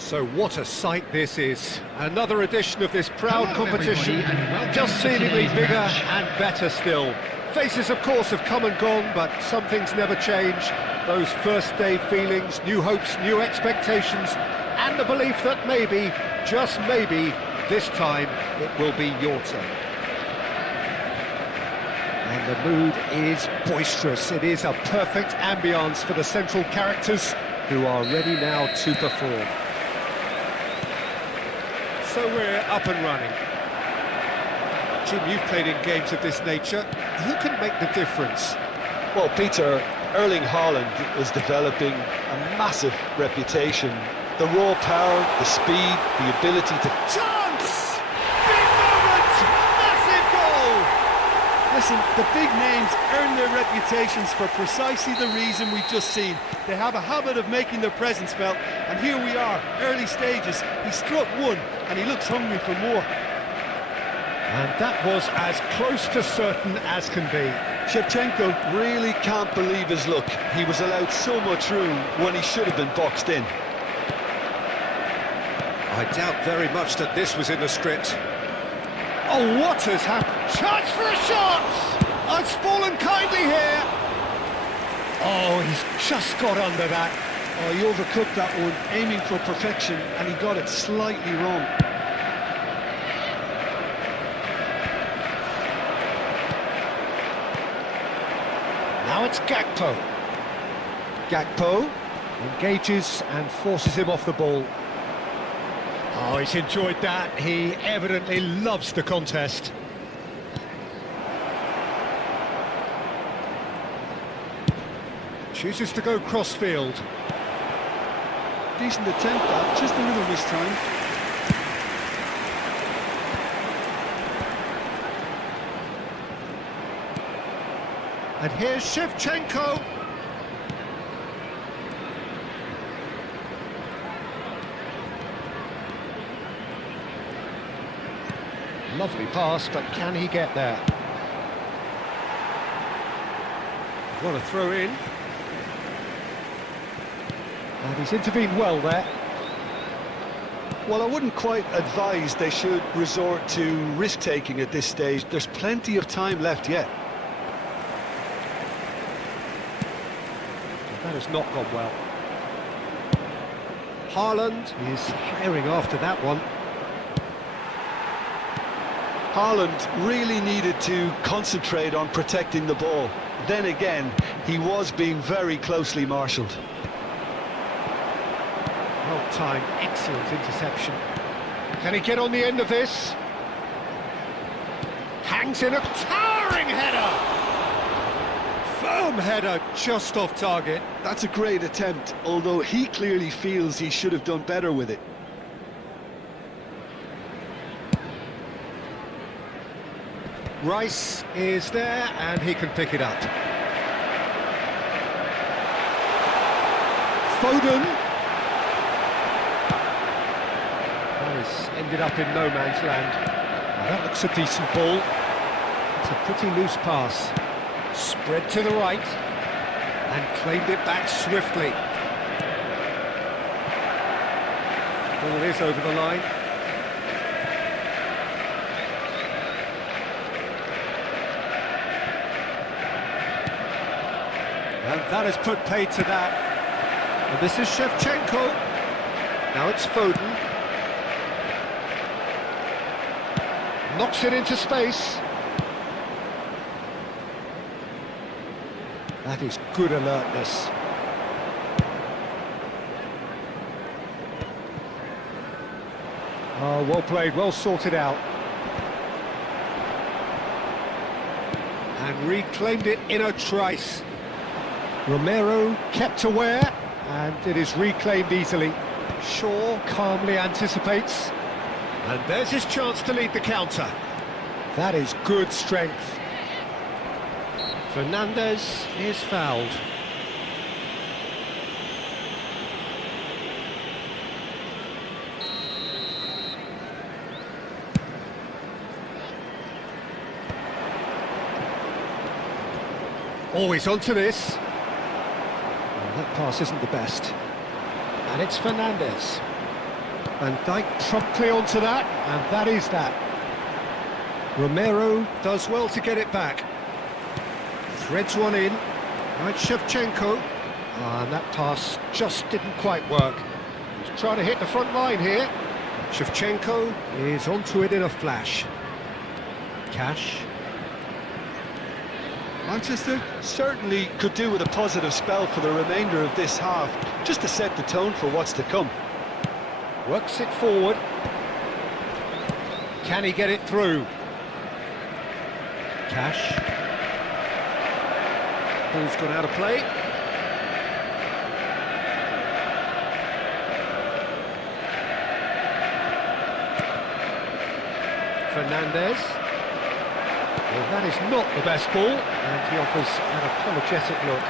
So what a sight this is. Another edition of this proud Hello, competition, everybody, and welcome just to seemingly today's bigger match. and better still. Faces, of course, have come and gone, but some things never change. Those first-day feelings, new hopes, new expectations, and the belief that maybe, just maybe, this time it will be your turn. And the mood is boisterous. It is a perfect ambience for the central characters who are ready now to perform. So we're up and running. Jim, you've played in games of this nature. Who can make the difference? Well, Peter, Erling Haaland is developing a massive reputation. The raw power, the speed, the ability to... Chance! Big moment! Massive goal! Listen, the big names earn their reputations for precisely the reason we've just seen. They have a habit of making their presence felt, and here we are, early stages. He struck one, and he looks hungry for more. And that was as close to certain as can be. Shevchenko really can't believe his luck. He was allowed so much room when he should have been boxed in. I doubt very much that this was in the script. Oh, what has happened? Chance for a shot! It's fallen kindly here. Oh, he's just got under that. Oh, he overcooked that one, aiming for perfection, and he got it slightly wrong. Now it's Gakpo. Gakpo engages and forces him off the ball. Oh, he's enjoyed that. He evidently loves the contest. Chooses to go cross-field. Decent attempt, that, just a little this time. And here's Shevchenko. Lovely pass, but can he get there? What a throw in. And he's intervened well there. Well, I wouldn't quite advise they should resort to risk-taking at this stage. There's plenty of time left yet. That has not gone well. Haaland is firing after that one. Haaland really needed to concentrate on protecting the ball. Then again, he was being very closely marshalled. Well timed, excellent interception. Can he get on the end of this? Hangs in a towering header! Firm header, just off target. That's a great attempt, although he clearly feels he should have done better with it. Rice is there, and he can pick it up. Foden. That has ended up in no man's land. Now that looks a decent ball. It's a pretty loose pass. Spread to the right, and claimed it back swiftly. Ball is over the line. And that has put paid to that. And this is Shevchenko. Now it's Foden. Knocks it into space. That is good alertness. Oh, well played, well sorted out. And reclaimed it in a trice. Romero kept aware, and it is reclaimed easily. Shaw calmly anticipates. And there's his chance to lead the counter. That is good strength. Fernandes is fouled. Always onto this. That pass isn't the best. And it's Fernandes. Van Dijk promptly onto that, and that is that. Romero does well to get it back. Threads one in. Right, Shevchenko. And that pass just didn't quite work. He's trying to hit the front line here. Shevchenko is onto it in a flash. Cash. Manchester certainly could do with a positive spell for the remainder of this half, just to set the tone for what's to come. Works it forward. Can he get it through? Cash. Ball's gone out of play. Fernandez. Well, that is not the best ball, and he offers an apologetic look.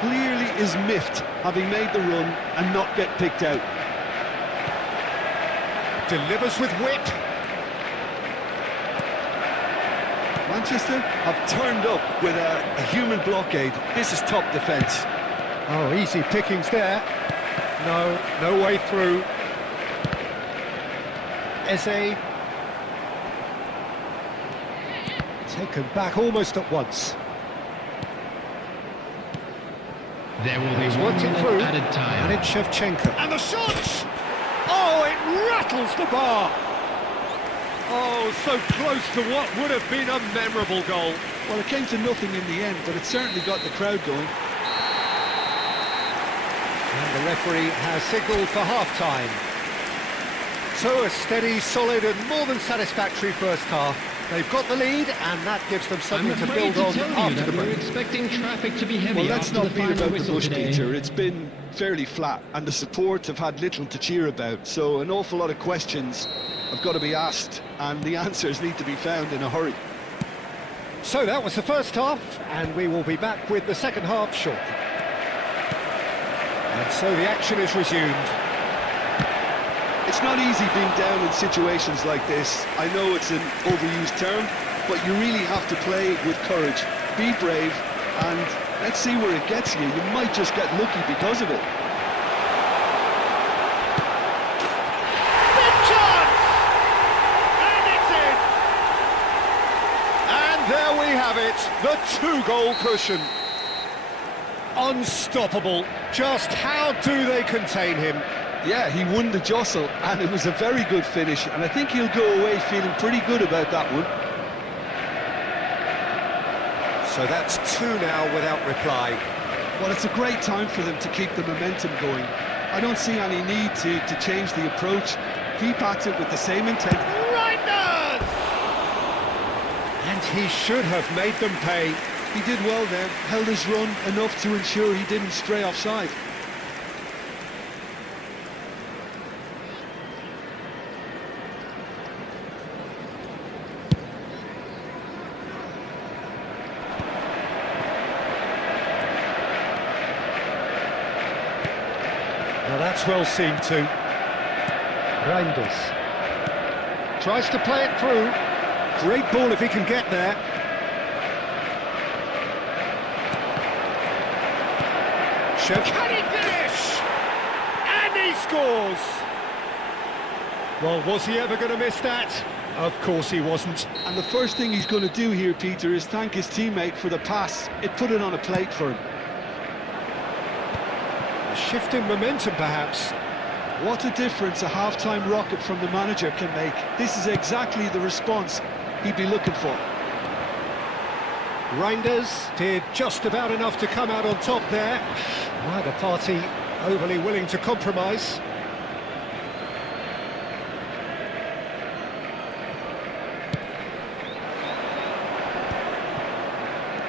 Clearly is miffed, having made the run and not get picked out. Delivers with whip. Manchester have turned up with a human blockade. This is top defence. Oh, easy pickings there. No way through. Eze. Taken back almost at once. There will be He's one worked it minute through. added time. And it's Shevchenko. And the shot! Oh, it rattles the bar! Oh, so close to what would have been a memorable goal. Well, it came to nothing in the end, but it certainly got the crowd going. And the referee has signalled for half-time. So a steady, solid and more than satisfactory first half. They've got the lead, and that gives them I'm something to afraid build to on tell you after that the we're break. expecting traffic to be heavy Well, let's after not the beat final about the whistle bush, today. Peter. It's been fairly flat, and the support have had little to cheer about. So an awful lot of questions have got to be asked, and the answers need to be found in a hurry. So that was the first half, and we will be back with the second half shortly. And so the action is resumed. It's not easy being down in situations like this. I know it's an overused term, but you really have to play with courage. Be brave, and let's see where it gets you. You might just get lucky because of it. Big chance! And it's in! And there we have it, the two-goal cushion. Unstoppable. Just how do they contain him? Yeah, he won the jostle, and it was a very good finish, and I think he'll go away feeling pretty good about that one. So that's two now without reply. Well, it's a great time for them to keep the momentum going. I don't see any need to change the approach. Keep at it with the same intent. Reinders! And he should have made them pay. He did well there, held his run enough to ensure he didn't stray offside. Now that's well seen too. Reinders tries to play it through. Great ball if he can get there. Can he finish? And he scores! Well, was he ever going to miss that? Of course he wasn't. And the first thing he's going to do here, Peter, is thank his teammate for the pass. It put it on a plate for him. A shift in momentum, perhaps. What a difference a half-time rocket from the manager can make. This is exactly the response he'd be looking for. Reinders did just about enough to come out on top there. Neither party overly willing to compromise.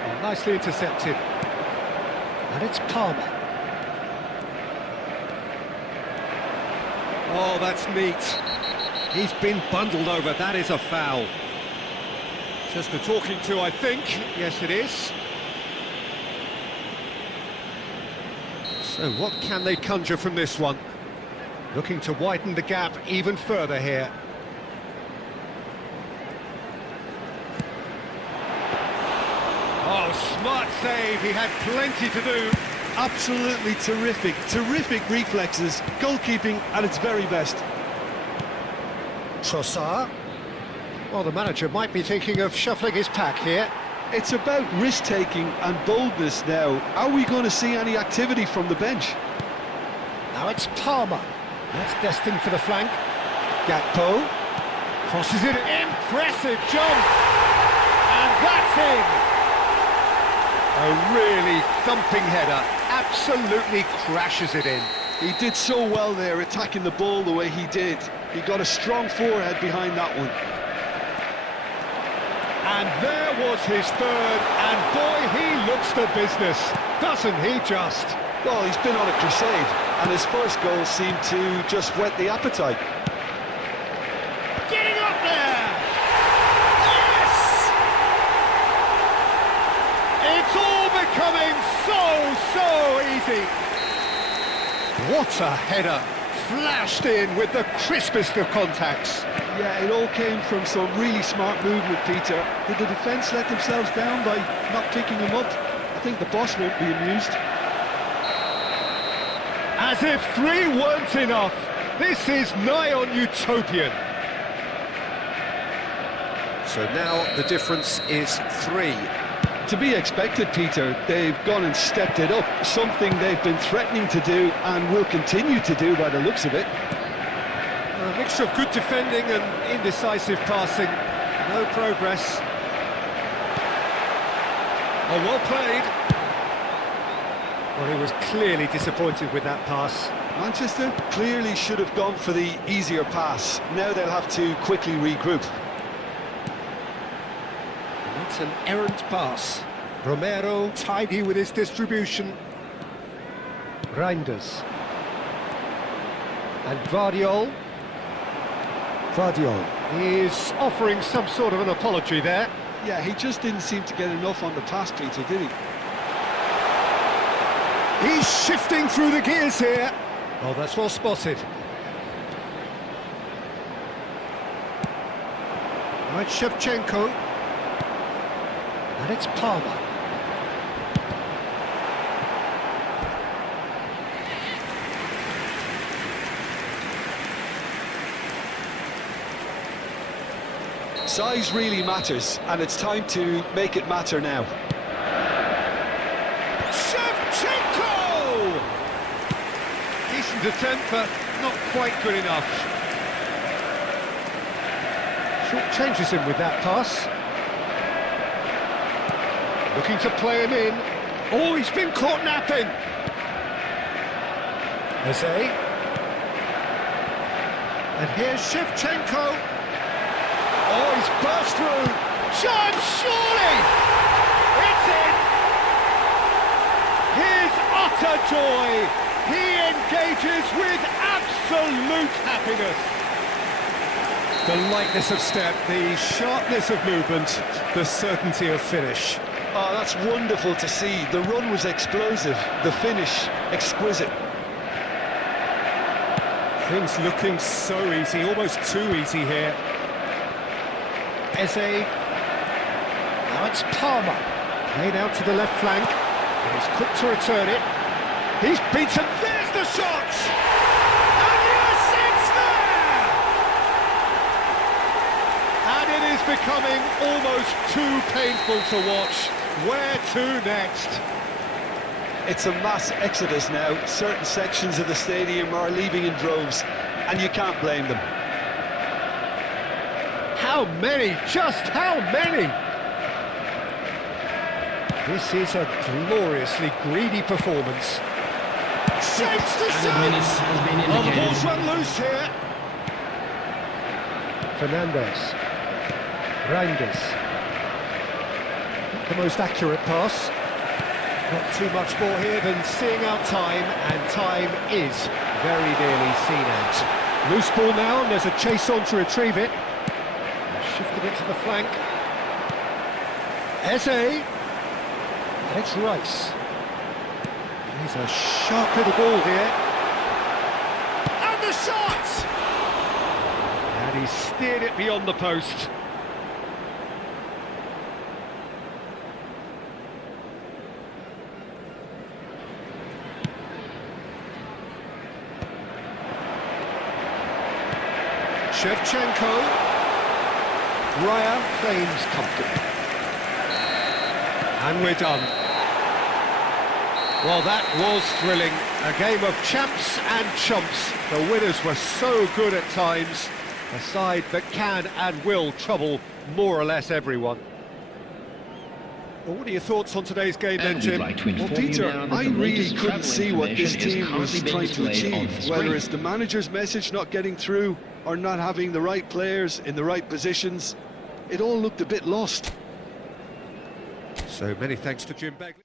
Well, nicely intercepted. And it's Palmer. Oh, that's neat. He's been bundled over. That is a foul. Just a talking to, I think. Yes, it is. So what can they conjure from this one? Looking to widen the gap even further here. Oh, smart save. He had plenty to do. Absolutely terrific reflexes, goalkeeping at its very best. Trossard. Well, the manager might be thinking of shuffling his pack here. It's about risk-taking and boldness now. Are we going to see any activity from the bench? Now it's Palmer. That's destined for the flank. Gakpo crosses it. Impressive jump. And that's in. A really thumping header. Absolutely crashes it in. He did so well there, attacking the ball the way he did. He got a strong forehead behind that one. And there was his third, and boy, he looks the business, doesn't he just? Well, he's been on a crusade, and his first goal seemed to just whet the appetite. Getting up there! Yes! It's all becoming so easy. What a header! Flashed in with the crispest of contacts. Yeah, it all came from some really smart movement, Peter. Did the defence let themselves down by not picking him up? I think the boss won't be amused. As if 3 weren't enough, this is nigh on utopian. So now the difference is 3. To be expected, Peter. They've gone and stepped it up, something they've been threatening to do and will continue to do by the looks of it. A mixture of good defending and indecisive passing. No progress. Oh, well played. Well, he was clearly disappointed with that pass. Manchester clearly should have gone for the easier pass. Now they'll have to quickly regroup. It's an errant pass. Romero tidy with his distribution. Reinders. And Vardiol. Vardiol is offering some sort of an apology there. Yeah, he just didn't seem to get enough on the pass, Peter, did he? He's shifting through the gears here. Oh, that's well spotted. Right, Shevchenko. And it's Palmer. Size really matters, and it's time to make it matter now. Shevchenko! Decent attempt, but not quite good enough. Short changes him with that pass. Looking to play him in. Oh, he's been caught napping. Eze. And here's Shevchenko. Oh, he's burst through. Chance, surely! It's in! His utter joy. He engages with absolute happiness. The lightness of step, the sharpness of movement, the certainty of finish. Oh, that's wonderful to see. The run was explosive, the finish exquisite. Things looking so easy, almost too easy here. Eze. Now it's Palmer. Played out to the left flank. And he's quick to return it. He's beaten. There's the shot! And yes, it's there! And it is becoming almost too painful to watch. Where to next? It's a mass exodus now. Certain sections of the stadium are leaving in droves, and you can't blame them. How many? Just how many? This is a gloriously greedy performance. Shapes the And a minute shot! has been Oh, the ball's indicated. run loose here. Fernandez. Reinders. Not the most accurate pass. Not too much more here than seeing out time, and time is very nearly seen out. Loose ball now, and there's a chase on to retrieve it. Shifted it to the flank. Eze. And it's Rice. He's a sharp little ball here. And the shot! And he steered it beyond the post. Shevchenko. Raya claims comfortably. And we're done. Well, that was thrilling. A game of champs and chumps. The winners were so good at times. A side that can and will trouble more or less everyone. Well, what are your thoughts on today's game then, And we'd Jim? like to Well, inform you Peter, now that I the really latest couldn't travel see what this information is team was currently being trying to displayed on achieve, the whether screen. it's the manager's message not getting through or not having the right players in the right positions. It all looked a bit lost. So many thanks to Jim Begley.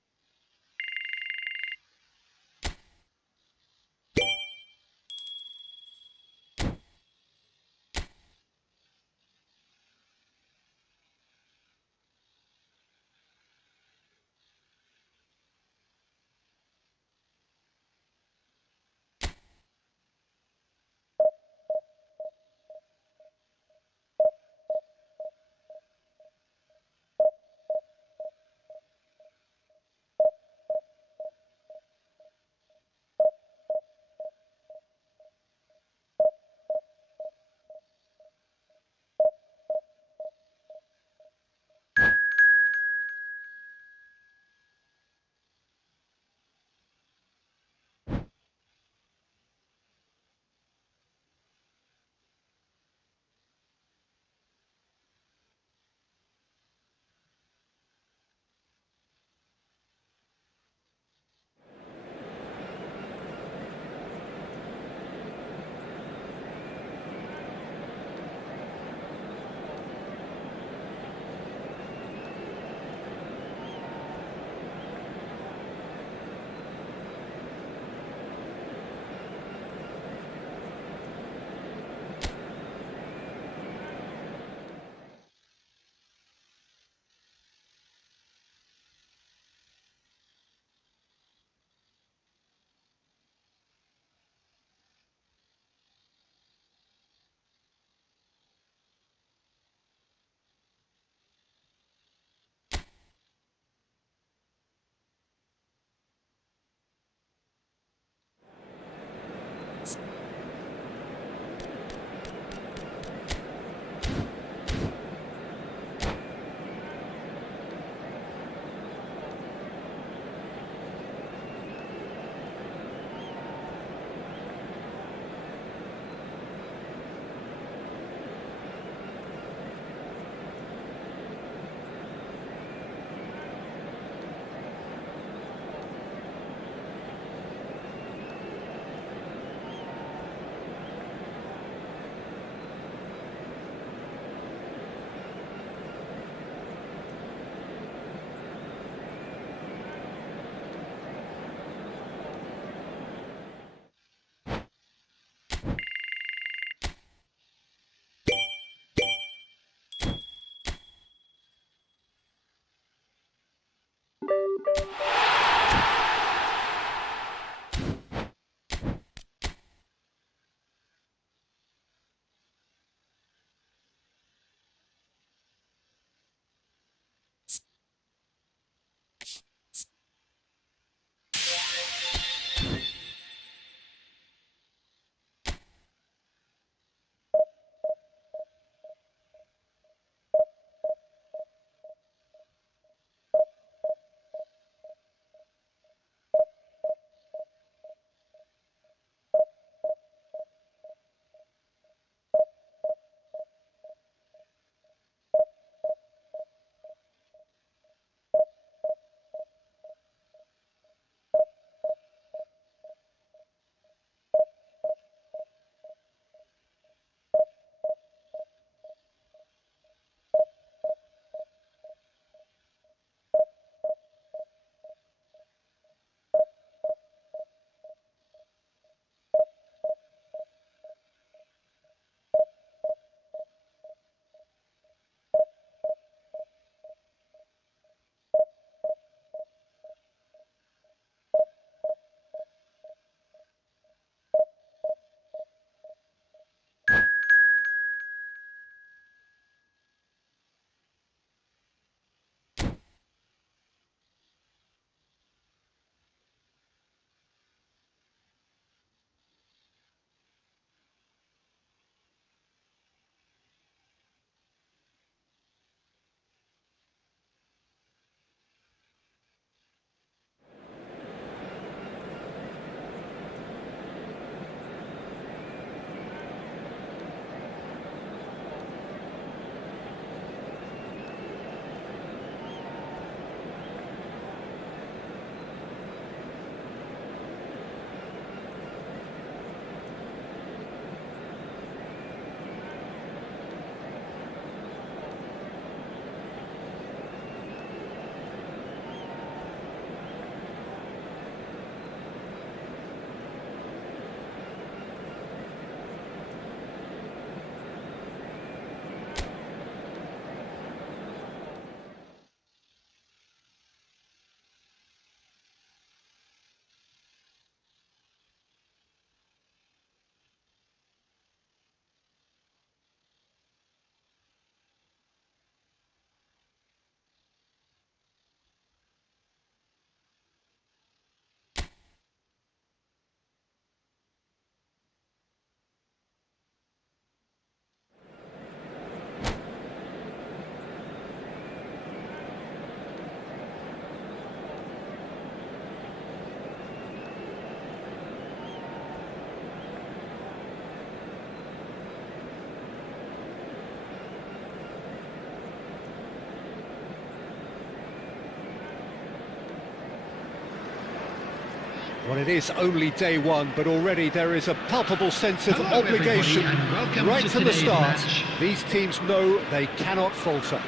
Well, it is only day one, but already there is a palpable sense of Hello, obligation everybody, and welcome right to from the today's start. match. These teams know they cannot falter.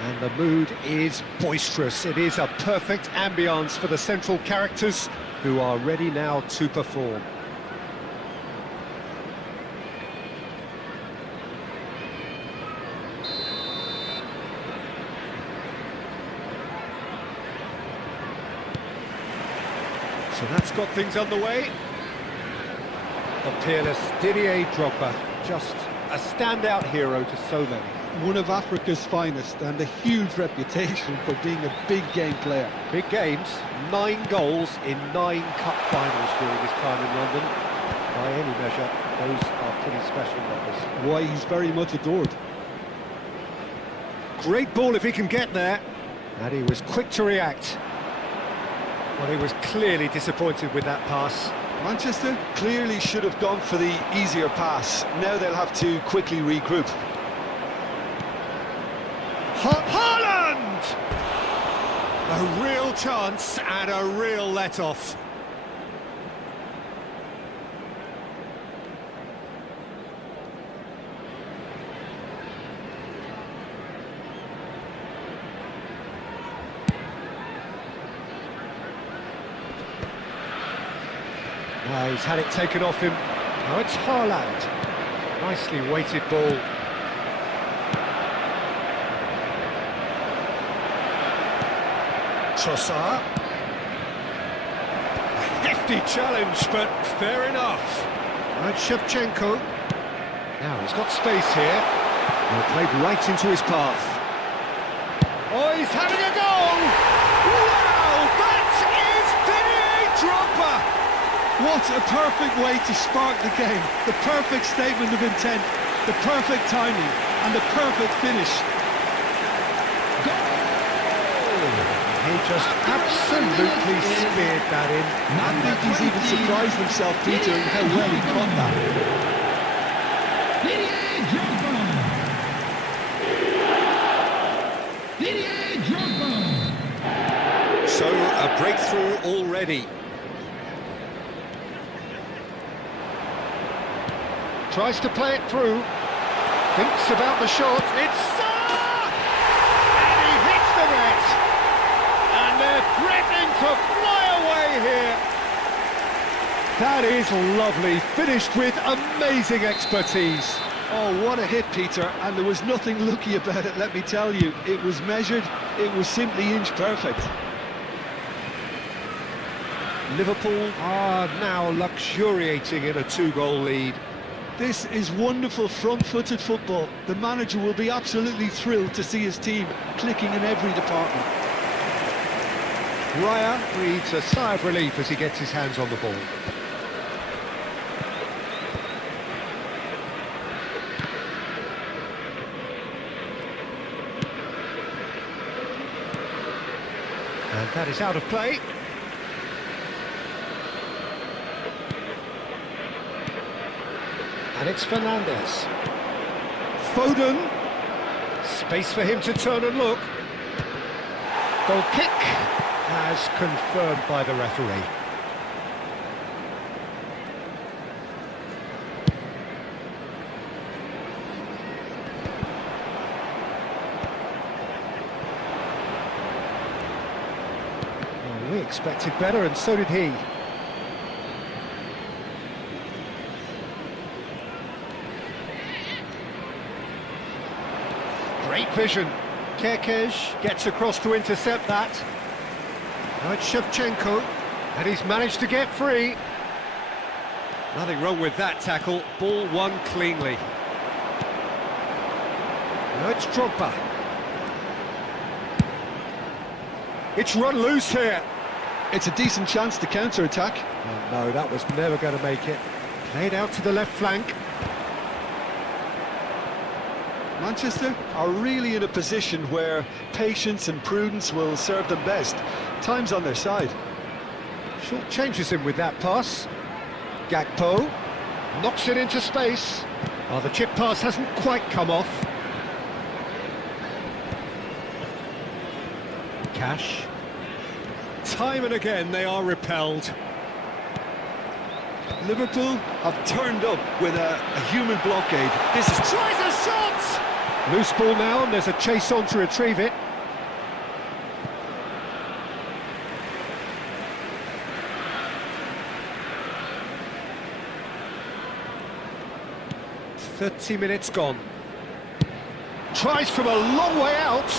And the mood is boisterous. It is a perfect ambience for the central characters who are ready now to perform. So that's got things underway. The peerless Didier Drogba, just a standout hero to so many. One of Africa's finest and a huge reputation for being a big game player. Big games, 9 goals in 9 cup finals during his time in London. By any measure, those are pretty special numbers. Why, he's very much adored. Great ball if he can get there. And he was quick to react. Well, he was clearly disappointed with that pass. Manchester clearly should have gone for the easier pass. Now they'll have to quickly regroup. Haaland! A real chance and a real let-off. He's had it taken off him. Now it's Haaland. Nicely weighted ball. Trossard. A hefty challenge, but fair enough. And Shevchenko. Now he's got space here. Well, played right into his path. Oh, he's having a goal! Wow, that is Didier Drogba! What a perfect way to spark the game. The perfect statement of intent, the perfect timing, and the perfect finish. He just absolutely speared that in. I think he's even surprised himself, Peter, in how well he caught that. Didier Drogba! Didier Drogba! So, a breakthrough already. Tries to play it through. Thinks about the shot. It's Salah! And he hits the net. And they're threatening to fly away here. That is lovely. Finished with amazing expertise. Oh, what a hit, Peter, and there was nothing lucky about it, let me tell you. It was measured, it was simply inch perfect. Liverpool are now luxuriating in a 2-goal lead. This is wonderful front-footed football. The manager will be absolutely thrilled to see his team clicking in every department. Raya breathes a sigh of relief as he gets his hands on the ball. And that is out of play. And it's Fernandes. Foden. Space for him to turn and look. Goal kick as confirmed by the referee. Well, we expected better, and so did he. Great vision. Kerkez gets across to intercept that. Now it's Shevchenko, and he's managed to get free. Nothing wrong with that tackle. Ball won cleanly. Now it's Drogba. It's run loose here. It's a decent chance to counter-attack. Oh, no, that was never going to make it. Played out to the left flank. Manchester are really in a position where patience and prudence will serve them best. Time's on their side. Short changes him with that pass. Gakpo knocks it into space. Oh, the chip pass hasn't quite come off. time and again they are repelled. Liverpool have turned up with a human blockade. This is... Tries a shot! Loose ball now, and there's a chase on to retrieve it. "30 minutes gone. Tries from a long way out.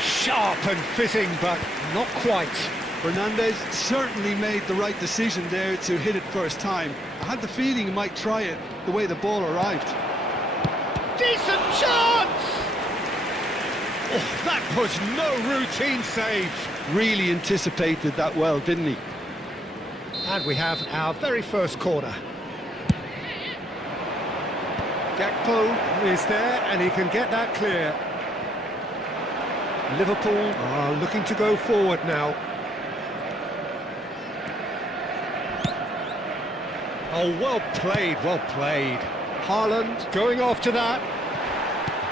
Sharp and fitting, but not quite. Fernandez certainly made the right decision there to hit it first time. I had the feeling he might try it the way the ball arrived. Decent chance! Oh, that was no routine save. Really anticipated that well, didn't he? And we have our very first corner. Gakpo is there, and he can get that clear. Liverpool are looking to go forward now. Oh, well played, well played. Haaland going after that.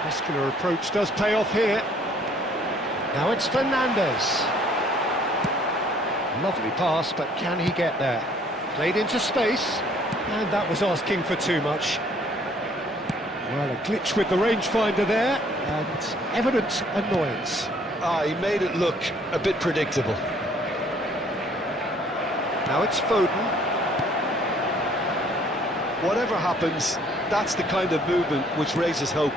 Muscular approach does pay off here. Now it's Fernandez. Lovely pass, but can he get there? Played into space, and that was asking for too much. Well, a glitch with the rangefinder there, and evident annoyance. He made it look a bit predictable. Now it's Foden. Whatever happens, that's the kind of movement which raises hope.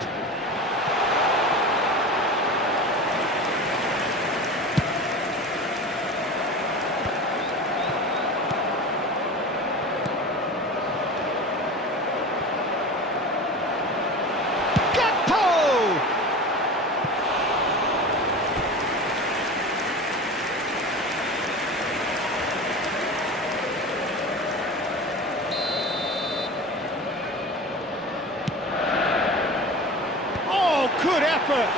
Good effort!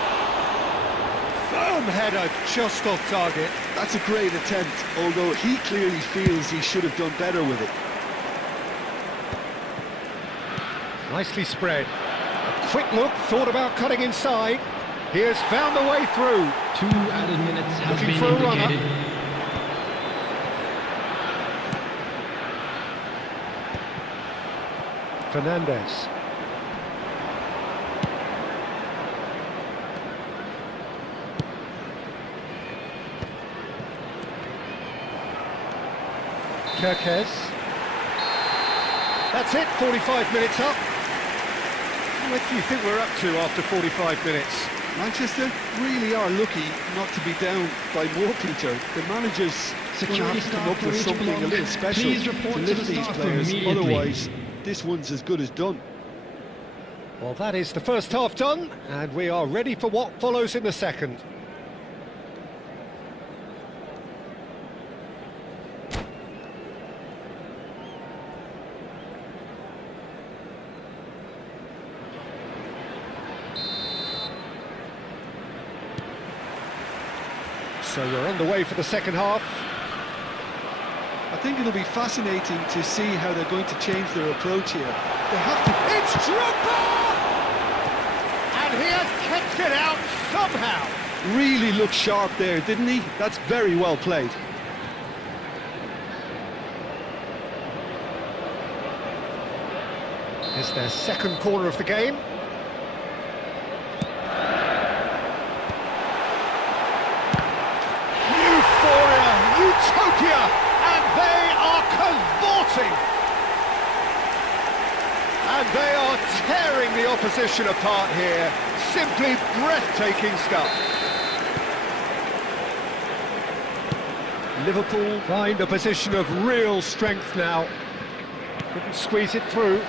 Firm header just off target. That's a great attempt, although he clearly feels he should have done better with it. Nicely spread. A quick look, thought about cutting inside. He has found the way through. 2 added minutes has Looking been for a runner. indicated. Fernandez. Kerkez. That's it, 45 minutes up. What do you think we're up to after 45 minutes? Manchester really are lucky not to be down by more, Peter. The managers will have to come up with something a little special to lift these players, otherwise this one's as good as done. Well, that is the first half done, and we are ready for what follows in the second. So we're underway for the second half. I think it'll be fascinating to see how they're going to change their approach here. They have to... It's Drogba! And he has kept it out somehow. Really looked sharp there, didn't he? That's very well played. It's their second corner of the game. Utopia, and they are cavorting. And they are tearing the opposition apart here. Simply breathtaking stuff. Liverpool find a position of real strength now. Couldn't squeeze it through.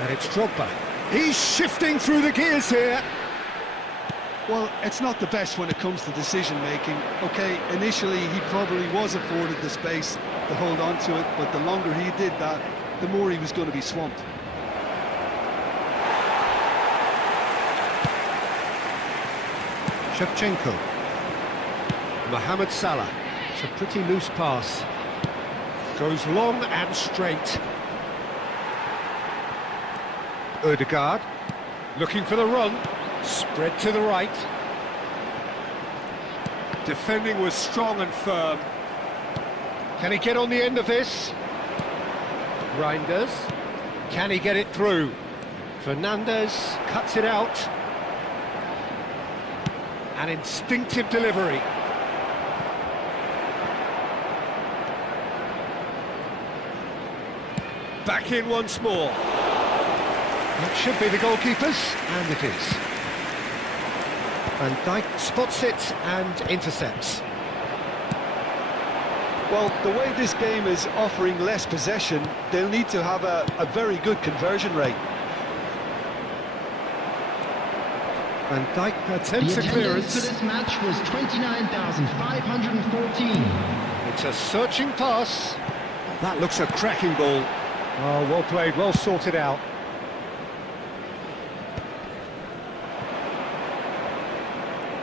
And it's Drogba. He's shifting through the gears here. Well, it's not the best when it comes to decision-making. OK, initially he probably was afforded the space to hold on to it, but the longer he did that, the more he was going to be swamped. Shevchenko. Mohamed Salah. It's a pretty loose pass. Goes long and straight. Ødegaard. Looking for the run. Spread to the right. Defending was strong and firm. Can he get on the end of this? Reinders. Can he get it through? Fernandez cuts it out. An instinctive delivery. Back in once more. That should be the goalkeeper's, and it is. Van Dijk spots it and intercepts. Well, the way this game is offering less possession, they'll need to have a very good conversion rate. Van Dijk The attempts a attendance clearance. for this match was 29,514. It's a searching pass. That looks a cracking ball. Oh, well played, well sorted out.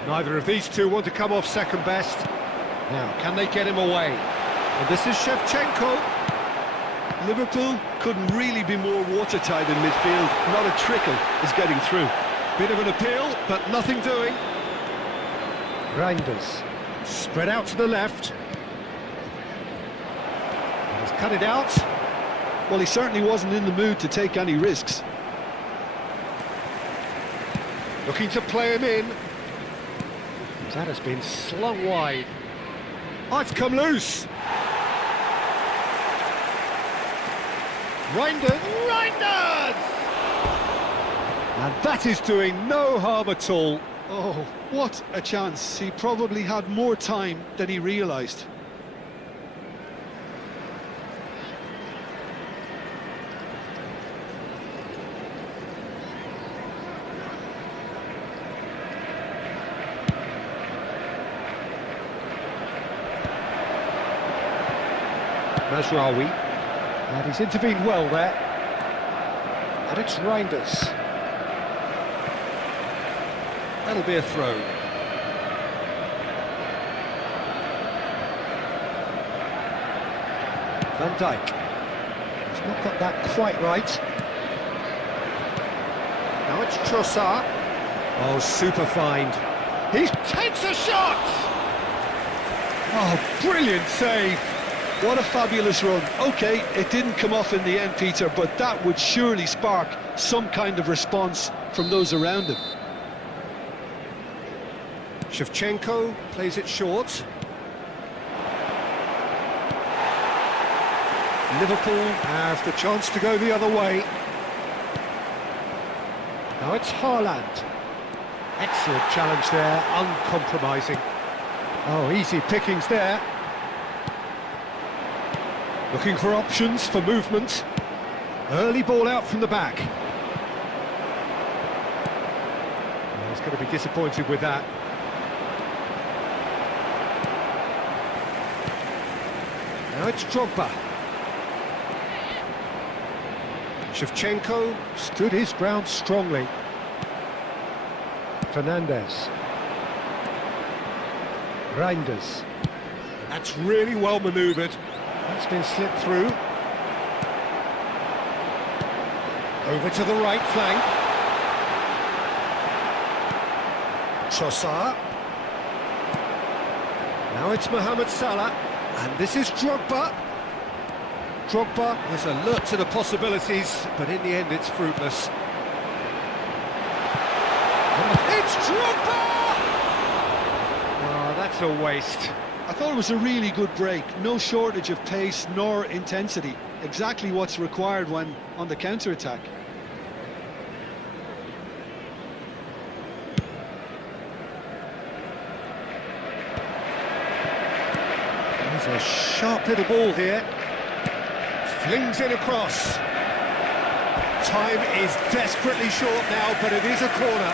Neither of these two want to come off second best. Now, can they get him away? And this is Shevchenko. Liverpool couldn't really be more watertight in midfield. Not a trickle is getting through. Bit of an appeal, but nothing doing. Reinders. Spread out to the left. He's cut it out. Well, he certainly wasn't in the mood to take any risks. Looking to play him in. That has been slung wide. Oh, it's come loose. Reinders! And that is doing no harm at all. Oh, what a chance. He probably had more time than he realised. Mazraoui. And he's intervened well there. And it's Reinders. That'll be a throw. Van Dijk. He's not got that quite right. Now it's Trossard. Oh, super find. He takes a shot! Oh, brilliant save. What a fabulous run. OK, it didn't come off in the end, Peter, but that would surely spark some kind of response from those around him. Shevchenko plays it short. Liverpool have the chance to go the other way. Now it's Haaland. Excellent challenge there, uncompromising. Oh, easy pickings there. Looking for options for movement. Early ball out from the back. Oh, he's going to be disappointed with that. Now it's Drogba. Shevchenko stood his ground strongly. Fernandez. Reinders. That's really well manoeuvred. That's been slipped through. Over to the right flank. Trossard. Now it's Mohamed Salah. And this is Drogba. Drogba is alert to the possibilities, but in the end it's fruitless. It's Drogba! Oh, that's a waste. I thought it was a really good break. No shortage of pace nor intensity. Exactly what's required when on the counter-attack. There's a sharp little ball here. Flings it across. Time is desperately short now, but it is a corner.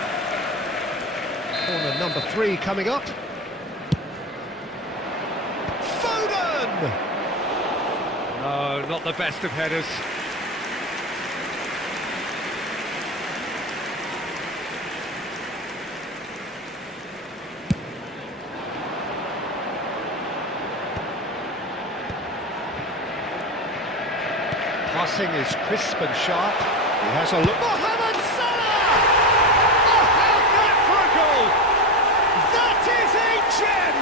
Corner number 3 coming up. Foden! No, not the best of headers. Passing is crisp and sharp. He has a look. Mohamed Salah! Oh, how's that for a goal? That is a gem!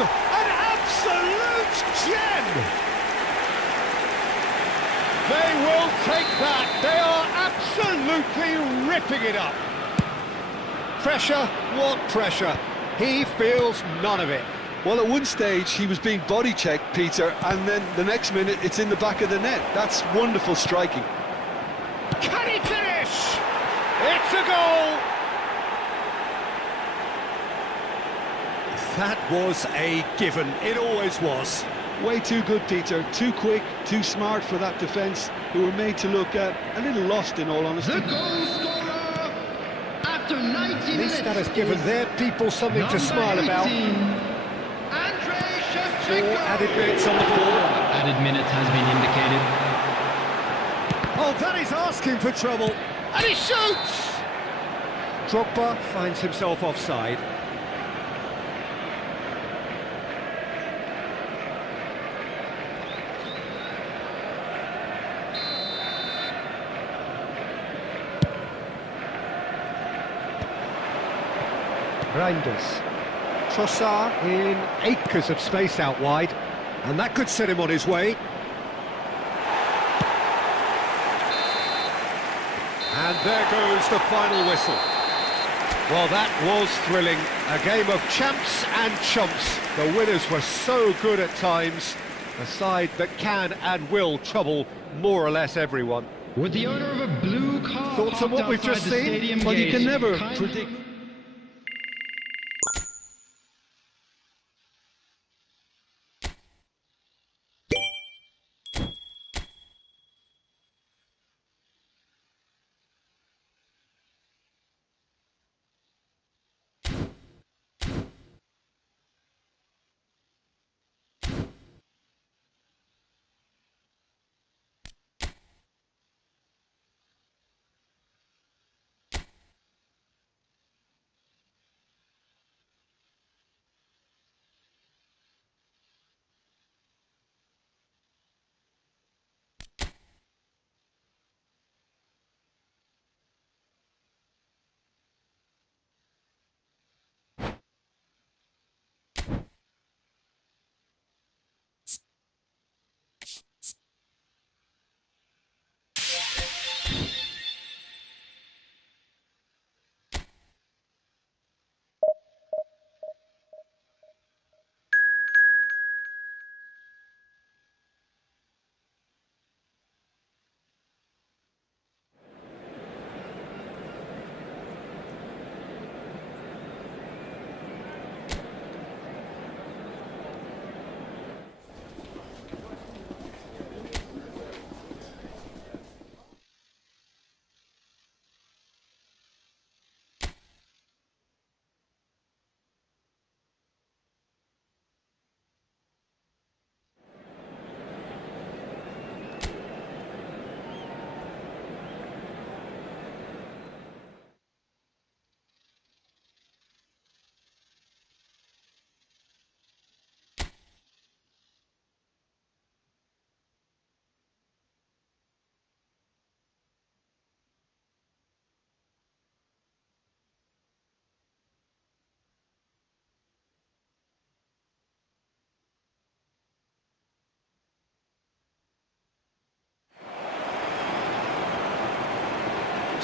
They will take that. They are absolutely ripping it up. Pressure? What pressure? He feels none of it. Well, at one stage he was being body checked, Peter, and then the next minute it's in the back of the net. That's wonderful striking. Can he finish? It's a goal! That was a given. It always was. Way too good, Peter. Too quick, too smart for that defence, who were made to look a little lost, in all honesty. The goal scorer after 90 minutes. At least that has given their people something to smile about. 18, 4 added minutes on the board. Added minutes has been indicated. Oh, that is asking for trouble. And he shoots! Drogba finds himself offside. Reinders. Trossard in acres of space out wide, and that could set him on his way. And there goes the final whistle. Well, that was thrilling. A game of champs and chumps. The winners were so good at times. A side that can and will trouble more or less everyone. With the owner of a blue car Thoughts on parked what we've outside just the seen? stadium Well, you gate, can never kindly- predict.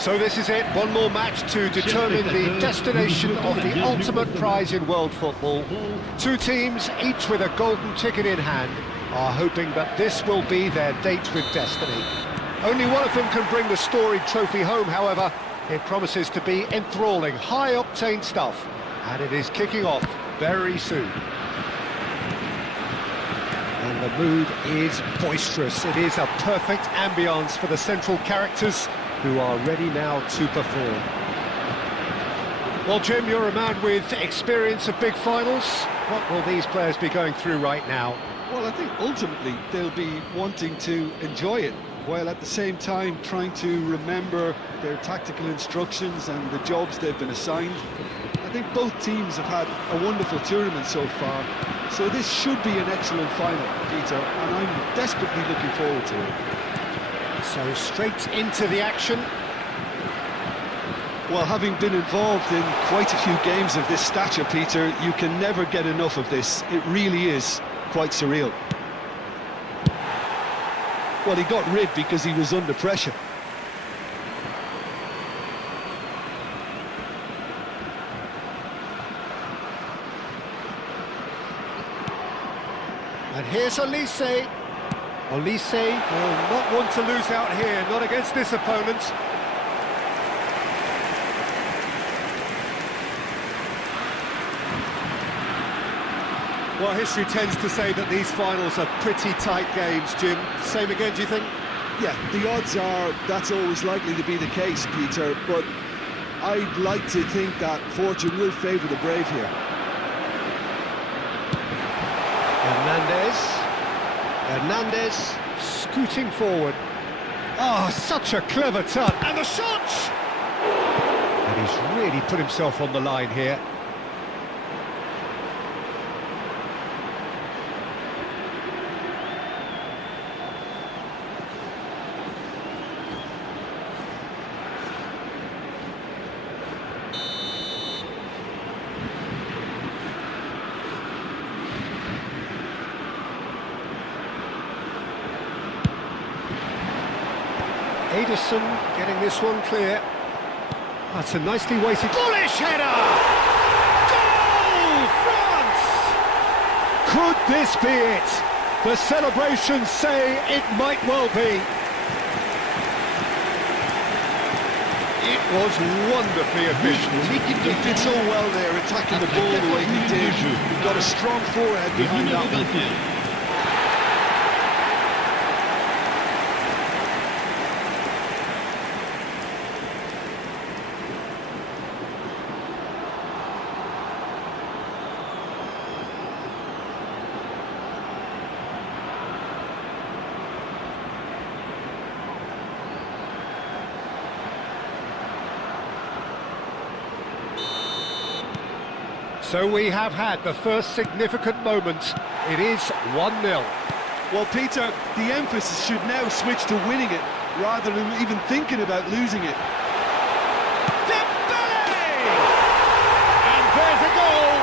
So this is it, one more match to determine the destination of the ultimate prize in world football. Two teams, each with a golden ticket in hand, are hoping that this will be their date with destiny. Only one of them can bring the storied trophy home, however. It promises to be enthralling, high-octane stuff, and it is kicking off very soon. And the mood is boisterous. It is a perfect ambience for the central characters, who are ready now to perform. Well, Jim, you're a man with experience of big finals. What will these players be going through right now? Well, I think ultimately they'll be wanting to enjoy it, while at the same time trying to remember their tactical instructions and the jobs they've been assigned. I think both teams have had a wonderful tournament so far, so this should be an excellent final, Peter, and I'm desperately looking forward to it. So straight into the action. Well, having been involved in quite a few games of this stature, Peter, you can never get enough of this. It really is quite surreal. Well, he got rid because he was under pressure. And here's Olise. Olise will not want to lose out here, not against this opponent. Well, history tends to say that these finals are pretty tight games, Jim. Same again, do you think? Yeah, the odds are that's always likely to be the case, Peter, but I'd like to think that fortune will favour the brave here. Hernandez scooting forward. Oh, such a clever touch. And the shot! And he's really put himself on the line here. Ederson getting this one clear. That's a nicely weighted... Bullish header! Goal, France! Could this be it? The celebrations say it might well be. It was wonderfully efficient. He did so well there, attacking the ball the way he did. He got a strong forehead behind that one. So we have had the first significant moment. It is 1-0. Well, Peter, the emphasis should now switch to winning it, rather than even thinking about losing it. Dembele! And there's a goal!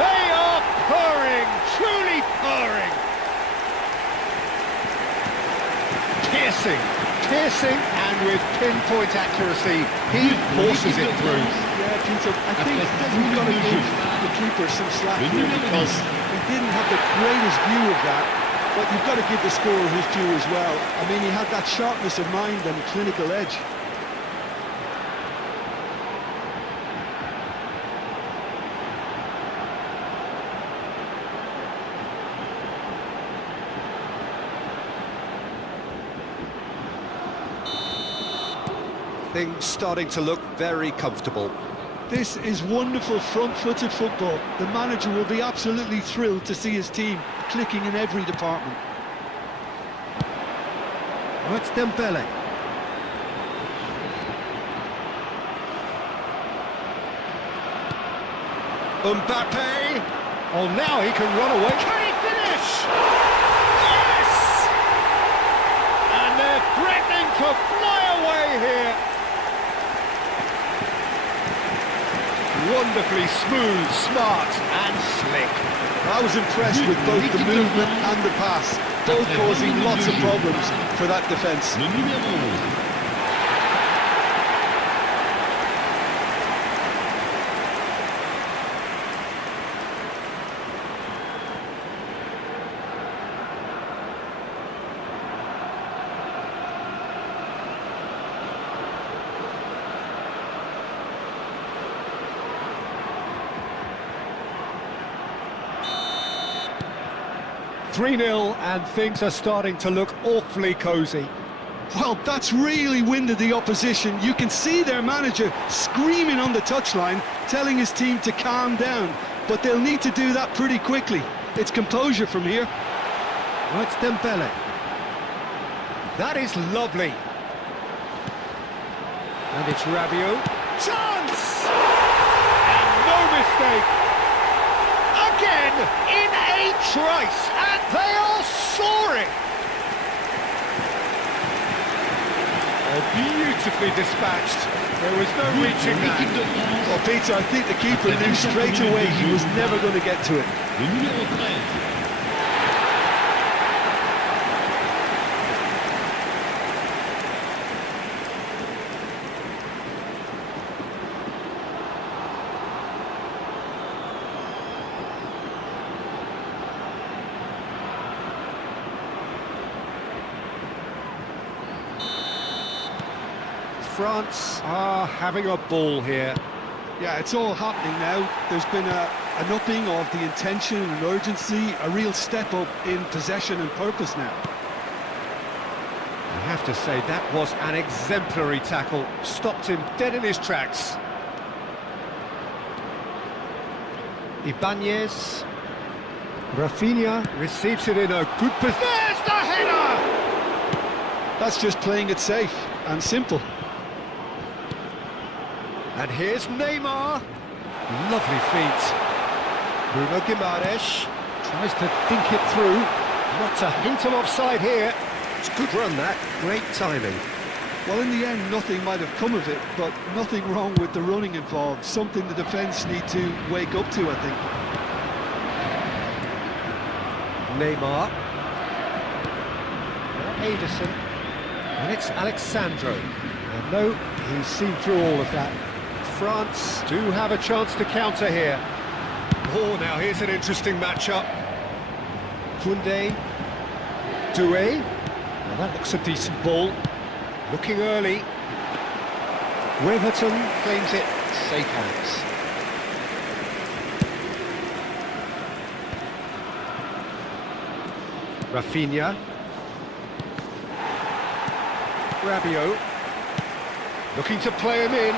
They are purring, truly purring! Piercing, and with pinpoint accuracy, he forces it through. Yeah, Peter, I think we've got to give the keeper some slack here because he didn't have the greatest view of that, but you've got to give the scorer his due as well. I mean, he had that sharpness of mind and clinical edge. Things starting to look very comfortable. This is wonderful front-footed football. The manager will be absolutely thrilled to see his team clicking in every department. Oh, it's Dembele. Mbappe. Oh, now he can run away. Can he finish? Yes! And they're threatening to fly away here. Wonderfully smooth, smart and slick. I was impressed with both the movement and the pass, both causing lots of problems for that defence. .3-0 and things are starting to look awfully cosy. Well, that's really winded the opposition. You can see their manager screaming on the touchline, telling his team to calm down. But they'll need to do that pretty quickly. It's composure from here. Oh, it's Dembele. That is lovely. And it's Rabiot. Chance! And no mistake. Again, in a trice, and they are soaring! Oh, beautifully dispatched. There was no reaching that. Well, Peter, I think the keeper knew straight away he was never going to get to it. France are having a ball here. Yeah, it's all happening now. There's been an upping of the intention and urgency, a real step up in possession and purpose now. I have to say, that was an exemplary tackle. Stopped him dead in his tracks. Ibanez. Rafinha receives it in a good position. There's the header! That's just playing it safe and simple. And here's Neymar. Lovely feet. Bruno Guimaraes tries to dink it through. Not a hint of offside here. It's a good run, that. Great timing. Well, in the end, nothing might have come of it, but nothing wrong with the running involved. Something the defence need to wake up to, I think. Neymar. Now Ederson. And it's Alexandro. And no, he's seen through all of that. France do have a chance to counter here. Oh, now here's an interesting matchup. Koundé. Doué. Well, that looks a decent ball. Looking early. Weverton claims it. Safe hands. Rafinha. Rabiot. Looking to play him in.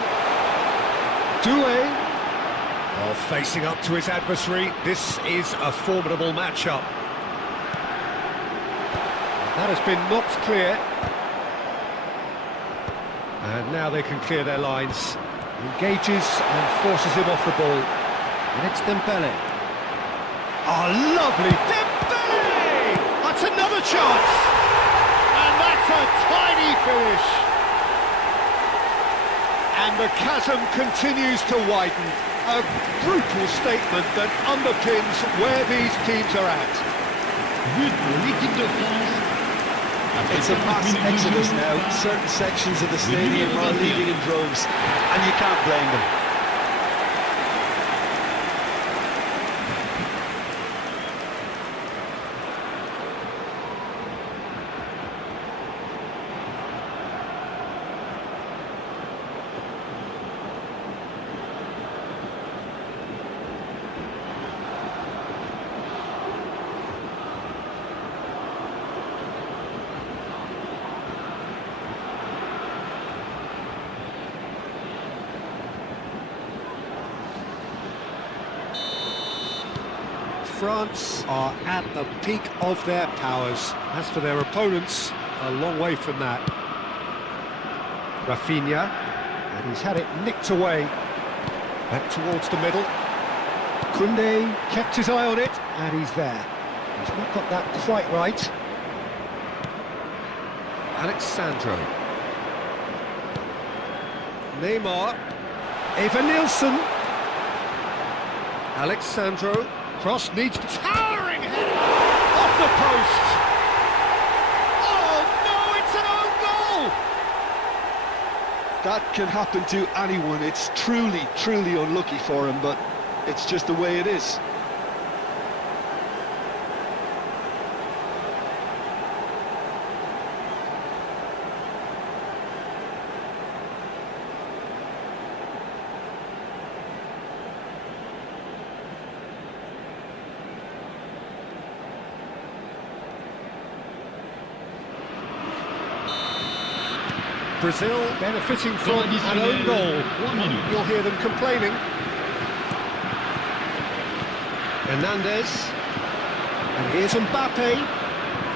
Doué. Oh, facing up to his adversary. This is a formidable matchup. That has been knocked clear. And now they can clear their lines. Engages and forces him off the ball. And it's Dembele. Oh, lovely Dembele! That's another chance! And that's a tiny finish! And the chasm continues to widen. A brutal statement that underpins where these teams are at. But pour l'équipe de France. It's a mass exodus now. Certain sections of the stadium are leaving in droves, and you can't blame them. France are at the peak of their powers. As for their opponents, a long way from that. Rafinha, and he's had it nicked away. Back towards the middle. Koundé kept his eye on it, and he's there. He's not got that quite right. Alexandro. Neymar. Eva Nilsson. Alexandro. Cross needs towering header off the post. Oh no, it's an own goal! That can happen to anyone. It's truly, truly unlucky for him, but it's just the way it is. Brazil benefiting from an own goal. You'll hear them complaining. Hernandez. And here's Mbappe.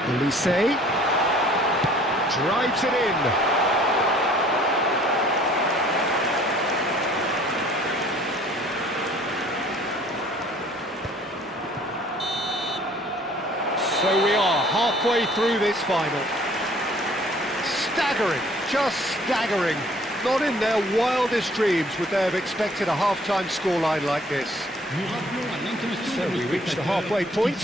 Elise. Drives it in. So we are halfway through this final. Staggering, just staggering. Not in their wildest dreams would they have expected a half-time scoreline like this. So we reach the halfway point.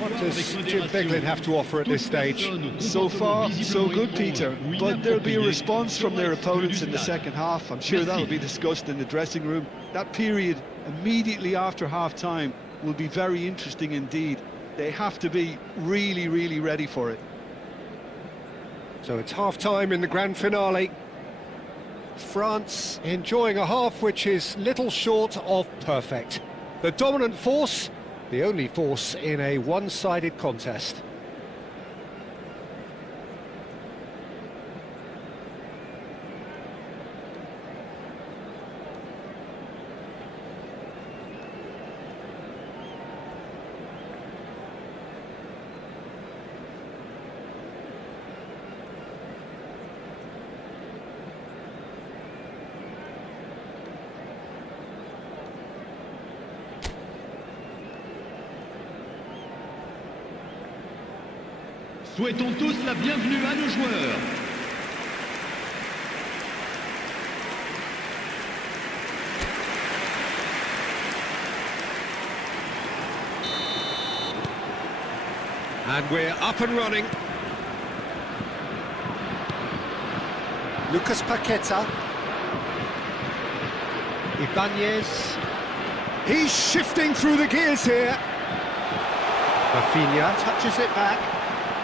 What does Jim Beglin have to offer at this stage? So far, so good, Peter. But there'll be a response from their opponents in the second half. I'm sure that'll be discussed in the dressing room. That period immediately after half-time will be very interesting indeed. They have to be really, really ready for it. So it's half-time in the grand finale. France enjoying a half which is little short of perfect. The dominant force, the only force in a one-sided contest. Souhaitons tous la bienvenue à nos joueurs. And we're up and running. Lucas Paqueta. Ibanez. He's shifting through the gears here. Rafinha touches it back.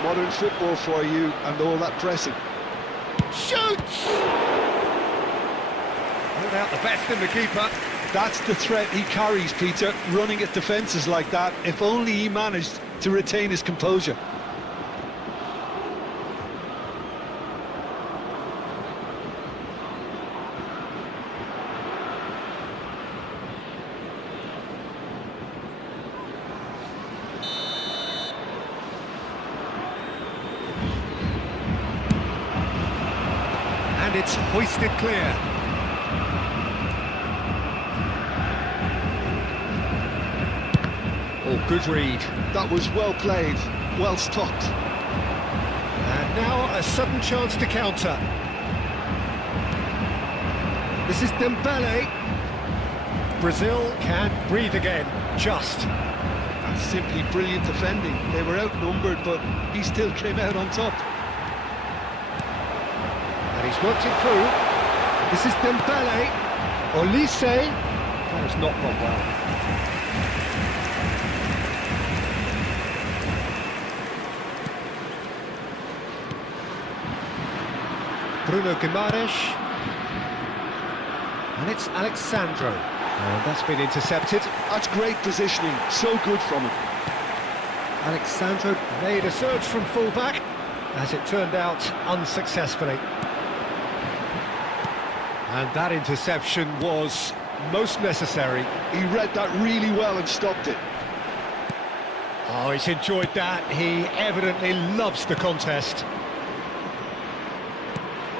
Modern football for you and all that pressing. Shoots! No doubt the best in the keeper. That's the threat he carries, Peter, running at defences like that. If only he managed to retain his composure. And it's hoisted clear. Oh, good read. That was well played, well stopped. And now a sudden chance to counter. This is Dembele. Brazil can breathe again, just. That's simply brilliant defending. They were outnumbered, but he still came out on top. And he's worked it through. This is Dembele. Olise. That has not gone well. Bruno Guimaraes. And it's Alexandro. And that's been intercepted. That's great positioning, so good from him. Alexandro made a surge from full-back, as it turned out unsuccessfully. And that interception was most necessary. He read that really well and stopped it. Oh, he's enjoyed that. He evidently loves the contest.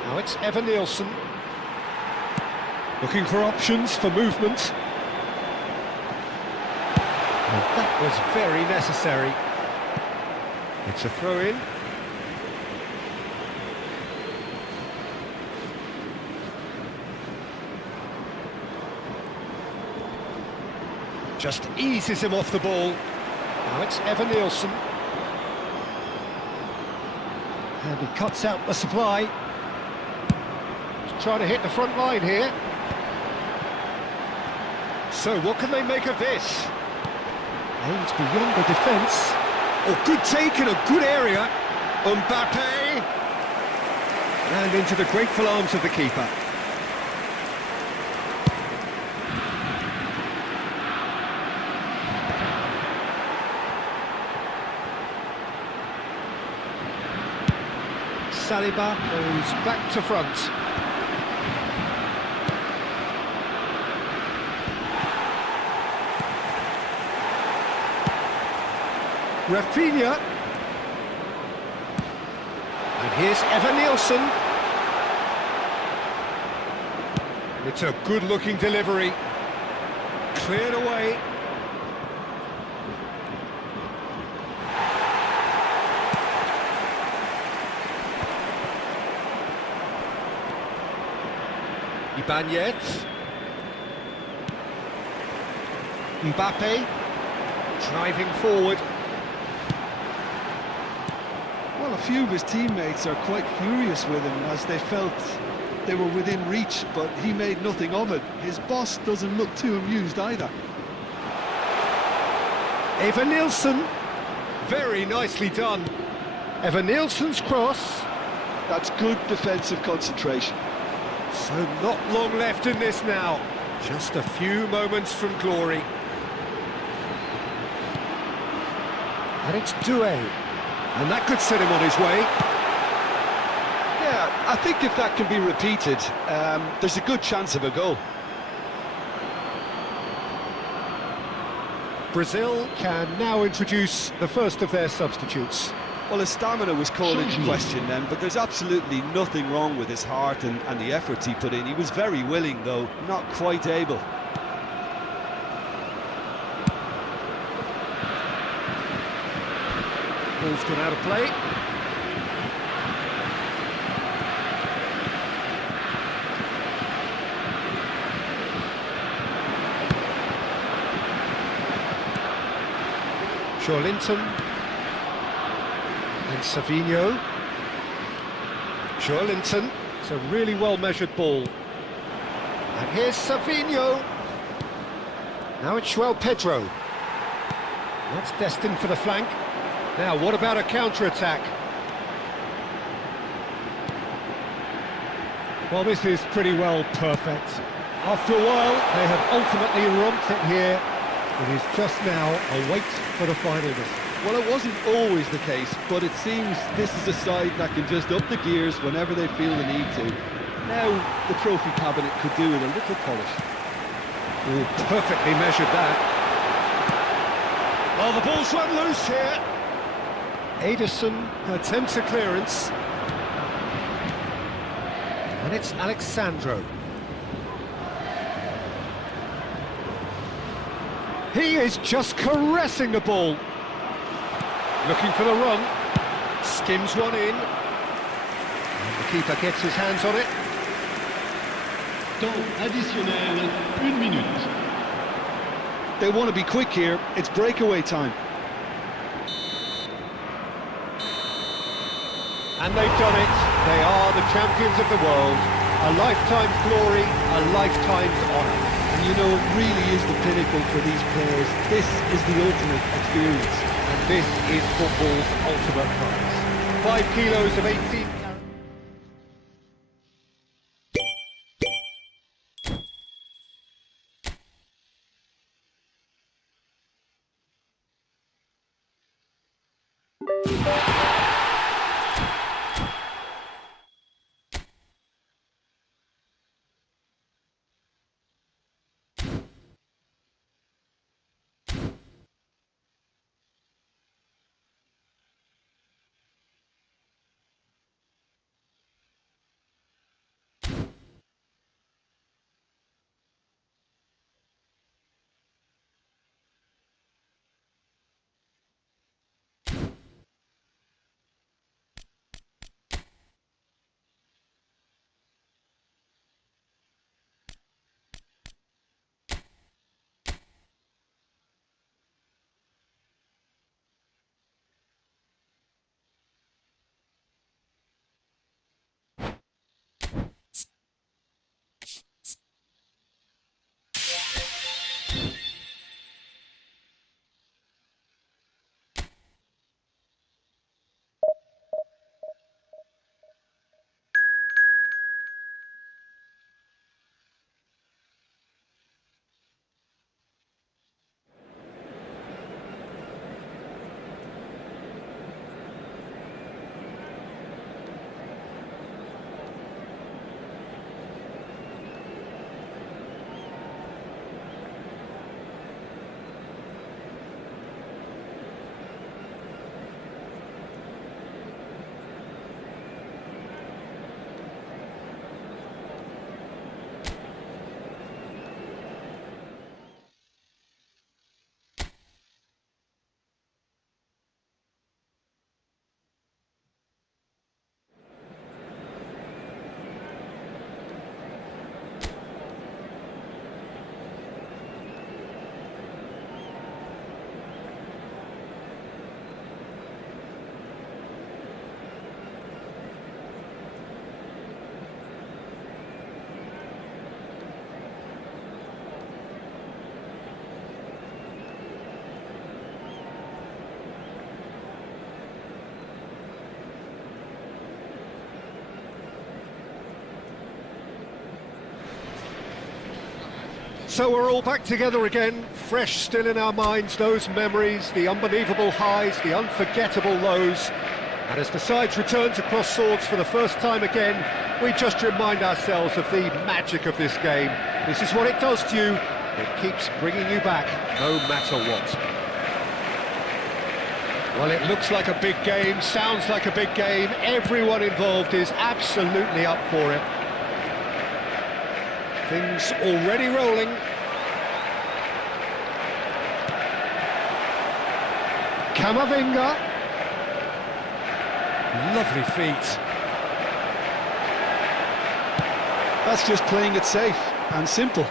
Now it's Evan Nielsen. Looking for options for movement. And that was very necessary. It's a throw-in. Just eases him off the ball. Now it's Evan Nielsen. And he cuts out the supply. He's trying to hit the front line here. So what can they make of this? Aims beyond the defence. Oh, good take in a good area. Mbappe. And into the grateful arms of the keeper. Saliba goes back to front. Rafinha. And here's Evan Nielsen. It's a good-looking delivery. Cleared away. Ibanez. Mbappe. Driving forward. Well, a few of his teammates are quite furious with him as they felt they were within reach, but he made nothing of it. His boss doesn't look too amused either. Evan Nielsen. Very nicely done. Evan Nielsen's cross. That's good defensive concentration. So not long left in this now. Just a few moments from glory. And it's Doué. And that could set him on his way. Yeah, I think if that can be repeated, there's a good chance of a goal. Brazil can now introduce the first of their substitutes. Well, his stamina was called into question then, but there's absolutely nothing wrong with his heart and the efforts he put in. He was very willing, though, not quite able. Ball's gone out of play. Joelinton and Savinho. Joelinton, it's a really well-measured ball. And here's Savinho. Now it's João Pedro. That's destined for the flank. Now, what about a counter-attack? Well, this is pretty well perfect. After a while, they have ultimately romped it here. It is just now a wait for the final whistle. Well, it wasn't always the case, but it seems this is a side that can just up the gears whenever they feel the need to. Now, the trophy cabinet could do with a little polish. Oh, perfectly measured that. Well, the ball's run loose here. Ederson attempts a clearance. And it's Alexandro. He is just caressing the ball. Looking for the run. Skims one in. And the keeper gets his hands on it. Temps additionnel, 1 minute. They want to be quick here. It's breakaway time. And they've done it. They are the champions of the world. A lifetime's glory, a lifetime's honour. And you know, it really is the pinnacle for these players. This is the ultimate experience. And this is football's ultimate prize. 5 kilos of 18... So we're all back together again, fresh still in our minds, those memories, the unbelievable highs, the unforgettable lows. And as the sides return to cross swords for the first time again, we just remind ourselves of the magic of this game. This is what it does to you. It keeps bringing you back, no matter what. Well, it looks like a big game, sounds like a big game. Everyone involved is absolutely up for it. Things already rolling. Camavinga. Lovely feet. That's just playing it safe and simple.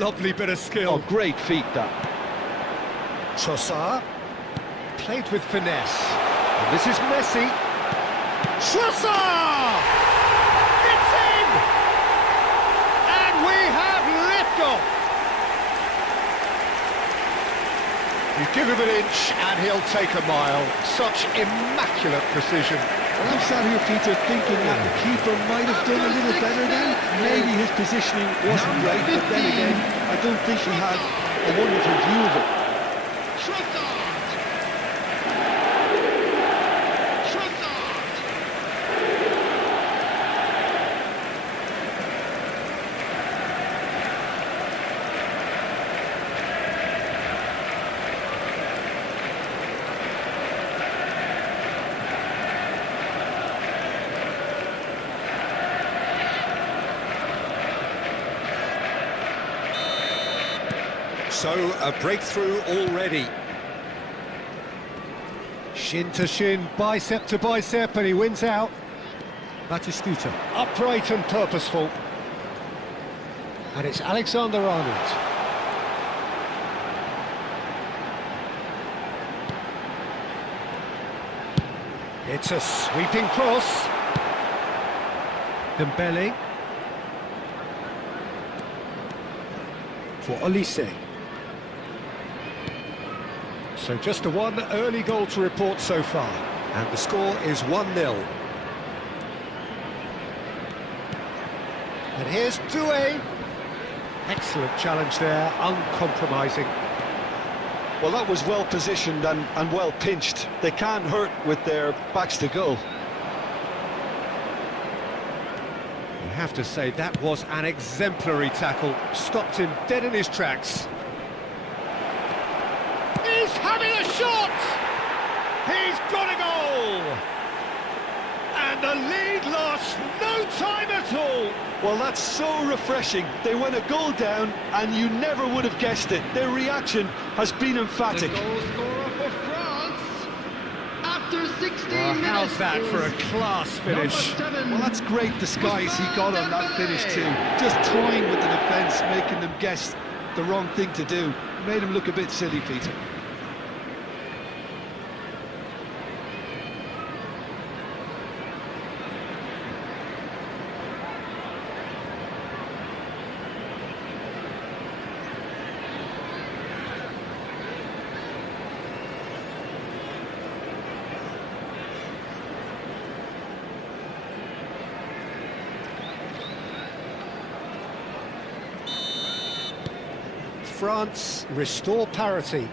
Lovely bit of skill. Oh, great feet, that. Trossard, played with finesse. And this is Messi. Trossard! It's in! And we have liftoff! You give him an inch and he'll take a mile. Such immaculate precision. Well, I'm sat here, Peter, thinking that the keeper might have done a little better then. Maybe his positioning wasn't great, but then again, I don't think he had a wonderful view of it. Trossard! Trossard! So, a breakthrough already. Shin to shin, bicep to bicep, and he wins out. Batistuta, upright and purposeful. And it's Alexander-Arnold. It's a sweeping cross. Dembele. For Olise. So just the one early goal to report so far, and the score is 1-0. And here's Doué. Excellent challenge there, uncompromising. Well, that was well positioned and well pinched. They can't hurt with their backs to goal. You have to say that was an exemplary tackle, stopped him dead in his tracks. He's having a shot! He's got a goal! And the lead lost no time at all! Well, that's so refreshing. They went a goal down and you never would have guessed it. Their reaction has been emphatic. The goal scorer for France after 16 Well, minutes. how's that for a class finish? Number 7. Well, that's great disguise he got on that finish too. Just toying with the defence, making them guess the wrong thing to do. Made him look a bit silly, Peter. France restore parity.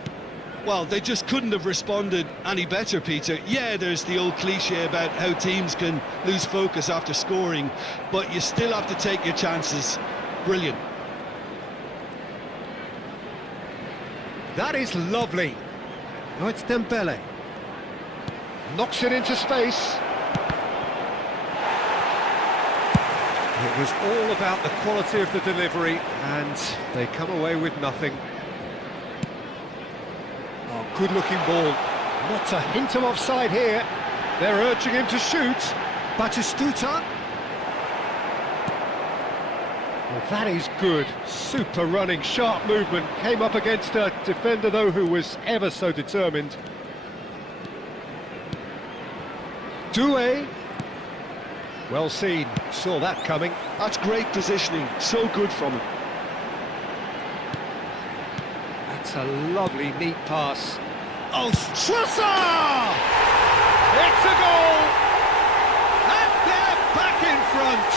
Well, they just couldn't have responded any better, Peter. Yeah, there's the old cliche about how teams can lose focus after scoring, but you still have to take your chances. Brilliant. That is lovely. Now it's Dembele. Knocks it into space. It was all about the quality of the delivery, and they come away with nothing. Oh, good-looking ball. Not a hint of offside here. They're urging him to shoot. Batistuta. Well, that is good. Super running, sharp movement. Came up against a defender, though, who was ever so determined. Doué. Well seen, saw that coming. That's great positioning, so good from him. That's a lovely, neat pass. Oh, Trossard! It's a goal! And they're back in front!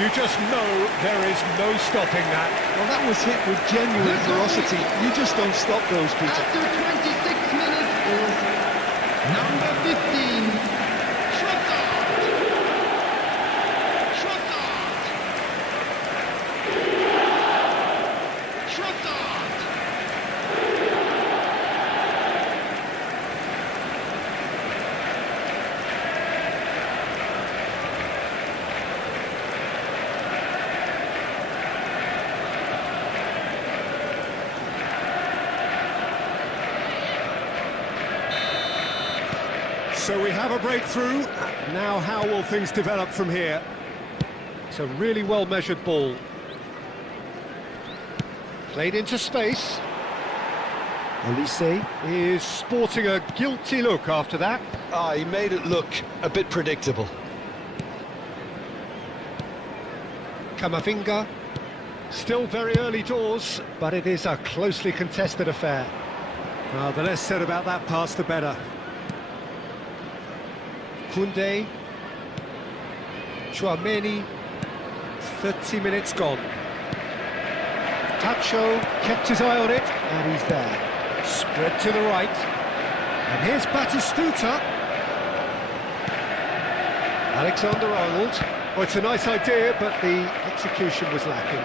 You just know there is no stopping that. Well, that was hit with genuine ferocity. You just don't stop those, Peter. After 26 minutes is number 15, Trossard. Trossard. Trossard. So we have a breakthrough. Now how will things develop from here? It's a really well-measured ball. Played into space. Olise is sporting a guilty look after that. Ah, he made it look a bit predictable. Camavinga. Still very early doors, but it is a closely contested affair. Well, the less said about that pass, the better. Koundé, Chouameni, 30 minutes gone. Tacho kept his eye on it, and he's there. Spread to the right. And here's Batistuta. Alexander-Arnold. Well, it's a nice idea, but the execution was lacking.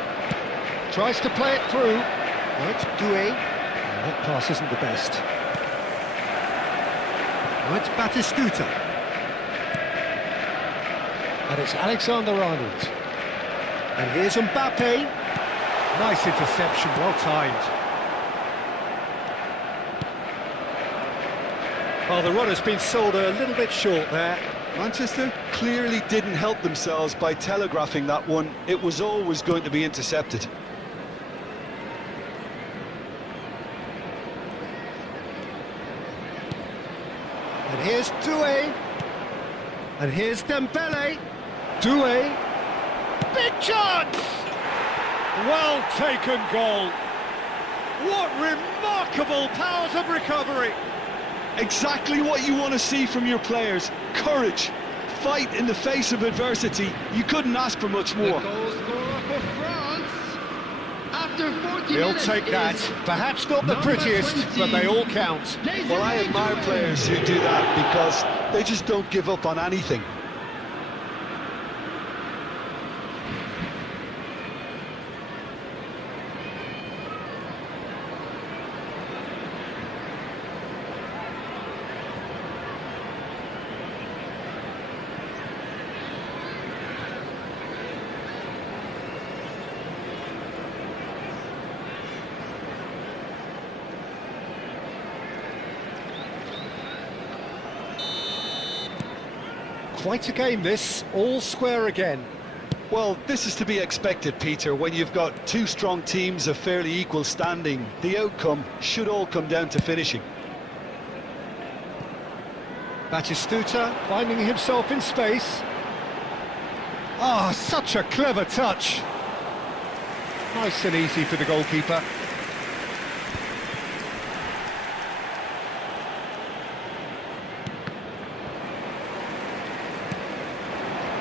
Tries to play it through. Now it's Doué. That pass isn't the best. Now it's Batistuta. And it's Alexander-Arnold. And here's Mbappe. Nice interception, well timed. Well, the run has been sold a little bit short there. Manchester clearly didn't help themselves by telegraphing that one. It was always going to be intercepted. And here's Doué. And here's Dembele. Doué. Big chance! Well taken goal. What remarkable powers of recovery. Exactly what you want to see from your players. Courage. Fight in the face of adversity. You couldn't ask for much The more. goal scorer for France after 40 They'll minutes take that. is Perhaps not the number prettiest, 20. but they all count. Well, I admire players who do that because they just don't give up on anything. Quite a game this, all square again. Well, this is to be expected, Peter. When you've got two strong teams of fairly equal standing, the outcome should all come down to finishing. Batistuta finding himself in space. Ah, such a clever touch. Nice and easy for the goalkeeper.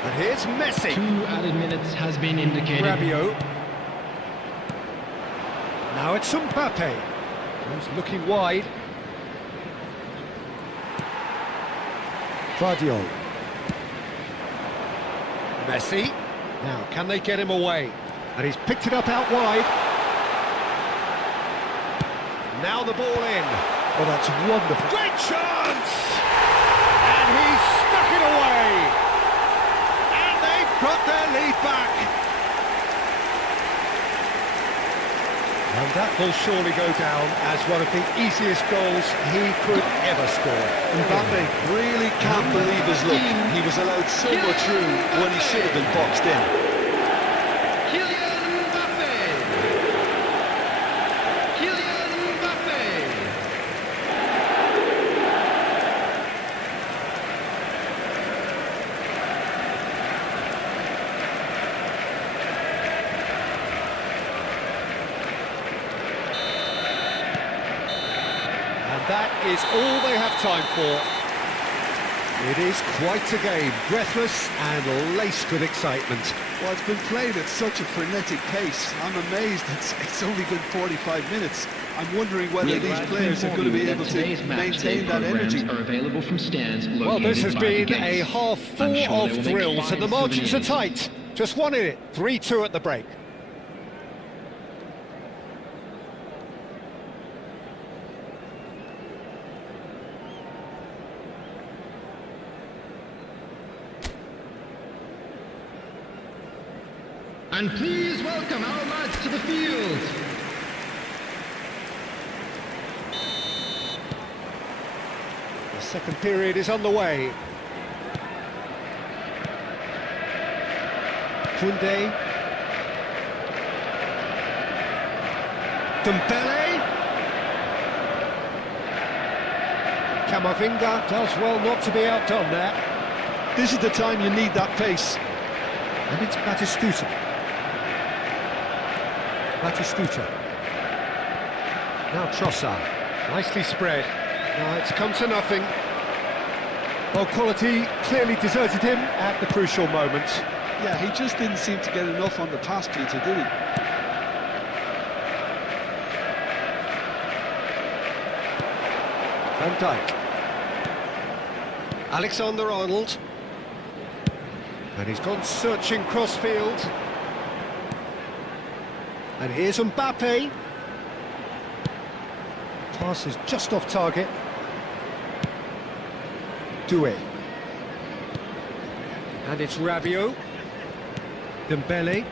And here's Messi. 2 added minutes has been indicated. Rabiot. Now it's Mbappe. He's looking wide. Guardiola. Messi. Now, can they get him away? And he's picked it up out wide. Now the ball in. Oh, that's wonderful. Great chance! And he's stuck it away. And they've got their lead back. And that will surely go down as one of the easiest goals he could ever score. Mbappe really can't believe his luck. He was allowed so much room when he should have been boxed in. Kylian Mbappe. Kylian Mbappe. that is all they have time for. It is quite a game, breathless and laced with excitement. Well, it's been played at such a frenetic pace. I'm amazed it's only been 45 minutes. I'm wondering whether these players are going to be able to maintain that energy. Are available from stands Well, this has been a half full I'm sure of they will make thrills, and the fine margins are souvenirs. tight. Just one in it, 3-2 at the break. And please welcome our lads to the field. The second period is underway. Koundé. Dembele. Camavinga does well not to be outdone there. This is the time you need that pace. And it's Batistuta. Batistuta. Now Trossard. Nicely spread. Now it's come to nothing. Well, quality clearly deserted him at the crucial moment. Yeah, he just didn't seem to get enough on the pass, Peter, did he? Van Dijk. Alexander-Arnold. And he's gone searching crossfield. And here's Mbappe. Pass is just off target. Doué. And it's Rabiot. Dembele.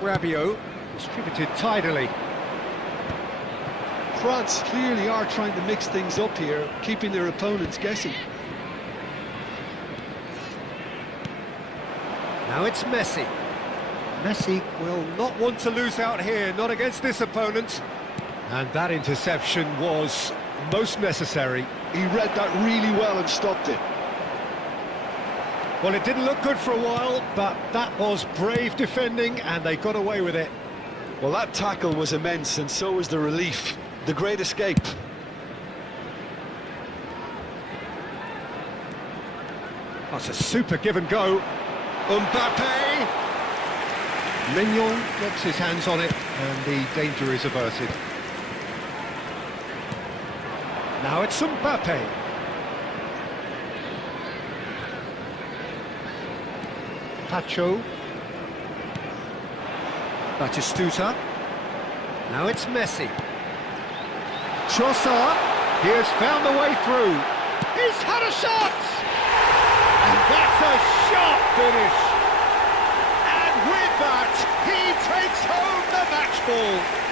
Rabiot. Distributed tidily. France clearly are trying to mix things up here, keeping their opponents guessing. Now it's Messi. Messi will not want to lose out here, not against this opponent. And that interception was most necessary. He read that really well and stopped it. Well, it didn't look good for a while, but that was brave defending, and they got away with it. Well, that tackle was immense, and so was the relief. The great escape. That's a super give and go. Mbappe! Mignon gets his hands on it, and the danger is averted. Now it's Mbappe. Pacho. Batistuta. Now it's Messi. Trossard. He has found the way through. He's had a shot! And that's a sharp finish. And with that, he takes home the match ball.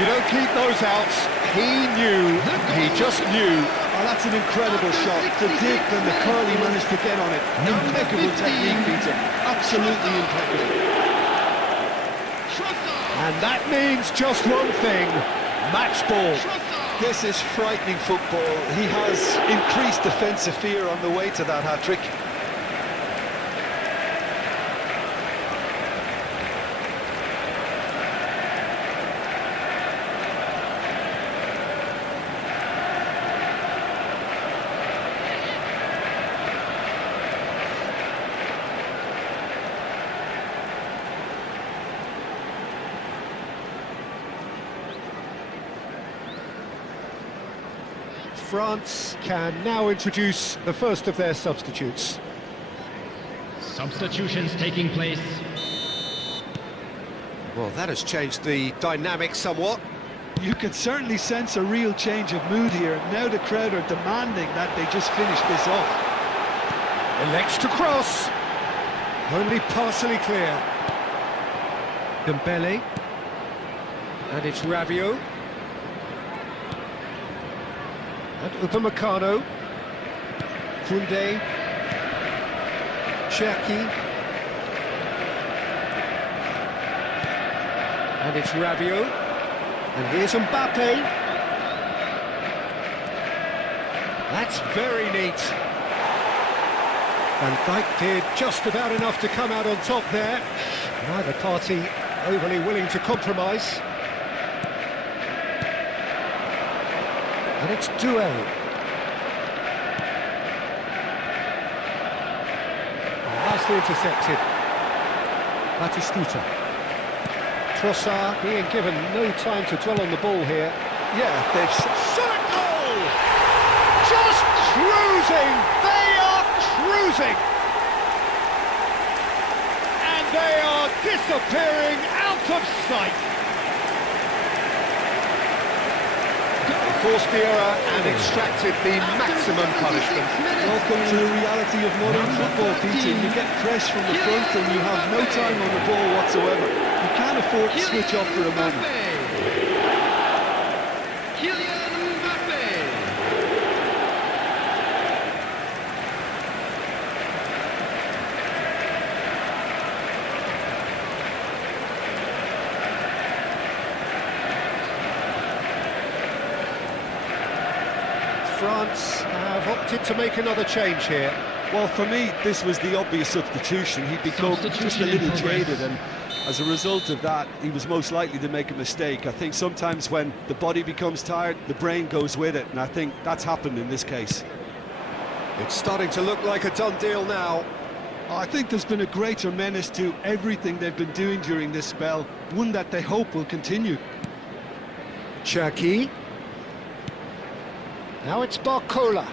You don't keep those outs. He knew, he just knew. Oh, that's an incredible shot. The dip and the curl he managed to get on it. Impeccable technique, Peter. Absolutely impeccable. And that means just one thing, match ball. This is frightening football. He has increased defensive fear on the way to that hat-trick. France can now introduce the first of their substitutes. Substitutions taking place. Well, that has changed the dynamic somewhat. You can certainly sense a real change of mood here. Now the crowd are demanding that they just finish this off. Elects to cross. Only partially clear. Dembele. And it's Rabiot. And Upamecano. Koundé. Cherki. And it's Rabiot. And here's Mbappe. That's very neat. Van Dijk did just about enough to come out on top there. Neither party overly willing to compromise. And it's Doué. Nicely intercepted. Batistuta. Trossard being given no time to dwell on the ball here. Yeah, they've Shot a goal! Just cruising! They are cruising! And they are disappearing out of sight! Forced the error and extracted the maximum punishment. Welcome to the reality of modern football, Peter. You get pressed from the front and you have no time on the ball whatsoever. You can't afford to switch off for a moment. Kylian Mbappe. France have opted to make another change here. Well, for me, this was the obvious substitution. He'd become just a Substitution in little progress. jaded, and as a result of that, he was most likely to make a mistake. I think sometimes when the body becomes tired, the brain goes with it, and I think that's happened in this case. It's starting to look like a done deal now. I think there's been a greater menace to everything they've been doing during this spell, one that they hope will continue. Cherki. Now it's Barcola.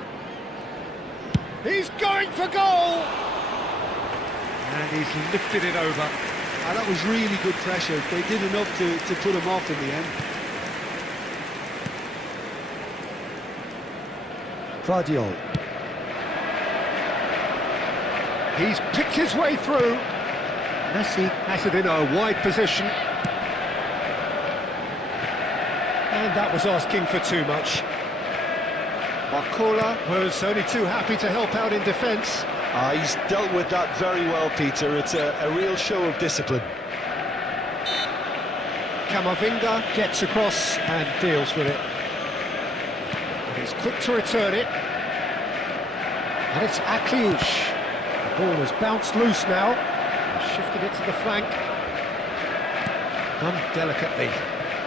He's going for goal! And he's lifted it over. And that was really good pressure. They did enough to put him off in the end. Guardiola. He's picked his way through. Messi has it in a wide position. And that was asking for too much. Barcola was only too happy to help out in defence. He's dealt with that very well, Peter. It's a real show of discipline. Camavinga gets across and deals with it. And he's quick to return it. And it's Akliouche. The ball has bounced loose now. He's shifted it to the flank. Done delicately.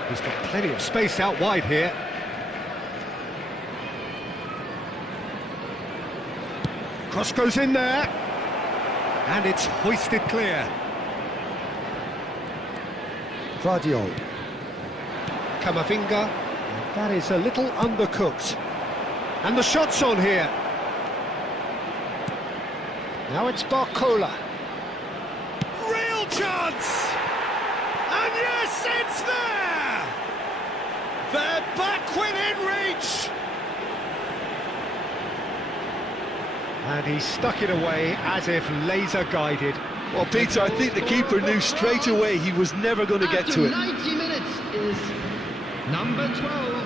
He's got plenty of space out wide here. Cross goes in there. And it's hoisted clear. Guardiola. Camavinga. That is a little undercooked. And the shot's on here. Now it's Barcola. Real chance! And yes, it's there! They're back within reach! And he stuck it away as if laser guided. Well, Peter, I think the keeper knew straight away he was never going to get to it. After 90 minutes is number 12,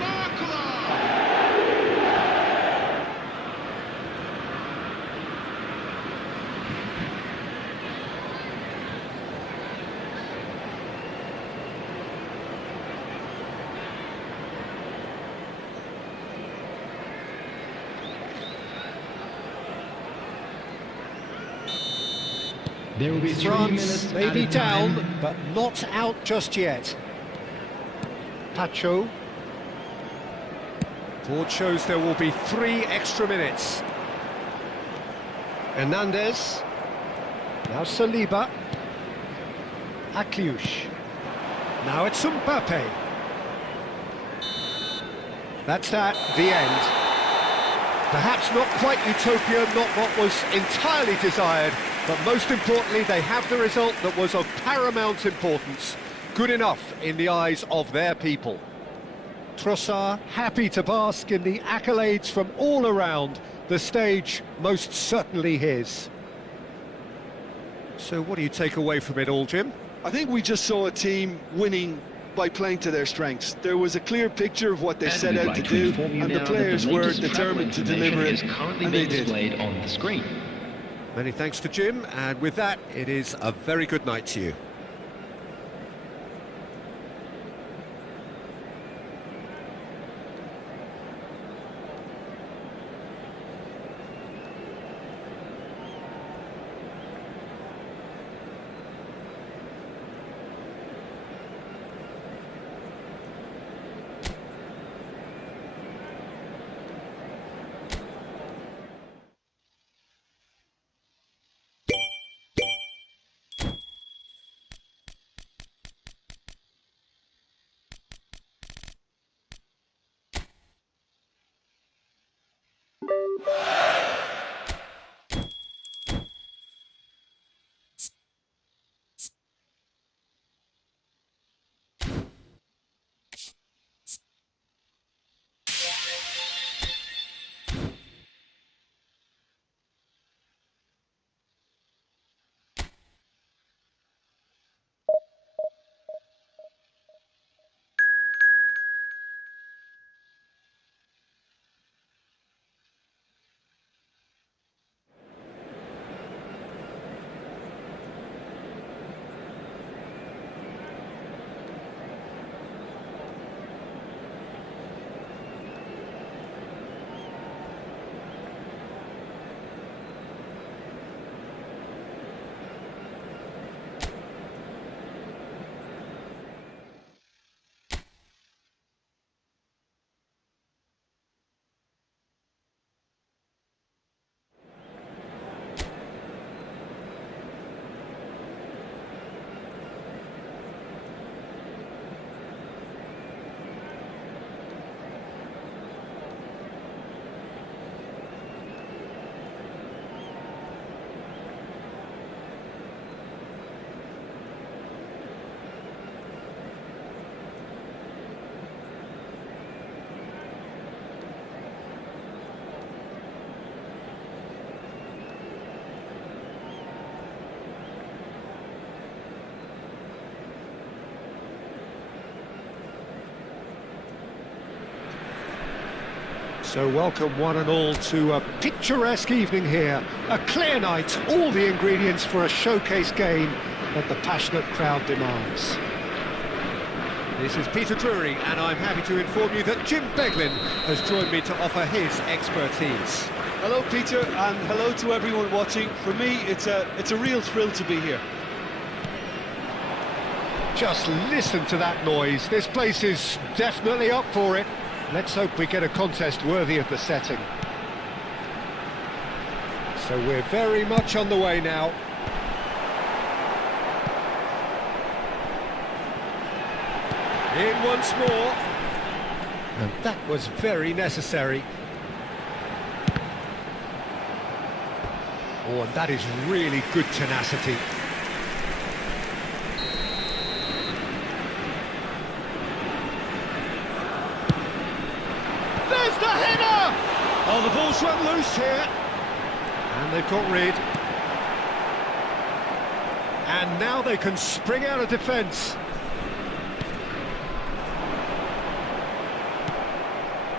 Barcola. There will be 3 minutes France may be added down, time. but not out just yet. Pacho. Board shows there will be 3 extra minutes. Hernandez. Now Saliba. Akliouche. Now it's Mbappe. That's at the end. Perhaps not quite utopia, not what was entirely desired, but most importantly, they have the result that was of paramount importance. Good enough in the eyes of their people. Trossard happy to bask in the accolades from all around, the stage most certainly his. So what do you take away from it all, Jim? I think we just saw a team winning by playing to their strengths. There was a clear picture of what they set out to do, and the players were determined to deliver it, and they did. Displayed on the screen. Many thanks to Jim, and with that, it is a very good night to you. So welcome one and all to a picturesque evening here. A clear night, all the ingredients for a showcase game that the passionate crowd demands. This is Peter Drury, and I'm happy to inform you that Jim Beglin has joined me to offer his expertise. Hello, Peter, and hello to everyone watching. For me, it's a real thrill to be here. Just listen to that noise. This place is definitely up for it. Let's hope we get a contest worthy of the setting. So we're very much on the way now. In once more. And that was very necessary. Oh, and that is really good tenacity. There's the header! Oh, the ball's run loose here. And they've got rid. And now they can spring out of defence.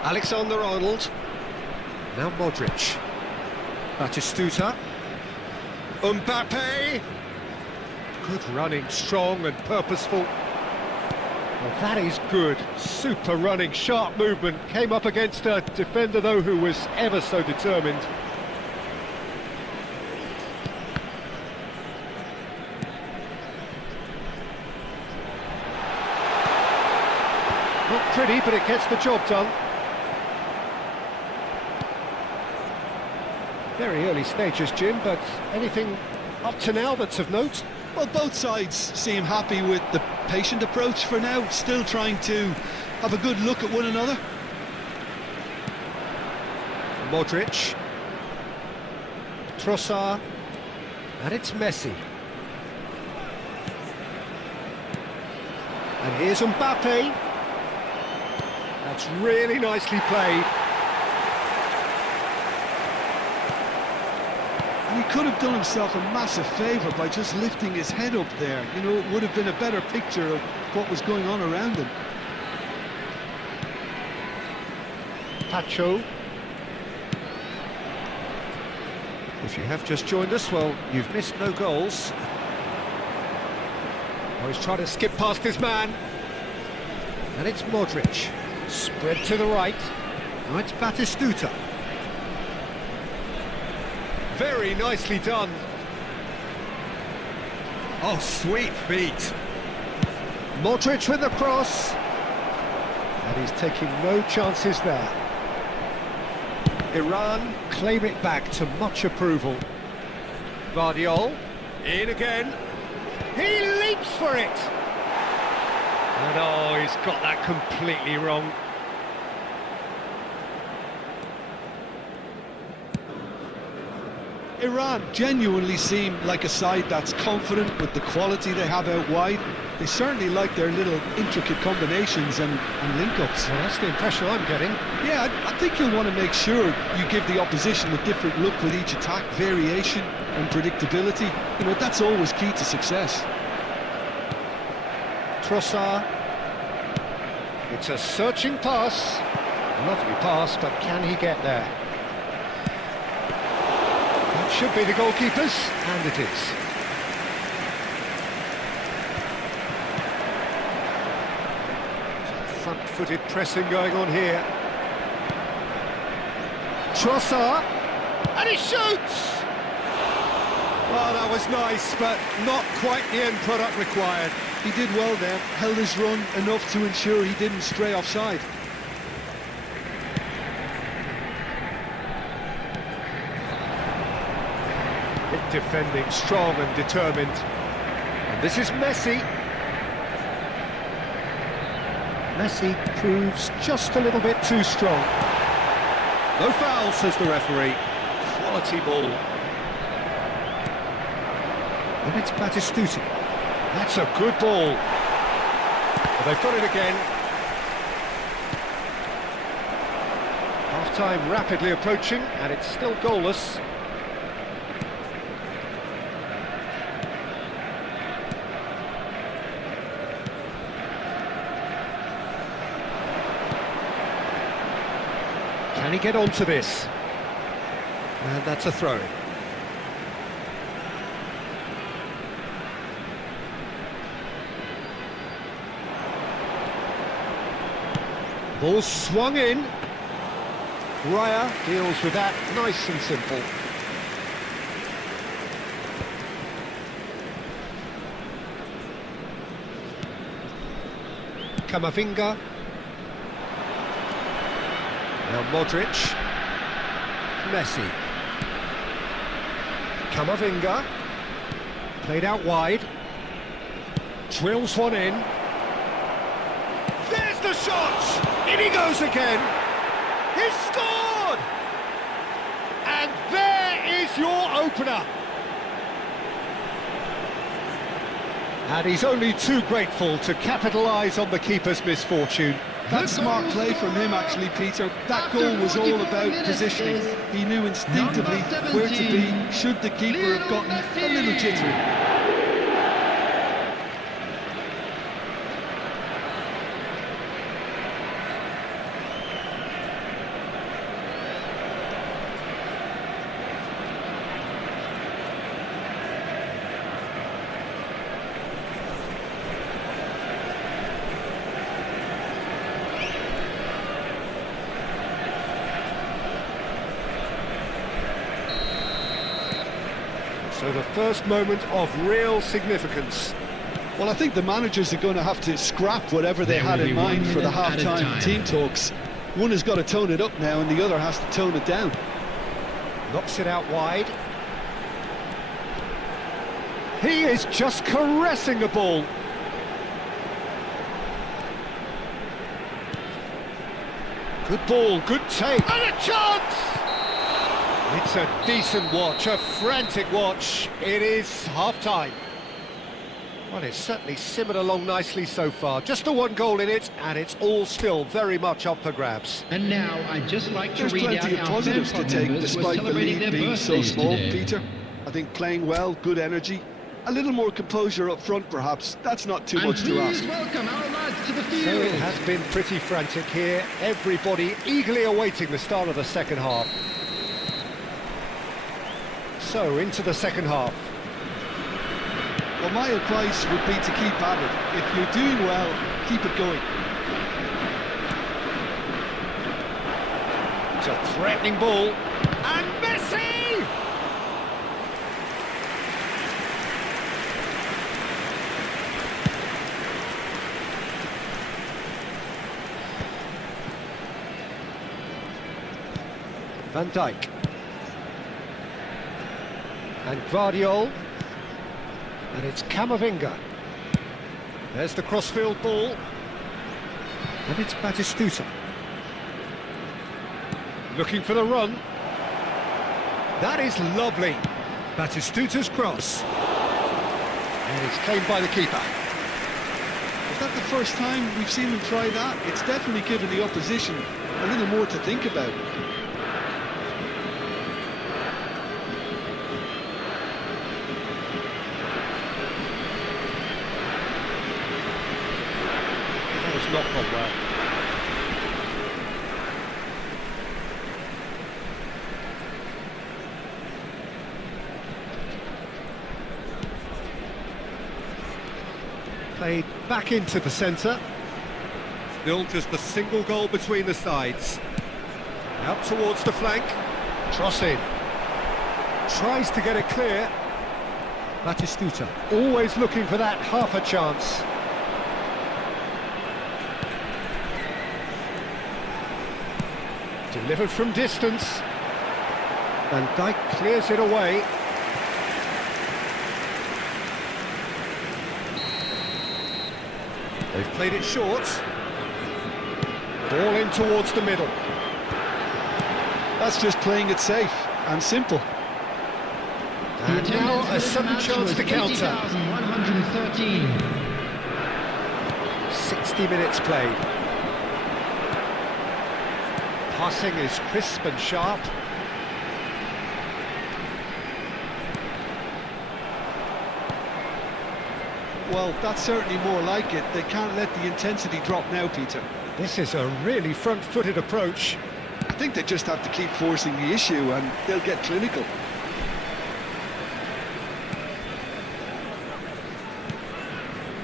Alexander-Arnold. Now Modric. Batistuta. Mbappe. Good running, strong and purposeful. Well, that is good. Super running, sharp movement. Came up against a defender, though, who was ever so determined. Not pretty, but it gets the job done. Very early stages, Jim, but anything up to now that's of note? Well, both sides seem happy with the patient approach for now, still trying to have a good look at one another. Modric. Trossard. And it's Messi. And here's Mbappe. That's really nicely played. And he could have done himself a massive favour by just lifting his head up there. You know, it would have been a better picture of what was going on around him. Pacho. If you have just joined us, well, you've missed no goals. Oh, he's trying to skip past his man. And it's Modric. Spread to the right. Now it's Batistuta. Very nicely done. Oh, sweet feet. Modric with the cross. And he's taking no chances there. Iran claim it back to much approval. Vardiol. In again. He leaps for it. And oh, he's got that completely wrong. Iran genuinely seem like a side that's confident with the quality they have out wide. They certainly like their little intricate combinations and link-ups. Well, that's the impression I'm getting. Yeah, I think you'll want to make sure you give the opposition a different look with each attack, variation and predictability. You know, that's always key to success. Trossard. It's a searching pass. Lovely pass, but can he get there? That should be the goalkeeper's, and it is. Some front-footed pressing going on here. Trossard. And he shoots! Well, that was nice, but not quite the end product required. He did well there, held his run enough to ensure he didn't stray offside. Good defending, strong and determined. And this is Messi. Messi proves just a little bit too strong. No foul, says the referee. Quality ball. And it's Batistuta. That's a good ball. But they've got it again. Half-time rapidly approaching, and it's still goalless. Can he get onto this? And that's a throw-in. Ball swung in. Raya deals with that nice and simple. Camavinga. Now Modric. Messi. Camavinga. Played out wide. Drills one in. There's the shot! In he goes again. He's scored! And there is your opener. And he's only too grateful to capitalise on the keeper's misfortune. That's smart play from him, actually, Peter. That goal was all about positioning. He knew instinctively where to be should the keeper have gotten a little jittery. So the first moment of real significance. Well, I think the managers are going to have to scrap whatever they had in mind for the half-time team talks. One has got to tone it up now and the other has to tone it down. Knocks it out wide. He is just caressing the ball. Good ball, good take. And a chance! It's a decent watch, a frantic watch. It is half-time. Well, it's certainly simmered along nicely so far. Just the one goal in it, and it's all still very much up for grabs. And now I'd just like to There's read plenty of out positives to take despite the lead being so small, Peter. I think playing well, good energy. A little more composure up front, perhaps. That's not too much to ask. Welcome our lads to the field. So it has been pretty frantic here. Everybody eagerly awaiting the start of the second half. So, into the second half. Well, my advice would be to keep at it. If you're doing well, keep it going. It's a threatening ball. And Messi! Van Dijk. And Gvardiol. And it's Camavinga. There's the crossfield ball. And it's Batistuta. Looking for the run. That is lovely. Batistuta's cross. And it's claimed by the keeper. Is that the first time we've seen them try that? It's definitely given the opposition a little more to think about. Not gone well. Played back into the centre. Still just the single goal between the sides. Out towards the flank. Cross in. Tries to get it clear. Batistuta always looking for that half a chance. Delivered from distance. Van Dijk clears it away. They've played it short. Ball in towards the middle. That's just playing it safe and simple. And now a sudden chance to counter. 113. 60 minutes played. Passing is crisp and sharp. Well, that's certainly more like it. They can't let the intensity drop now, Peter. This is a really front-footed approach. I think they just have to keep forcing the issue and they'll get clinical.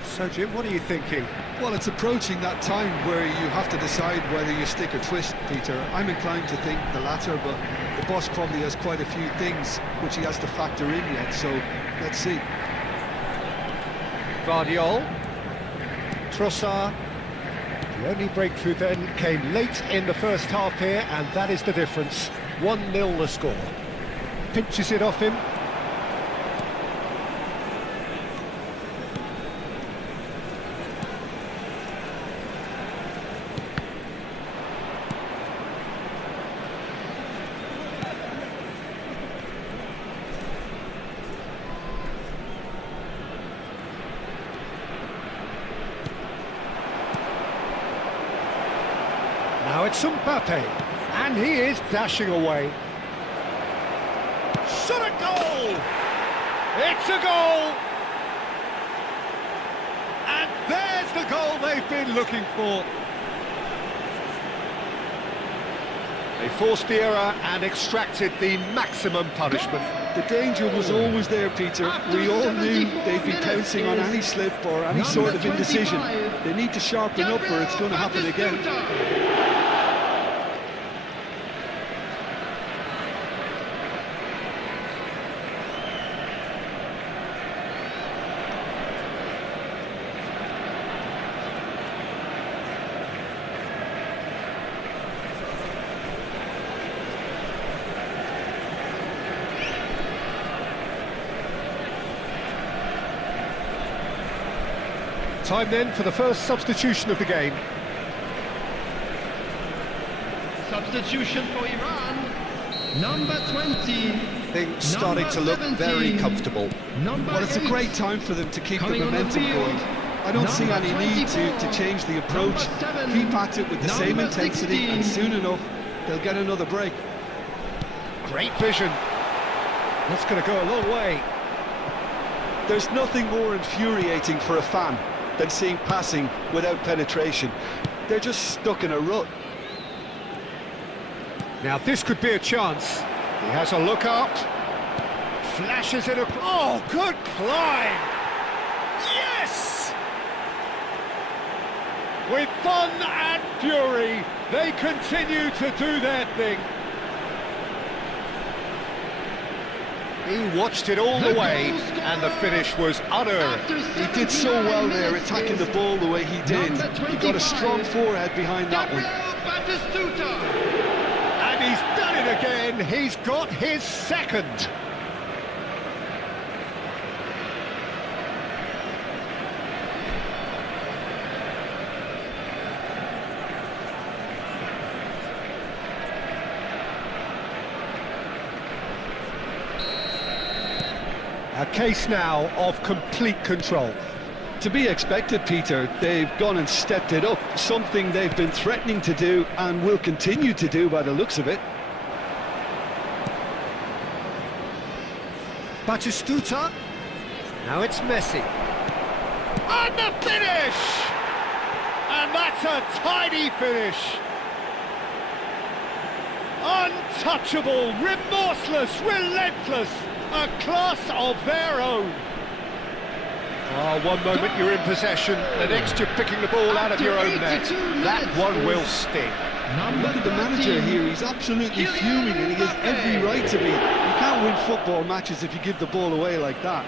So, Jim, what are you thinking? Well, it's approaching that time where you have to decide whether you stick or twist, Peter. I'm inclined to think the latter, but the boss probably has quite a few things which he has to factor in yet, so let's see. Guardiola, Trossard. The only breakthrough then came late in the first half here, and that is the difference. 1-0 the score. Pinches it off him. Now it's Mbappe, and he is dashing away. Shot a goal! It's a goal! And there's the goal they've been looking for. They forced the error and extracted the maximum punishment. The danger was always there, Peter. We all knew they'd be pouncing on any slip or any sort of indecision. They need to sharpen up or it's going to happen again. Time then for the first substitution of the game. Substitution for Iran. Number 20. Things starting to look very comfortable. Well, it's a great time for them to keep the momentum going. I don't see any need to change the approach. Keep at it with the same intensity, and soon enough, they'll get another break. Great vision. That's going to go a long way. There's nothing more infuriating for a fan than seeing passing without penetration. They're just stuck in a rut. Now this could be a chance. He has a look up. Flashes it across. Oh, good climb! Yes! With fun and fury, they continue to do their thing. He watched it all the way, and the finish was unearned. He did so well there, attacking the ball the way he did. He got a strong forehead behind that one. And he's done it again. He's got his second. A case now of complete control. To be expected, Peter. They've gone and stepped it up, something they've been threatening to do and will continue to do by the looks of it. Batistuta. Now it's Messi. And the finish! And that's a tidy finish. Untouchable, remorseless, relentless. A class of their own. Oh, one moment you're in possession, the next you're picking the ball out of your own net. That one will sting. Look at the manager here, he's absolutely fuming and he has every right to be. You can't win football matches if you give the ball away like that.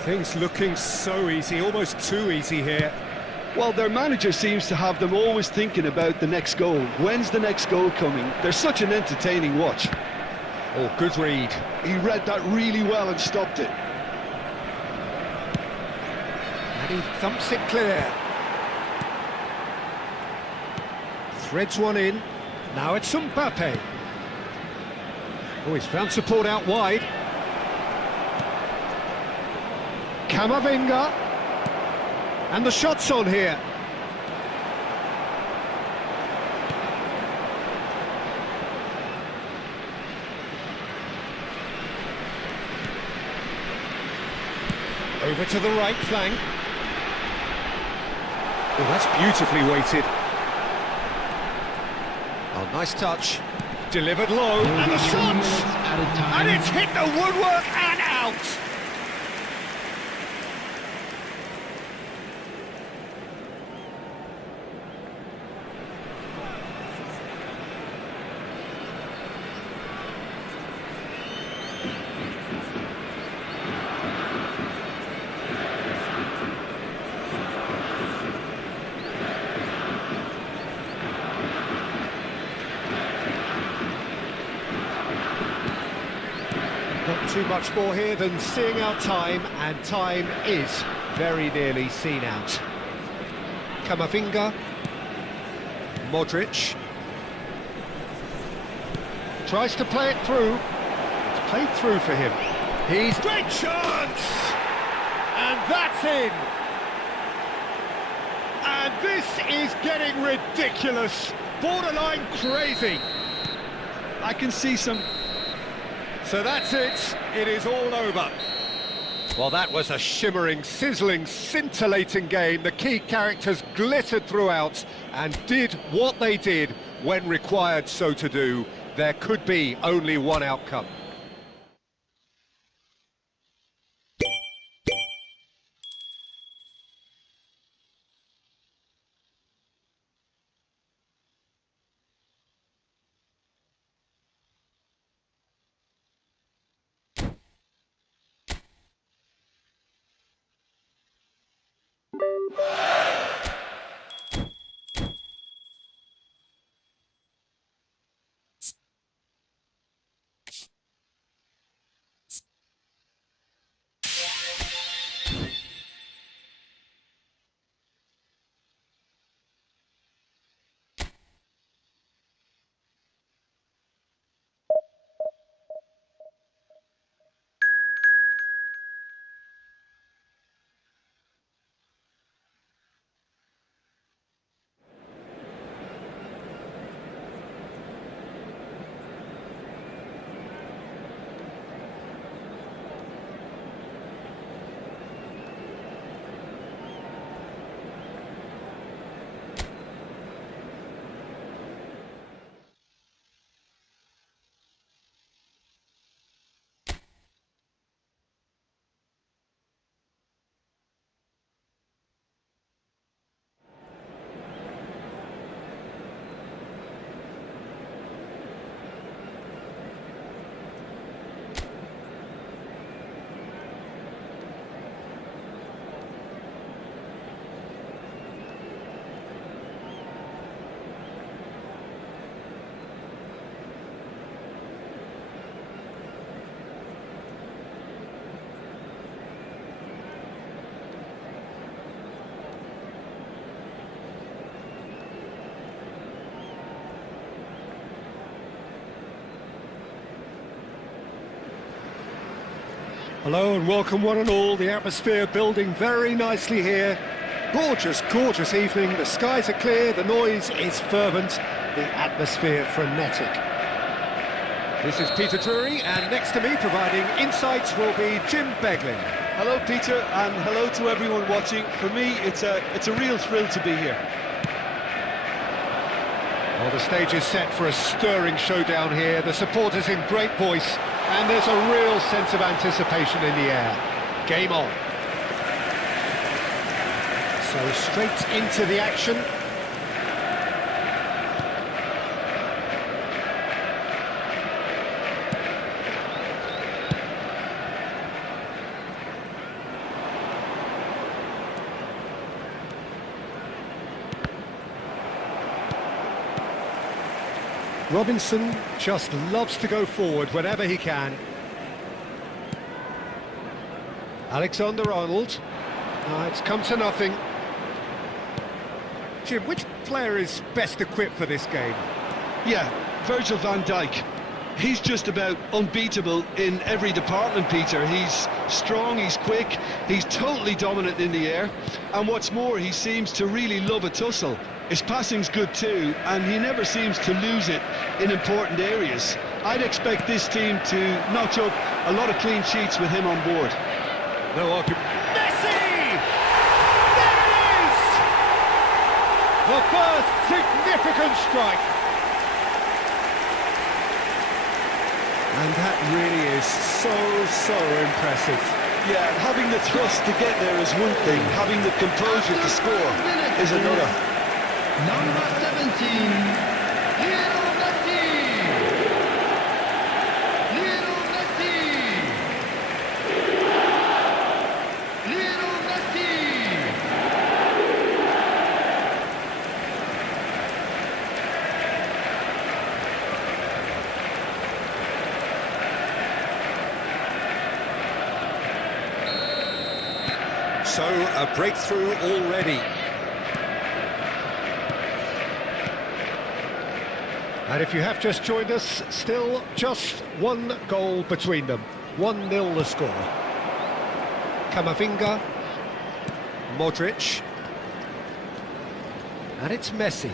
Things looking so easy, almost too easy here. Well, their manager seems to have them always thinking about the next goal. When's the next goal coming? They're such an entertaining watch. Oh, good read. He read that really well and stopped it. And he thumps it clear. Threads one in. Now it's Mbappe. Oh, he's found support out wide. Camavinga. And the shot's on here. Over to the right flank. Well, that's beautifully weighted. Oh, nice touch. Delivered low, There will and be the 3 shot! minutes added time. And it's hit the woodwork and out! Not too much more here than seeing out time, and time is very nearly seen out. Camavinga, Modric, tries to play it through. It's played through for him. He's great chance, and that's in. And this is getting ridiculous, borderline crazy. I can see some... So that's it, it is all over. Well, that was a shimmering, sizzling, scintillating game. The key characters glittered throughout and did what they did when required so to do. There could be only one outcome. Hello and welcome one and all. The atmosphere building very nicely here. Gorgeous, gorgeous evening. The skies are clear, the noise is fervent, the atmosphere frenetic. This is Peter Drury, and next to me providing insights will be Jim Beglin. Hello, Peter, and hello to everyone watching. For me, it's a real thrill to be here. Well, the stage is set for a stirring showdown here. The supporters in great voice, and there's a real sense of anticipation in the air. Game on. So straight into the action. Robinson just loves to go forward whenever he can. Alexander-Arnold. It's come to nothing. Jim, which player is best equipped for this game? Yeah, Virgil van Dijk. He's just about unbeatable in every department, Peter. He's strong, he's quick, he's totally dominant in the air, and what's more, he seems to really love a tussle. His passing's good too, and he never seems to lose it in important areas. I'd expect this team to notch up a lot of clean sheets with him on board. No argument. Messi! There it is! Significant strike. And that really is so impressive. Yeah, and having the thrust to get there is one thing, having the composure to score is another. Number 17, Lionel Messi. Lionel Messi. Lionel Messi. So, a breakthrough already. And if you have just joined us, still just one goal between them. 1-0 the score. Camavinga, Modric, and it's Messi.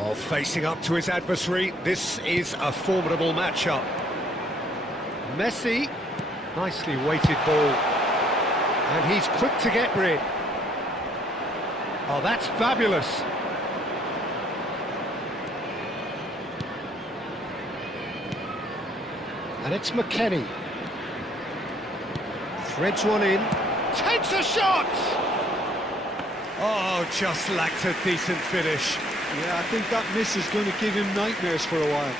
Oh, facing up to his adversary, this is a formidable matchup. Messi, nicely weighted ball. And he's quick to get rid. Oh, that's fabulous. And it's McKennie. Threads one in. Takes a shot! Oh, just lacked a decent finish. Yeah, I think that miss is going to give him nightmares for a while.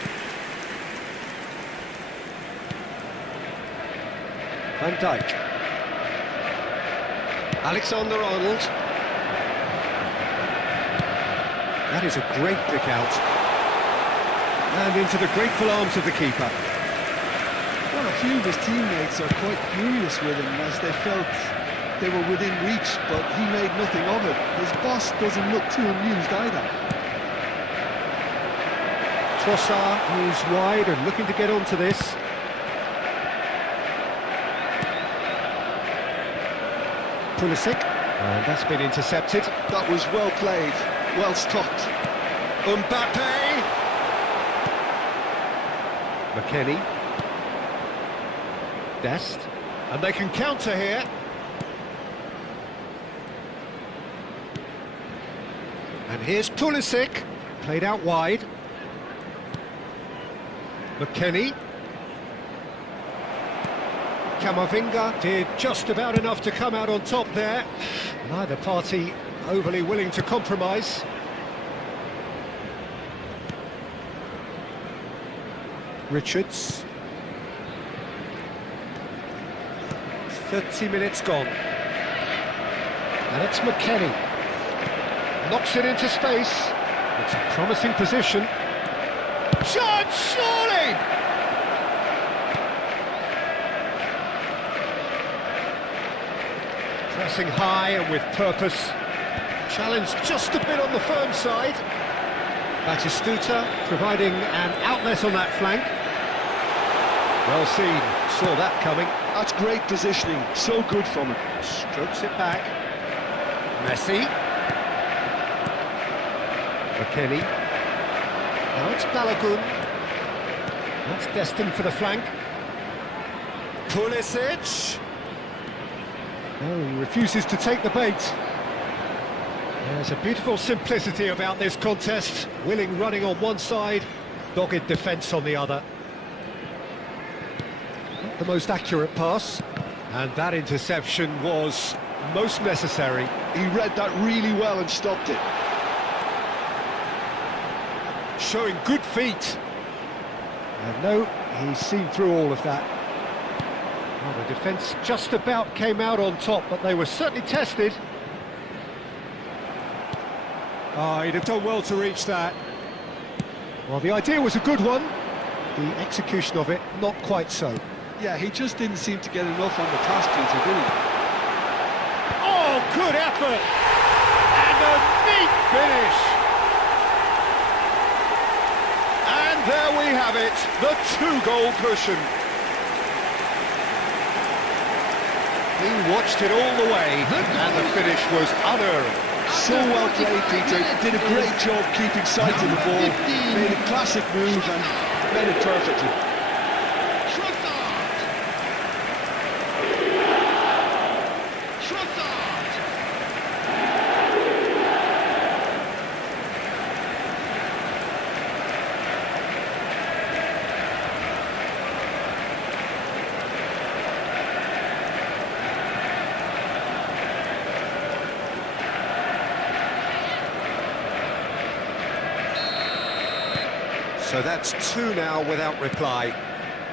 Van Dijk. Alexander-Arnold. That is a great pick out. And into the grateful arms of the keeper. Well, a few of his teammates are quite furious with him as they felt they were within reach, but he made nothing of it. His boss doesn't look too amused either. Trossard is wide and looking to get onto this. Pulisic, and that's been intercepted. That was well played, well stopped. Mbappe! McKennie. Dest. And they can counter here. And here's Pulisic, played out wide. McKennie. Camavinga did just about enough to come out on top there. Neither party overly willing to compromise. Richards. 30 minutes gone. And it's McKennie. Knocks it into space. It's a promising position. Shot, surely! Pressing high and with purpose. Challenge just a bit on the firm side. Batistuta providing an outlet on that flank. Well seen, saw that coming. That's great positioning, so good from him. Strokes it back. Messi. McKennie. Now it's Balogun. That's destined for the flank. Pulisic. No, he refuses to take the bait. There's a beautiful simplicity about this contest. Willing running on one side, dogged defence on the other. Not the most accurate pass. And that interception was most necessary. He read that really well and stopped it. Showing good feet. And no, he's seen through all of that. Well, the defence just about came out on top, but they were certainly tested. Oh, he'd have done well to reach that. Well, the idea was a good one. The execution of it, not quite so. Yeah, he just didn't seem to get enough on the task, Peter, did he? Oh, good effort! And a neat finish! And there we have it, the two-goal cushion. He watched it all the way, and the finish was unearned. So well played, Peter. Did a great job keeping sight of the ball. Made a classic move and made it perfectly. So that's two now without reply.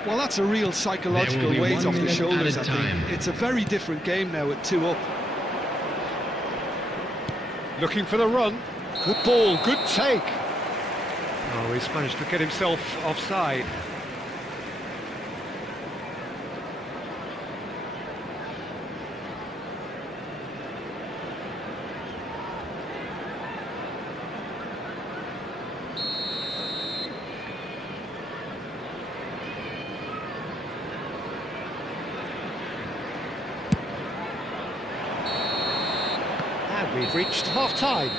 Well, that's a real psychological There will be weight 1 off the minute shoulders, I added time. think. It's a very different game now at 2 up. Looking for the run. Good ball, good take. Oh, he's managed to get himself offside. And we've reached half-time.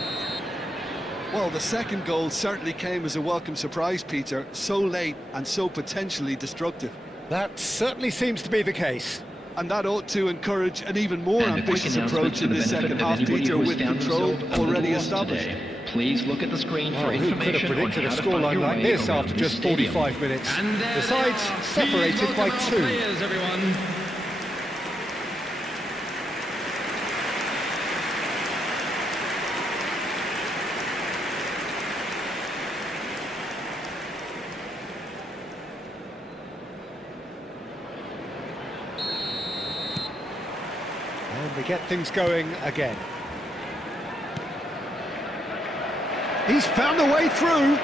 Well, the second goal certainly came as a welcome surprise, Peter. So late and so potentially destructive. That certainly seems to be the case. And that ought to encourage an even more And a quick ambitious announcement approach for in the the benefit second of half, anybody Peter, who has with found control themselves a already little lost established. today. Please look at the screen Oh, for who could have information on predicted a how to find scoreline your like way this around after the just stadium. 45 minutes? And there The they sides are. Please separated by welcome our 2. players, everyone. And we get things going again. He's found the way through.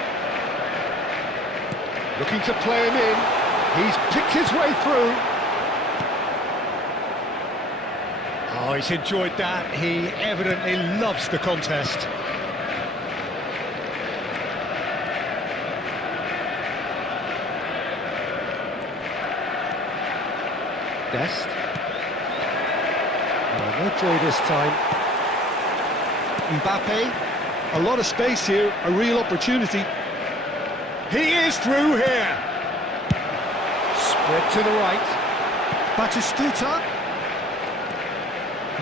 Looking to play him in. He's picked his way through. Oh, he's enjoyed that. He evidently loves the contest. Dest. Oh, no joy this time. Mbappe. A lot of space here, a real opportunity. He is through here. Spread to the right. Batistuta.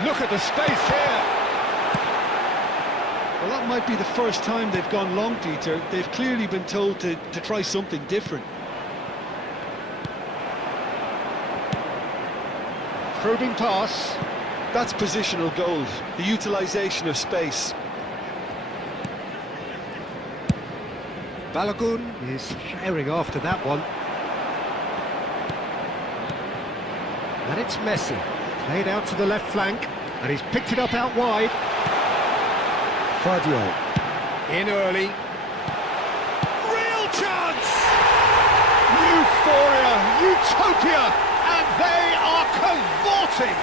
Look at the space here. Well, that might be the first time they've gone long, Peter. They've clearly been told to try something different. Probing pass. That's positional goals, the utilisation of space. Balogun is sharing after that one. And it's Messi. Played out to the left flank, and he's picked it up out wide. Guardiola. In early. Real chance! Euphoria, utopia, and they are cavorting!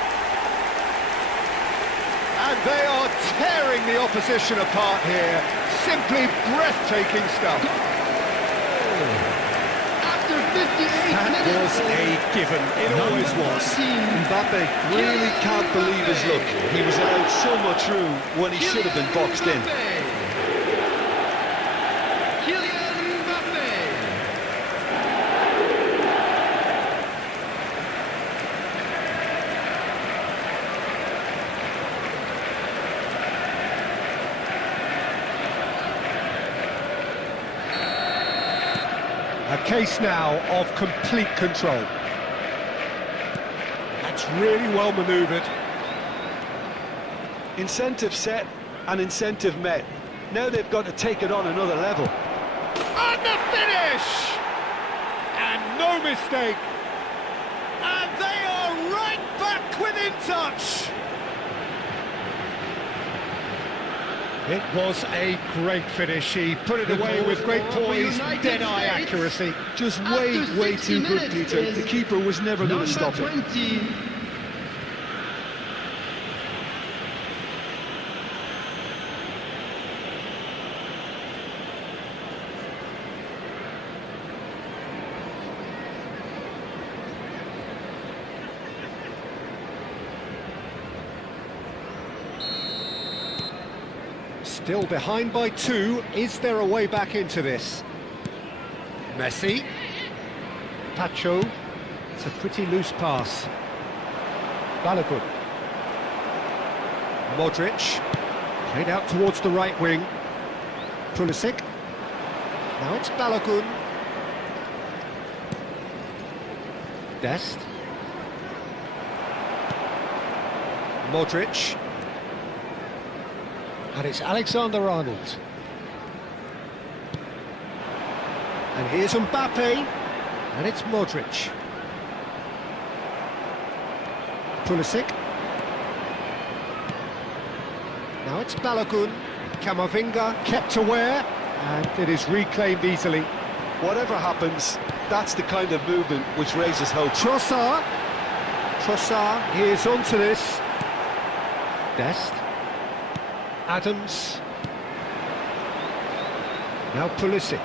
And they are tearing the opposition apart here. Simply breathtaking stuff. After 58 That minutes. was a given. It always was. Mbappe really can't believe his luck. He was allowed so much room when he should have been boxed in. Kylian Mbappe. A case now of complete control. That's really well manoeuvred. Incentive set and incentive met. Now they've got to take it on another level. And the finish! And no mistake. And they are right back within touch. It was a great finish. He put it away with great poise, dead-eye accuracy. Just After way 60 too good, minutes Peter. is The keeper was never going Number to stop it. 20. Still behind by 2. Is there a way back into this? Messi. Pacho. It's a pretty loose pass. Balogun. Modric. Played out towards the right wing. Pulisic. Now it's Balogun. Dest. Modric. And it's Alexander-Arnold. And here's Mbappe, and it's Modric. Pulisic. Now it's Balogun. Camavinga kept aware, and it is reclaimed easily. Whatever happens, that's the kind of movement which raises hope. Trossard. Trossard, he is onto this. Dest. Adams. Now Pulisic.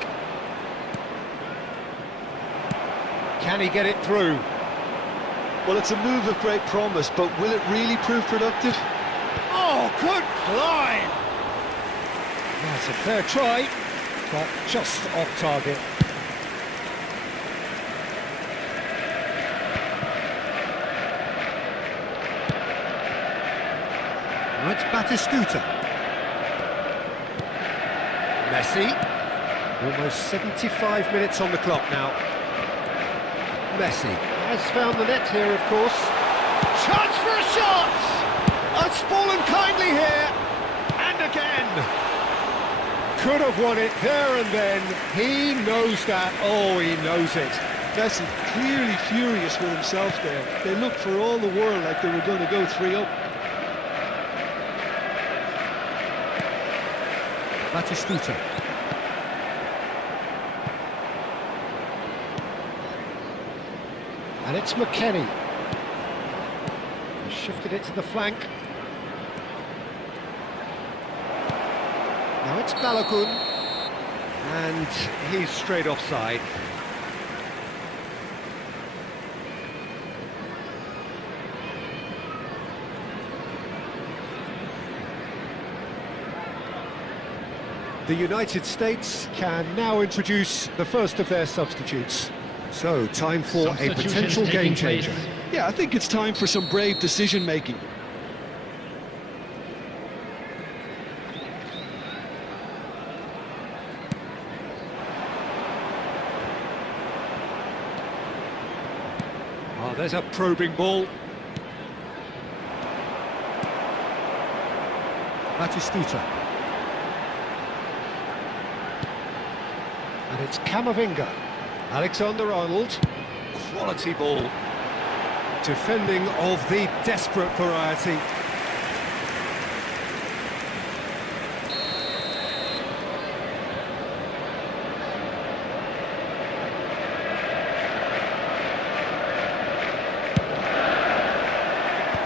Can he get it through? Well, it's a move of great promise, but will it really prove productive? Oh, good climb! That's a fair try, but just off target. Now it's Batistuta. Messi. Almost 75 minutes on the clock now. Messi has found the net here, of course. Chance for a shot! It's fallen kindly here, and again. Could have won it there and then. He knows that. Oh, he knows it. Messi clearly furious with himself there. They looked for all the world like they were going to go 3-up. Batistuta. And it's McKennie. He shifted it to the flank. Now it's Balogun. And he's straight offside. The United States can now introduce the first of their substitutes. So, time for a potential game changer. Yeah, I think it's time for some brave decision-making. Oh, there's a probing ball. Batistuta. And it's Camavinga. Alexander-Arnold. Quality ball. Defending of the desperate variety.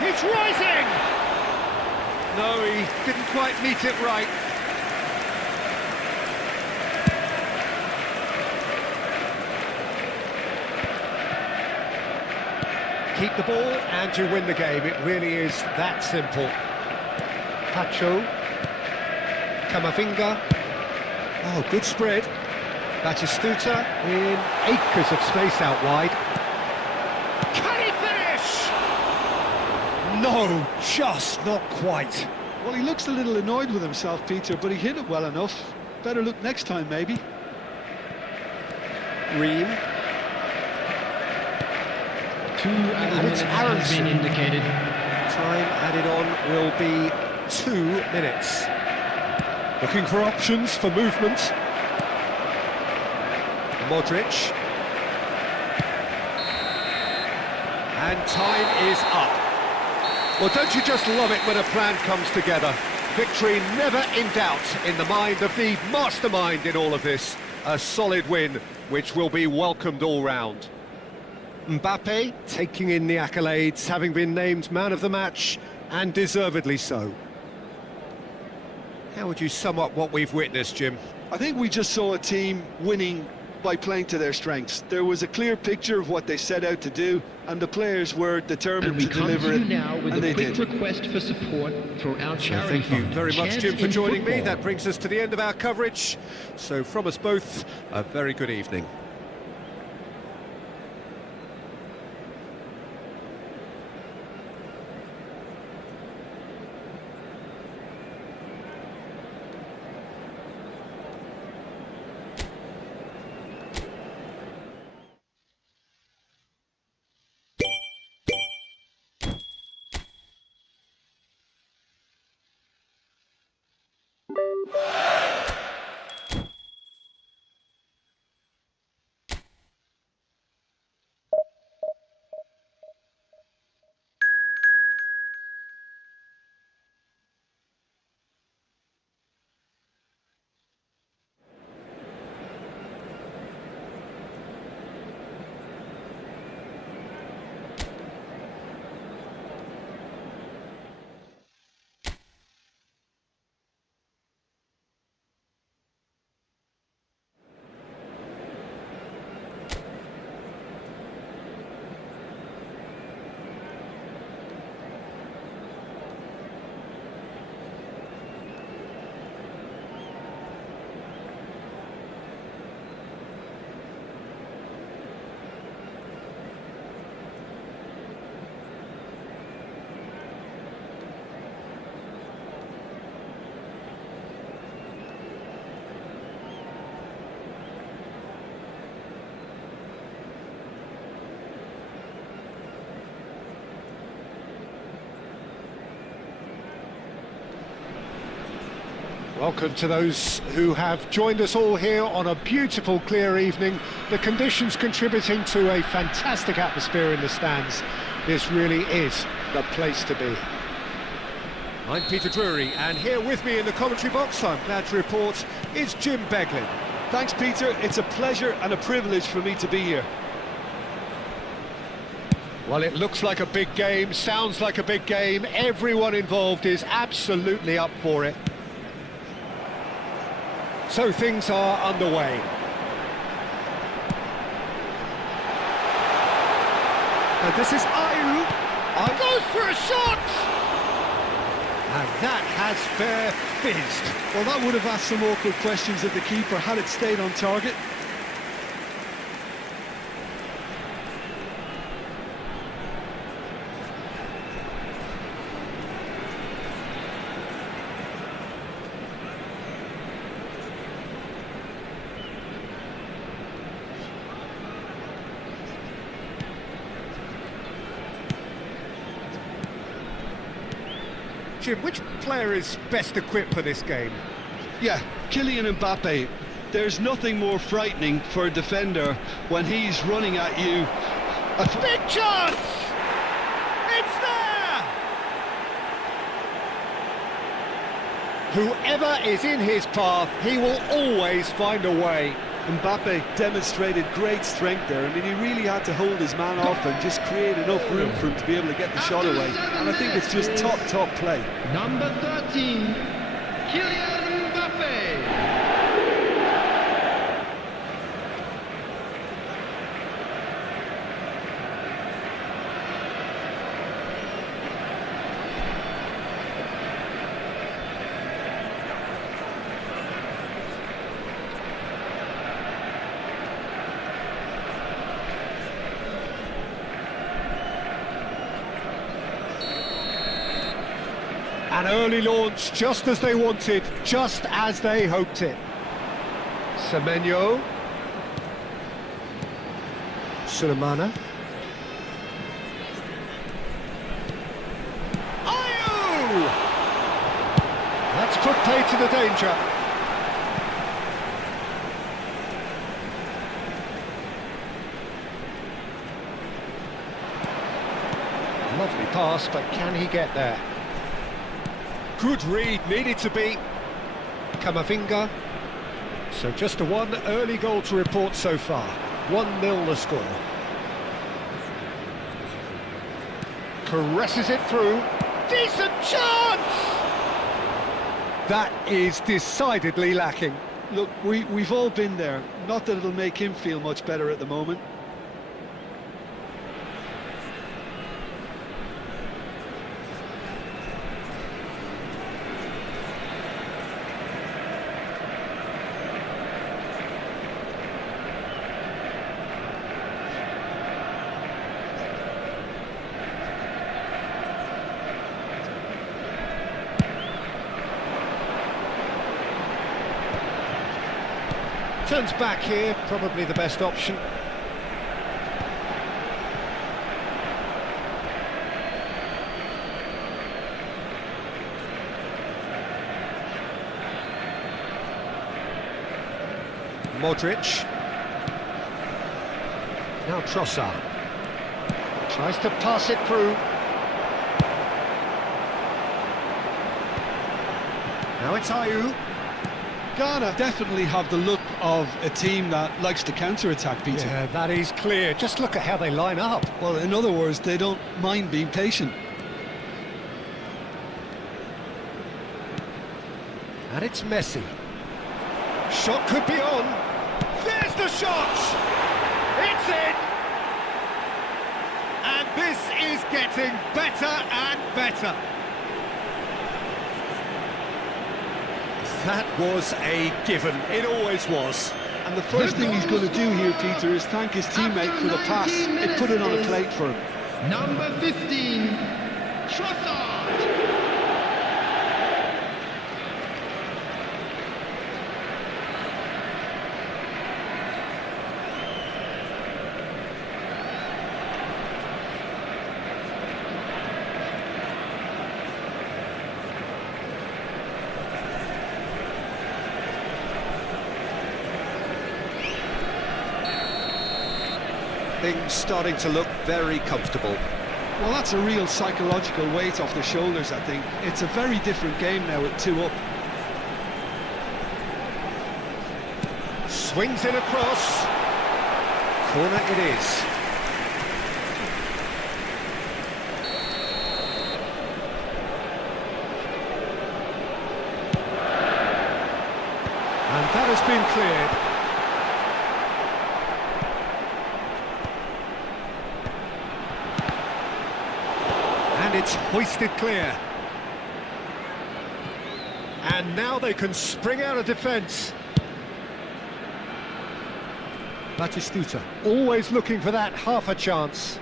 He's rising! No, he didn't quite meet it right. Keep the ball and you win the game. It really is that simple. Pacho. Camavinga. Oh, good spread. Batistuta in acres of space out wide. Can he finish? No, just not quite. Well, he looks a little annoyed with himself, Peter, but he hit it well enough. Better look next time, maybe. Ream. 2 added minutes has been indicated. Time added on will be 2 minutes. Looking for options for movement. Modric. And time is up. Well, don't you just love it when a plan comes together? Victory never in doubt in the mind of the mastermind in all of this. A solid win, which will be welcomed all round. Mbappe taking in the accolades, having been named man of the match, and deservedly so. How would you sum up what we've witnessed, Jim? I think we just saw a team winning by playing to their strengths. There was a clear picture of what they set out to do, and the players were determined And we to come deliver to you it, now with and a they quick did. request for support for our charity Thank you fund, very much, Chance Jim, for in joining me. Football. That brings us to the end of our coverage. So from us both, a very good evening. Welcome to those who have joined us all here on a beautiful, clear evening. The conditions contributing to a fantastic atmosphere in the stands. This really is the place to be. I'm Peter Drury, and here with me in the commentary box, I'm glad to report, is Jim Beglin. Thanks, Peter. It's a pleasure and a privilege for me to be here. Well, it looks like a big game, sounds like a big game. Everyone involved is absolutely up for it. So things are underway. And this is Ayew. Ayew goes for a shot! And that has fair fizzed. Well, that would have asked some awkward questions of the keeper had it stayed on target. Jim, which player is best equipped for this game? Yeah, Kylian Mbappe. There's nothing more frightening for a defender when he's running at you. Big chance! It's there! Whoever is in his path, he will always find a way. Mbappe demonstrated great strength there. I mean, he really had to hold his man off and just create enough room for him to be able to get the shot away. And I think it's just top play. Number 13, Kylian Mbappe. An early launch, just as they wanted, just as they hoped it. Semenyo. Sulemana. Ayew! That's put play to the danger. Lovely pass, but can he get there? Good read, needed to be. Camavinga. So just a one early goal to report so far. 1-0 the score. Caresses it through. Decent chance! That is decidedly lacking. Look, we've all been there. Not that it'll make him feel much better at the moment. Turns back here, probably the best option. Modric. Now Trossard. Tries to pass it through. Now it's Ayew. Ghana definitely have the look of a team that likes to counter-attack, Peter. Yeah, that is clear. Just look at how they line up. Well, in other words, they don't mind being patient. And it's Messi. Shot could be on. There's the shot! It's in! And this is getting better and better. That was a given. It always was. And the first thing he's going to do here, Peter, is thank his teammate for the pass. It put it on a plate for him. Number 15, Trossard. Things starting to look very comfortable. Well, that's a real psychological weight off the shoulders, I think. It's a very different game now with 2 up. Swings in across. Corner it is. And that has been cleared. And it's hoisted clear. And now they can spring out of defence. Batistuta, always looking for that half a chance.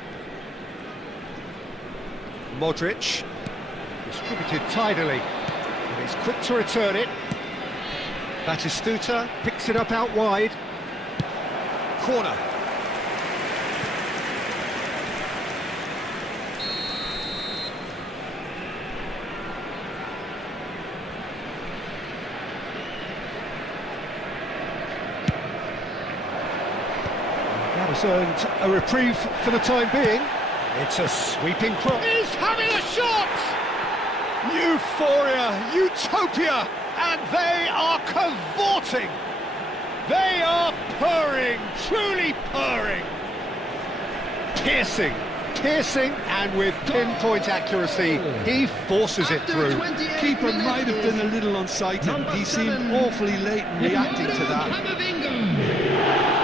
Modric, distributed tidily, and he's quick to return it. Batistuta picks it up out wide. Corner. That has earned a reprieve for the time being. It's a sweeping cross. He's having a shot! Euphoria, utopia, and they are cavorting. They are purring, truly purring. Piercing, and with pinpoint accuracy, he forces it through. Keeper might have been a little unsighted. He seemed awfully late in reacting to that. Camavinga.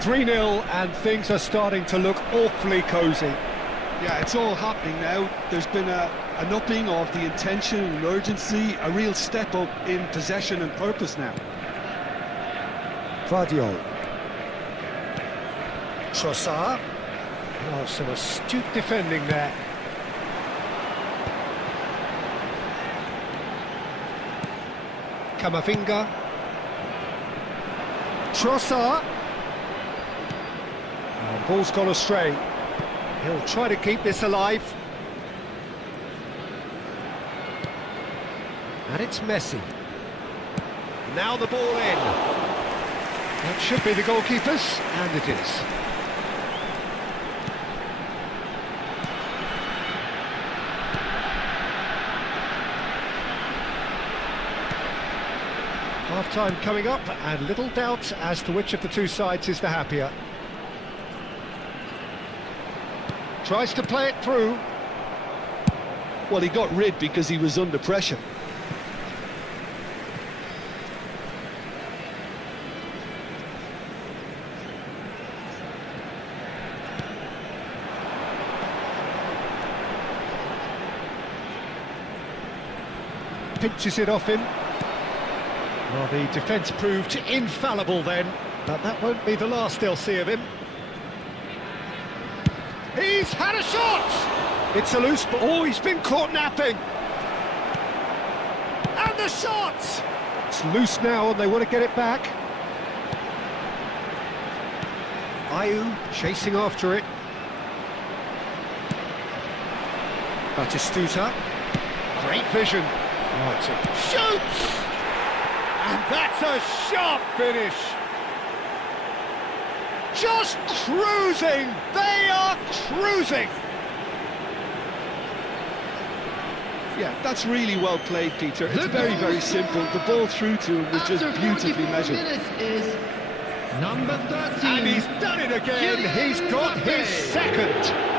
3-0, and things are starting to look awfully cosy. Yeah, it's all happening now. There's been an upping of the intention and urgency, a real step up in possession and purpose now. Vardiol. Trossard. Oh, some astute defending there. Camavinga. Trossard. Oh, ball's gone astray. He'll try to keep this alive. And it's Messi. Now the ball in. That should be the goalkeeper's, and it is. Half-time coming up, and little doubt as to which of the two sides is the happier. Tries to play it through. Well, he got rid because he was under pressure. Pinches it off him. Well, the defence proved infallible then, but that won't be the last they'll see of him. He's had a shot! It's a loose ball. Oh, he's been caught napping. And the shot! It's loose now and they want to get it back. Ayew chasing after it. Batistuta. Great vision. Oh, it's a shoots! And that's a sharp finish. Just cruising! They are cruising! Yeah, that's really well played, Peter. It's very, very simple. The ball through to him was just beautifully measured. Is number 13. And he's done it again. He's got his second.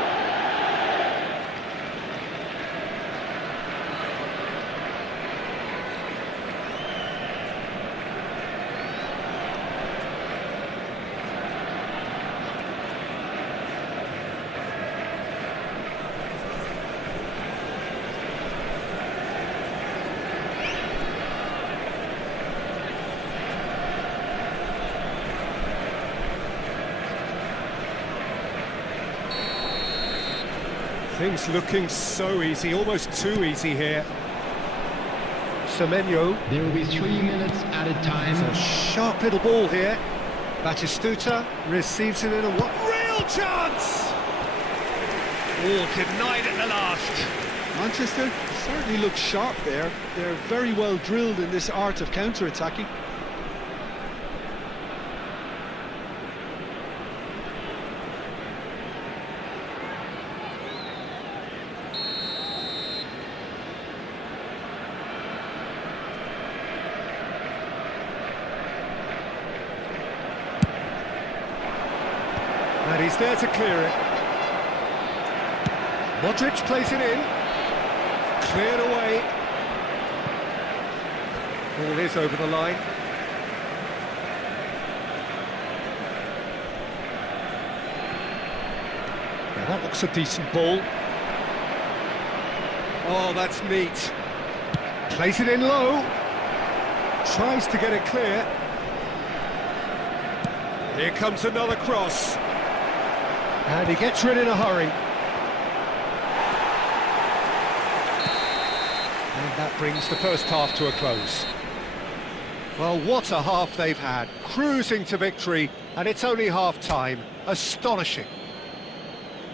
Things looking so easy, almost too easy here. Semenyo. There will be 3 minutes added time. A sharp little ball here. Batistuta receives it in a real chance! Oh, denied at the last. Manchester certainly look sharp there. They're very well drilled in this art of counter-attacking. And he's there to clear it. Modric plays it in. Cleared away. Ball is over the line. Now that looks a decent ball. Oh, that's neat. Plays it in low. Tries to get it clear. Here comes another cross. And he gets rid in a hurry. And that brings the first half to a close. Well, what a half they've had. Cruising to victory, and it's only half-time. Astonishing.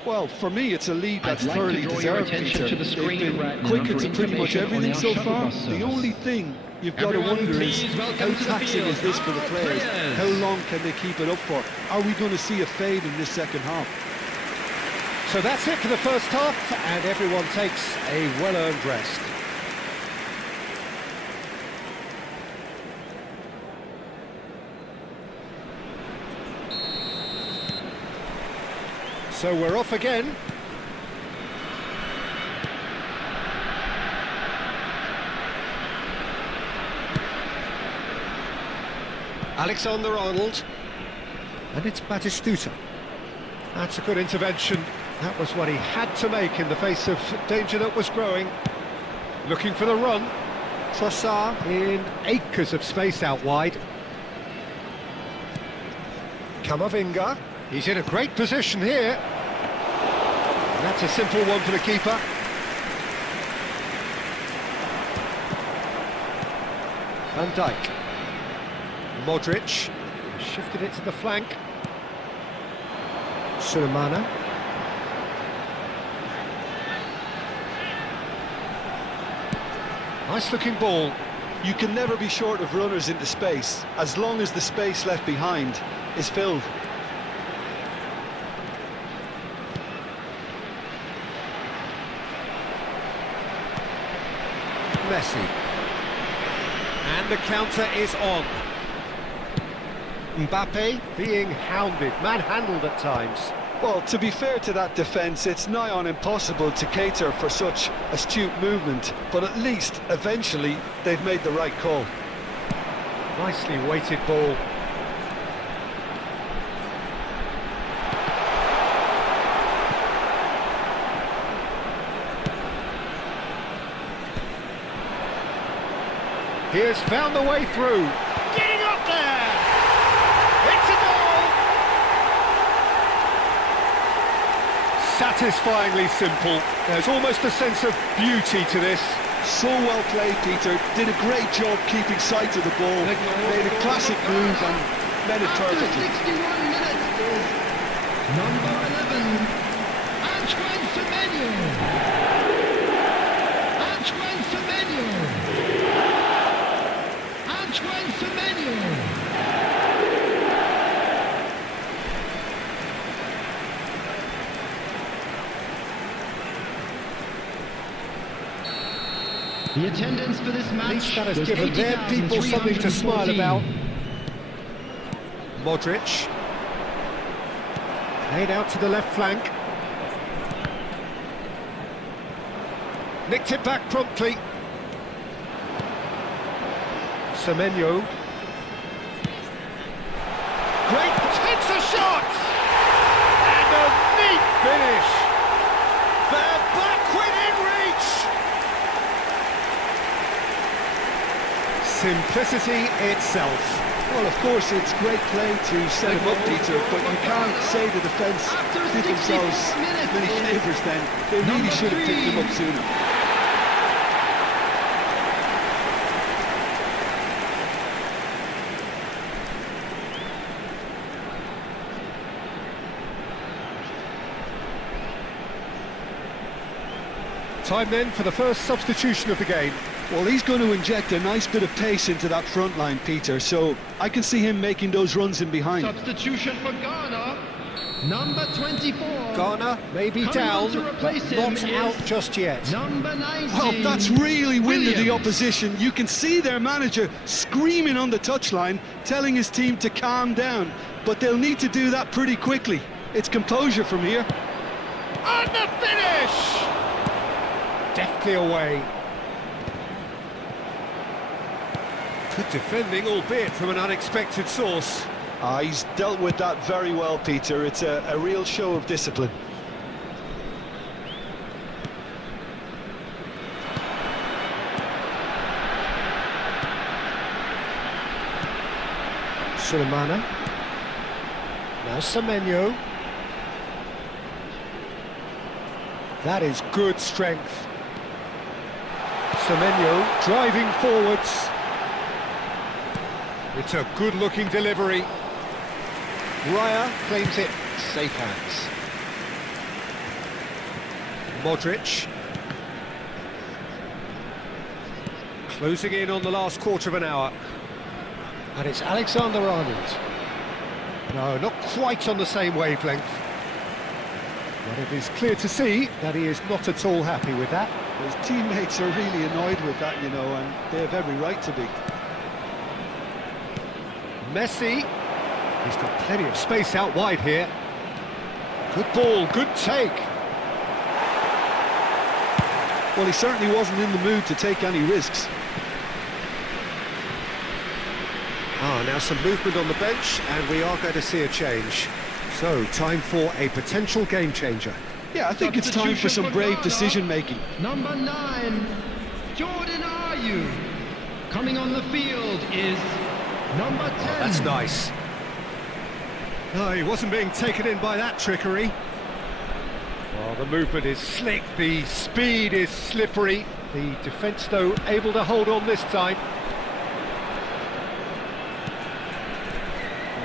Well, for me, it's a lead that's I'd like thoroughly to draw your deserved, attention Peter. to the screen They've right been now quicker for to pretty much information on everything our so shuttle far. bus The service. only thing you've got to Everyone, wonder is please welcome how to the taxing field is this for the our players? players. How long can they keep it up for? Are we going to see a fade in this second half? So that's it for the first half, and everyone takes a well-earned rest. So we're off again. Alexander-Arnold. And it's Batistuta. That's a good intervention. That was what he had to make in the face of danger that was growing. Looking for the run. Trossard in acres of space out wide. Camavinga. He's in a great position here. And that's a simple one for the keeper. Van Dijk. Modric. Shifted it to the flank. Sulemana. Nice looking ball. You can never be short of runners into space, as long as the space left behind is filled. Messi. And the counter is on. Mbappe being hounded, manhandled at times. Well, to be fair to that defence, it's nigh on impossible to cater for such astute movement, but at least, eventually, they've made the right call. Nicely weighted ball. He has found the way through. Getting up there! It's a goal! Satisfyingly simple. There's almost a sense of beauty to this. So well played, Peter. Did a great job keeping sight of the ball. Made a classic move and met it After perfectly. 61 minutes is number 11, Antoine Semenyo. Antoine Semenyo. Antoine Semenyo. The attendance for this At match least that has was given their people something to smile 80,314. about. Modric. Played out to the left flank. Nicked it back promptly. Semenyo. Great potential shot! And a neat finish! They're back within reach! Simplicity itself. Well, of course, it's great play to set him up, Peter, but you can't say the defence After did 64 themselves minutes many is favours then. They really number should have picked him 3. up sooner. Time then for the first substitution of the game. Well, he's going to inject a nice bit of pace into that front line, Peter, so I can see him making those runs in behind. Substitution for Ghana, number 24. Ghana may be Coming down, on to but replace him not is out just yet. Number 19. Well, that's really winded the Williams. opposition. You can see their manager screaming on the touchline, telling his team to calm down, but they'll need to do that pretty quickly. It's composure from here. And the finish! Deftly away. Good defending, albeit from an unexpected source. He's dealt with that very well, Peter. It's a real show of discipline. Sulemana. Now Semenyo. That is good strength. Semenyo driving forwards. It's a good-looking delivery. Raya claims it. Safe hands. Modric. Closing in on the last quarter of an hour. And it's Alexander-Arnold. No, not quite on the same wavelength. But it is clear to see that he is not at all happy with that. His teammates are really annoyed with that, you know, and they have every right to be. Messi. He's got plenty of space out wide here. Good ball, good take. Well, he certainly wasn't in the mood to take any risks. Now some movement on the bench, and we are going to see a change. So, time for a potential game changer. Yeah, I think it's time for some brave decision-making. Number 9, Jordan Ayew. Coming on the field is number 10. That's nice. No, he wasn't being taken in by that trickery. Well, the movement is slick, the speed is slippery. The defence, though, able to hold on this time.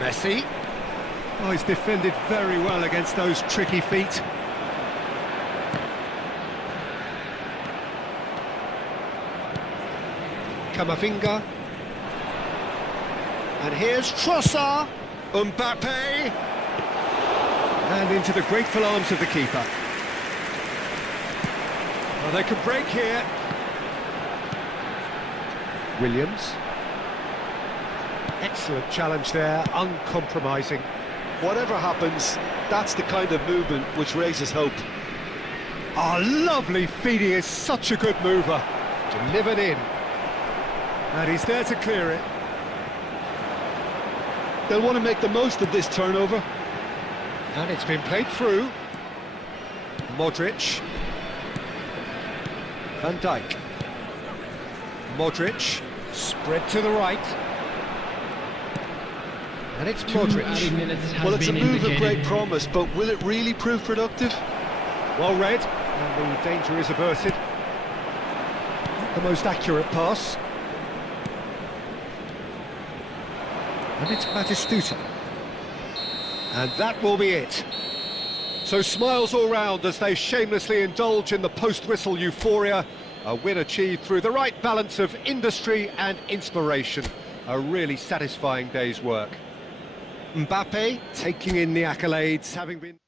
Messi. Oh, he's defended very well against those tricky feet. Camavinga. And here's Trossard. Mbappe. And into the grateful arms of the keeper. Well, they could break here. Williams. Excellent challenge there, uncompromising. Whatever happens, that's the kind of movement which raises hope. Oh, lovely feed, he is such a good mover. Delivered in. And he's there to clear it. They'll want to make the most of this turnover. And it's been played through. Modric. Van Dijk. Modric. Spread to the right. And it's Modric. Well, it's a move of great promise, but will it really prove productive? Well read, and the danger is averted. The most accurate pass. And it's Batistuta. And that will be it. So smiles all round as they shamelessly indulge in the post-whistle euphoria. A win achieved through the right balance of industry and inspiration. A really satisfying day's work. Mbappe taking in the accolades, having been...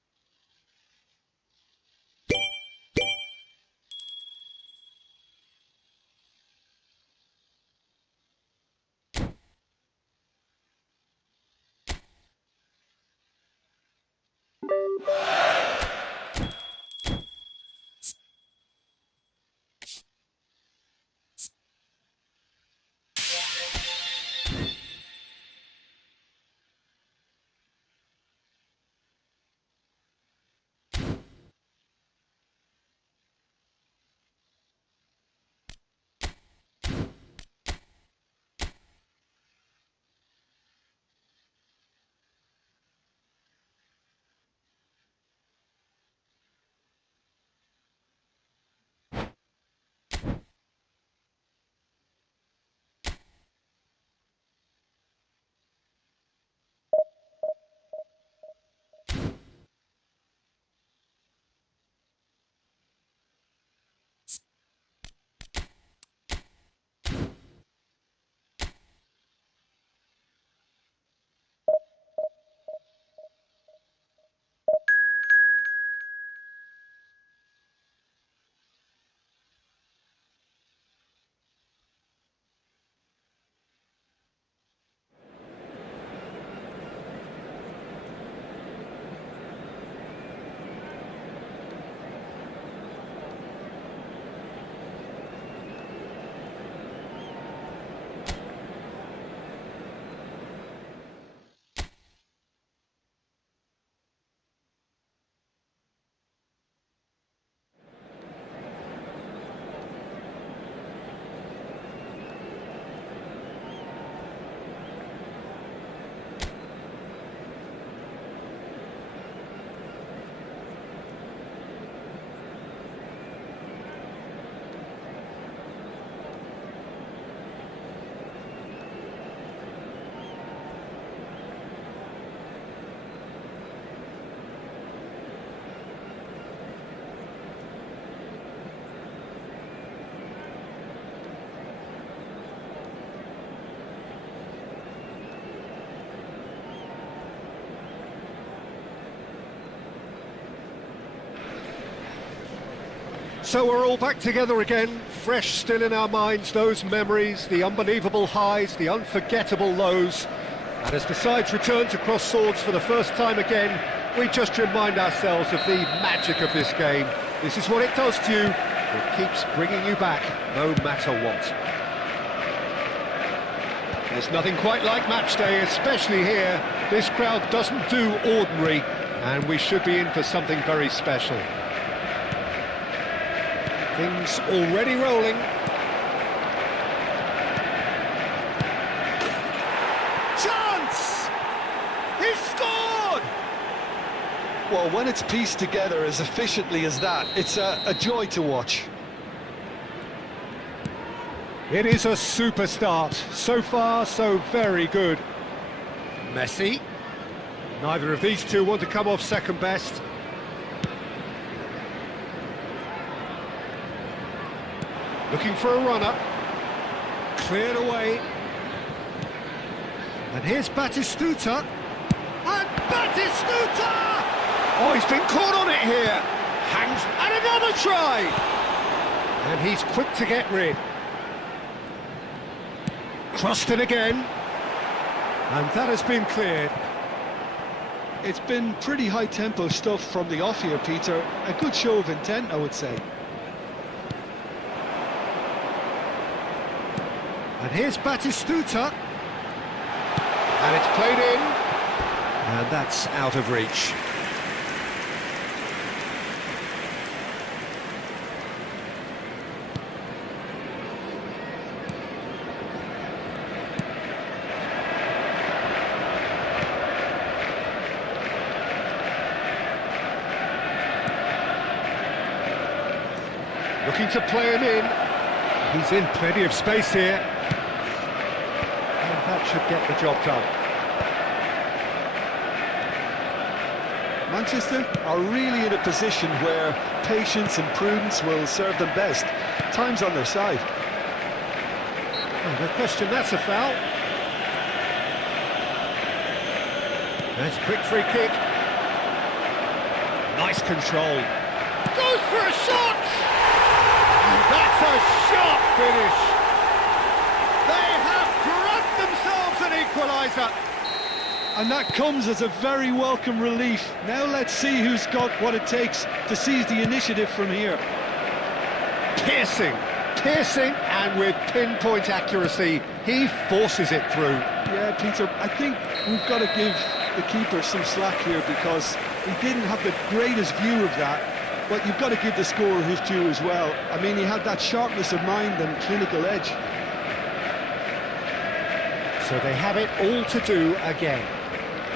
So we're all back together again, fresh still in our minds, those memories, the unbelievable highs, the unforgettable lows. And as the sides return to cross swords for the first time again, we just remind ourselves of the magic of this game. This is what it does to you. It keeps bringing you back, no matter what. There's nothing quite like match day, especially here. This crowd doesn't do ordinary, and we should be in for something very special. Things already rolling. Chance! He scored! Well, when it's pieced together as efficiently as that, it's a joy to watch. It is a super start. So far, so very good. Messi. Neither of these two want to come off second best. Looking for a runner. Cleared away. And here's Batistuta. And Batistuta! Oh, he's been caught on it here. Hangs, and another try! And he's quick to get rid. Crossed it again. And that has been cleared. It's been pretty high-tempo stuff from the off here, Peter. A good show of intent, I would say. And here's Batistuta. And it's played in. And that's out of reach. Looking to play him in. He's in plenty of space here. And that should get the job done. Manchester are really in a position where patience and prudence will serve them best. Time's on their side. Oh, no question, that's a foul. That's a quick free kick. Nice control. Goes for a shot! And that's a sharp finish. They have grabbed themselves an equaliser. And that comes as a very welcome relief. Now let's see who's got what it takes to seize the initiative from here. Piercing, and with pinpoint accuracy, he forces it through. Yeah, Peter, I think we've got to give the keeper some slack here because he didn't have the greatest view of that, but you've got to give the scorer his due as well. I mean, he had that sharpness of mind and clinical edge. So they have it all to do again.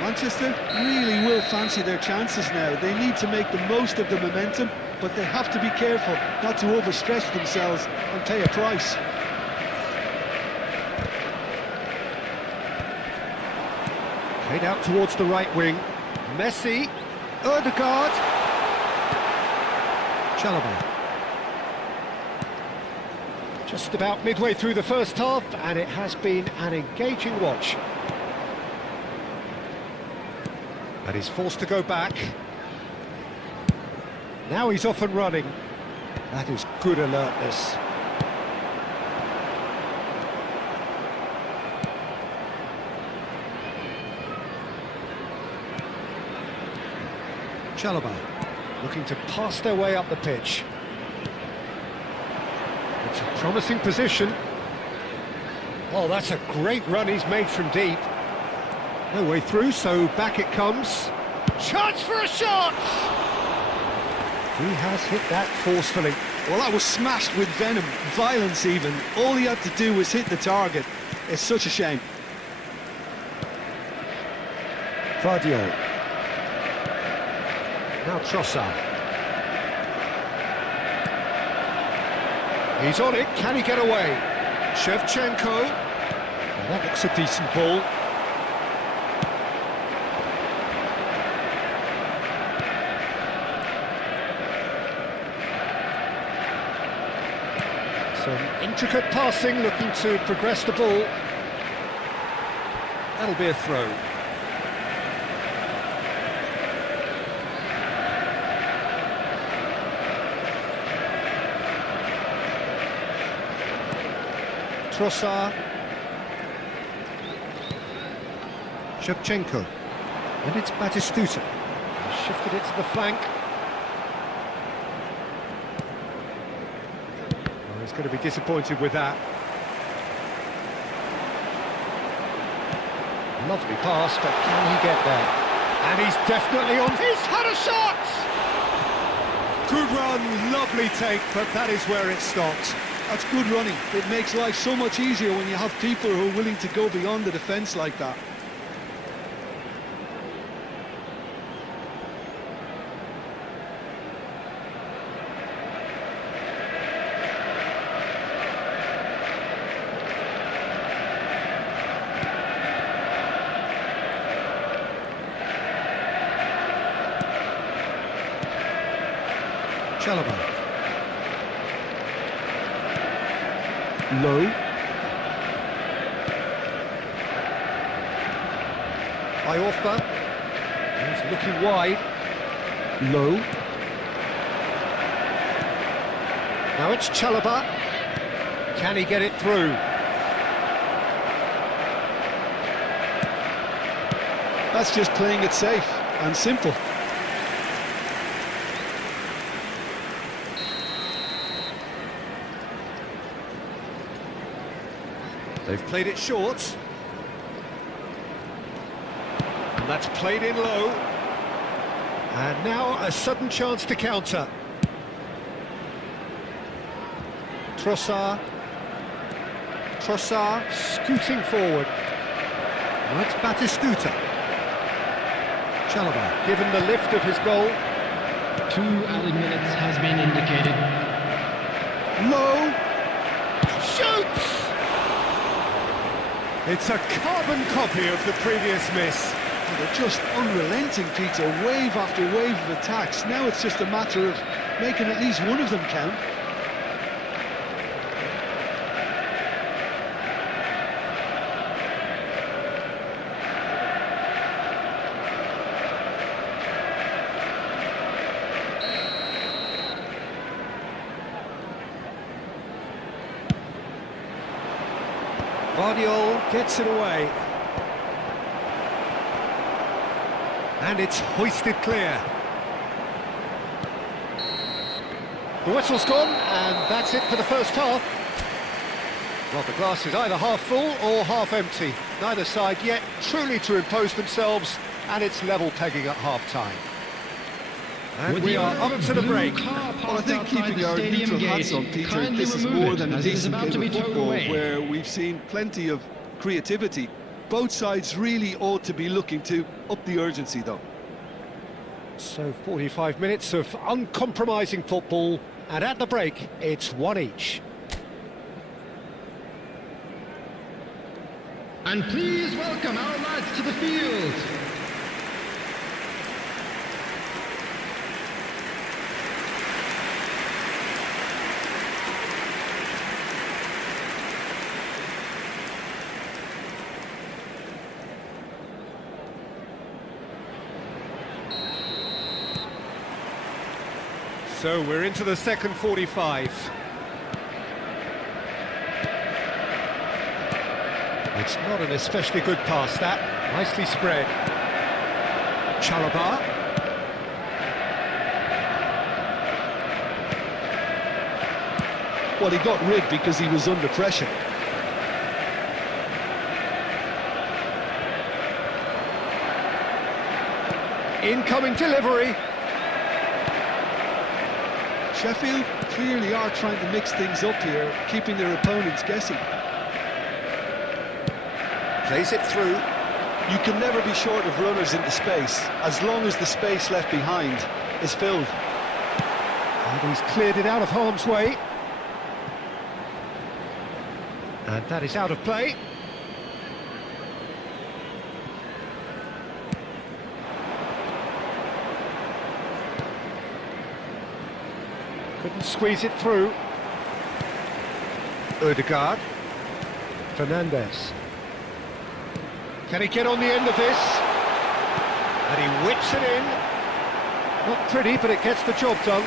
Manchester really will fancy their chances now. They need to make the most of the momentum, but they have to be careful not to overstretch themselves and pay a price. Played out towards the right wing. Messi, Ødegaard, Chalobah. Just about midway through the first half, and it has been an engaging watch. And he's forced to go back. Now he's off and running. That is good alertness. Chalobah looking to pass their way up the pitch. It's a promising position. Oh, that's a great run he's made from deep. No way through, so back it comes. Chance for a shot! He has hit that forcefully. Well, that was smashed with venom, violence even. All he had to do was hit the target. It's such a shame. Vardiol. Now Trossard. He's on it, can he get away? Shevchenko. Well, that looks a decent ball. Some intricate passing, looking to progress the ball. That'll be a throw. Trossard. Shevchenko. And it's Batistuta. He's shifted it to the flank. Well, he's going to be disappointed with that. Lovely pass, but can he get there? And he's definitely on. He's had a shot! Good run, lovely take, but that is where it stopped. That's good running. It makes life so much easier when you have people who are willing to go beyond the defence like that. Chalobah. Low. Iorfa. He's looking wide. Low. Now it's Chalobah. Can he get it through? That's just playing it safe and simple. They've played it short. And that's played in low. And now a sudden chance to counter. Trossard. Trossard scooting forward. And that's Batistuta. Chalobah given the lift of his goal. 2 added minutes has been indicated. Low. Shoots! It's a carbon copy of the previous miss. And they're just unrelenting, Peter, wave after wave of attacks. Now it's just a matter of making at least one of them count. Guardiola gets it away. And it's hoisted clear. The whistle's gone, and that's it for the first half. Well, the glass is either half full or half empty. Neither side yet truly to impose themselves, and it's level pegging at half-time. And we are up to the break. Well, I think keeping our neutral hats on, Peter, this is more than a decent game of football where we've seen plenty of creativity. Both sides really ought to be looking to up the urgency, though. So 45 minutes of uncompromising football, and at the break, it's one each. And please welcome our lads to the field. So we're into the second 45. It's not an especially good pass, that. Nicely spread. Chalobah. Well, he got rid because he was under pressure. Incoming delivery. Sheffield clearly are trying to mix things up here, keeping their opponents guessing. Plays it through. You can never be short of runners into space, as long as the space left behind is filled. And he's cleared it out of harm's way. And that is out of play. Couldn't squeeze it through. Ødegaard. Fernandes. Can he get on the end of this? And he whips it in. Not pretty, but it gets the job done.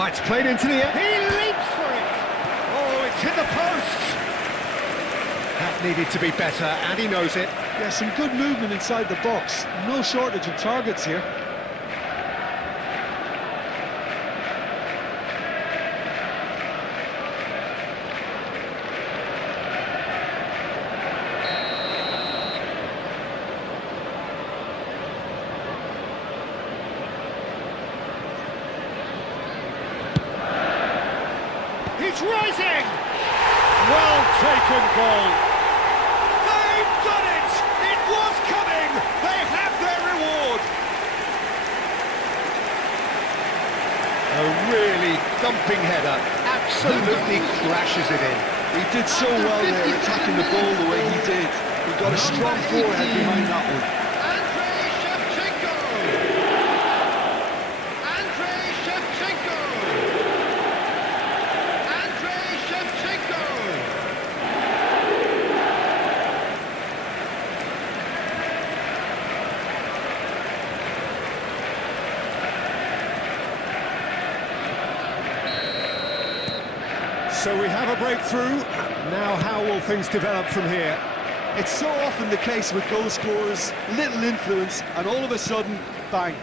Oh, it's played into the air. He leaps for it. Oh, it's hit the post. That needed to be better, and he knows it. Yeah, some good movement inside the box. No shortage of targets here. He's rising! Well taken goal. They've done it! It was coming! They have their reward! A really thumping header. Absolutely crashes it in. He did so well there, attacking the ball the way he did. He got a strong forehead behind that one. Andrei Shevchenko! Andrei Shevchenko! Andrei Shevchenko! So we have a breakthrough. Now how will things develop from here? It's so often the case with goal scorers, little influence, and all of a sudden, bang.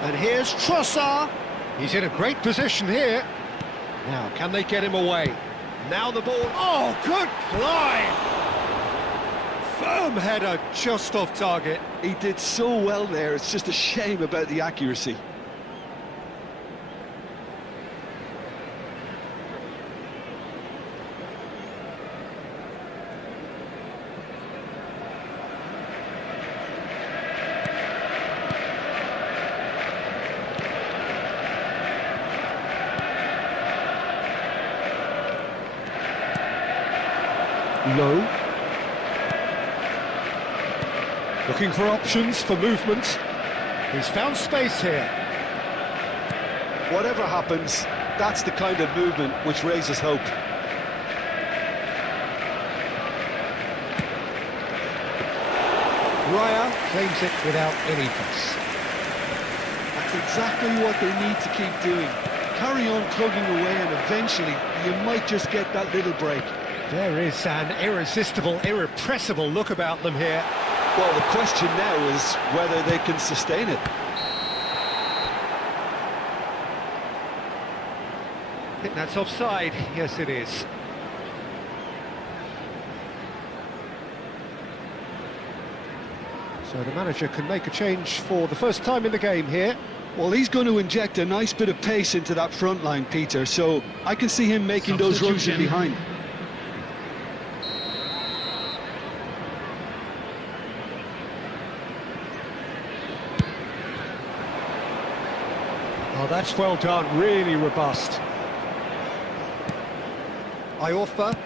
And here's Trossard. He's in a great position here. Now, can they get him away? Now the ball. Oh, good climb! Firm header just off target. He did so well there, it's just a shame about the accuracy. Low. Looking for options for movement. He's found space here. Whatever happens, that's the kind of movement which raises hope. Raya claims it without any fuss. That's exactly what they need to keep doing. Carry on plugging away and eventually you might just get that little break. There is an irresistible, irrepressible look about them here. Well, the question now is whether they can sustain it. I think that's offside. Yes, it is. So the manager can make a change for the first time in the game here. Well, he's going to inject a nice bit of pace into that front line, Peter, so I can see him making those runs in behind. Oh, that's well done, really robust. Iorfa.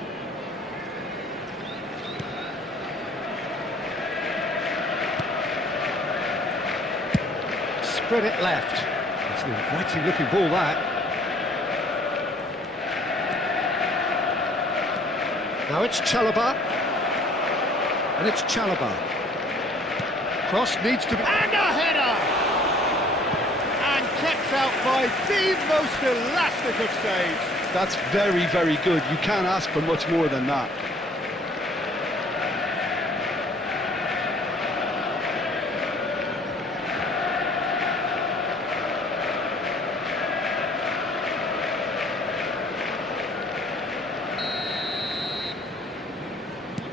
Spread it left. It's an inviting looking ball, that. Now it's Chalobah. And it's Chalobah. Cross needs to be... And a header! Kept out by the most elastic of saves. That's very, very good. You can't ask for much more than that.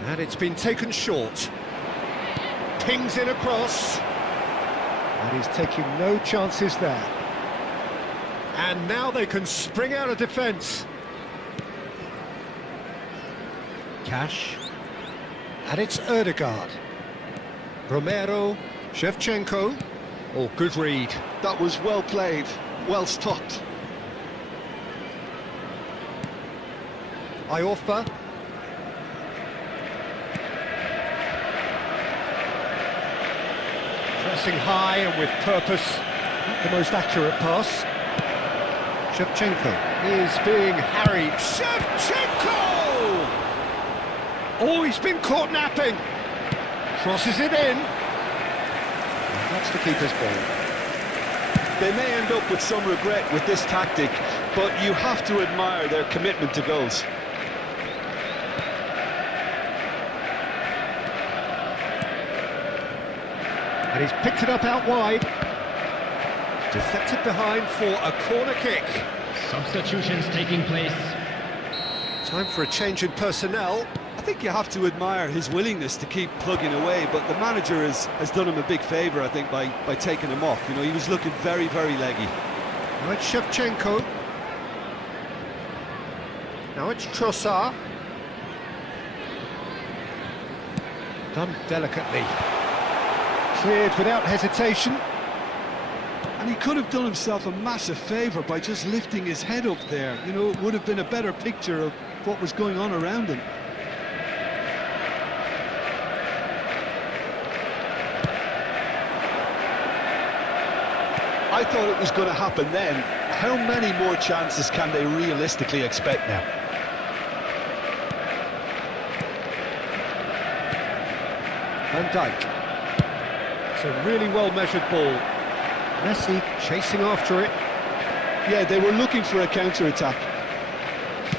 And it's been taken short. Pings in across. And he's taking no chances there. And now they can spring out of defence. Cash. And it's Ødegaard. Romero, Shevchenko. Oh, good read. That was well played, well stopped. Iorfa. Pressing high and with purpose. Not the most accurate pass. Shevchenko is being harried. Shevchenko! Oh, he's been caught napping. Crosses it in. That's the keeper's ball. They may end up with some regret with this tactic, but you have to admire their commitment to goals. And he's picked it up out wide. Deflected behind for a corner kick. Substitutions taking place. Time for a change in personnel. I think you have to admire his willingness to keep plugging away, but the manager has done him a big favour, I think, by taking him off. You know, he was looking very, very leggy. Now it's Shevchenko. Now it's Trossard. Done delicately. Cleared without hesitation. And he could have done himself a massive favour by just lifting his head up there. You know, it would have been a better picture of what was going on around him. I thought it was going to happen then. How many more chances can they realistically expect now? Van Dijk. It's a really well-measured ball. Messi chasing after it. Yeah, they were looking for a counter-attack.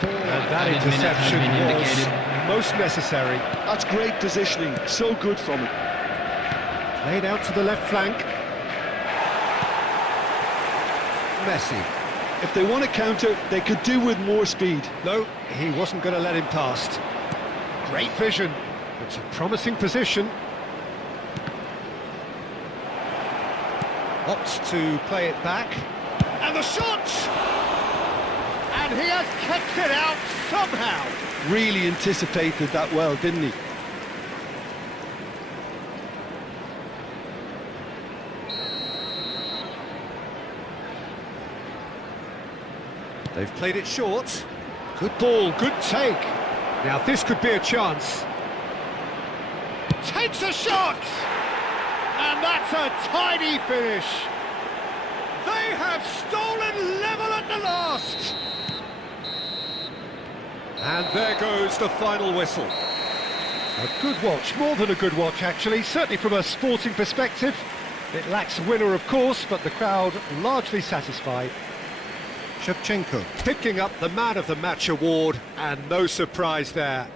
And that interception was most necessary. That's great positioning, so good from him. Played out to the left flank. Messi. If they want to counter, they could do with more speed. No, he wasn't going to let him past. Great vision. It's a promising position. Opts to play it back. And the shot! And he has kept it out somehow. Really anticipated that well, didn't he? They've played it short. Good ball, good take. Now this could be a chance. Takes a shot! And that's a tidy finish. They have stolen level at the last. And there goes the final whistle. A good watch, more than a good watch actually, certainly from a sporting perspective. It lacks a winner of course, but the crowd largely satisfied. Shevchenko picking up the Man of the Match award, and no surprise there.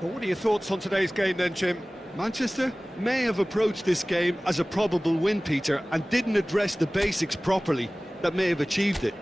Well, what are your thoughts on today's game then, Jim? Manchester may have approached this game as a probable win, Peter, and didn't address the basics properly that may have achieved it.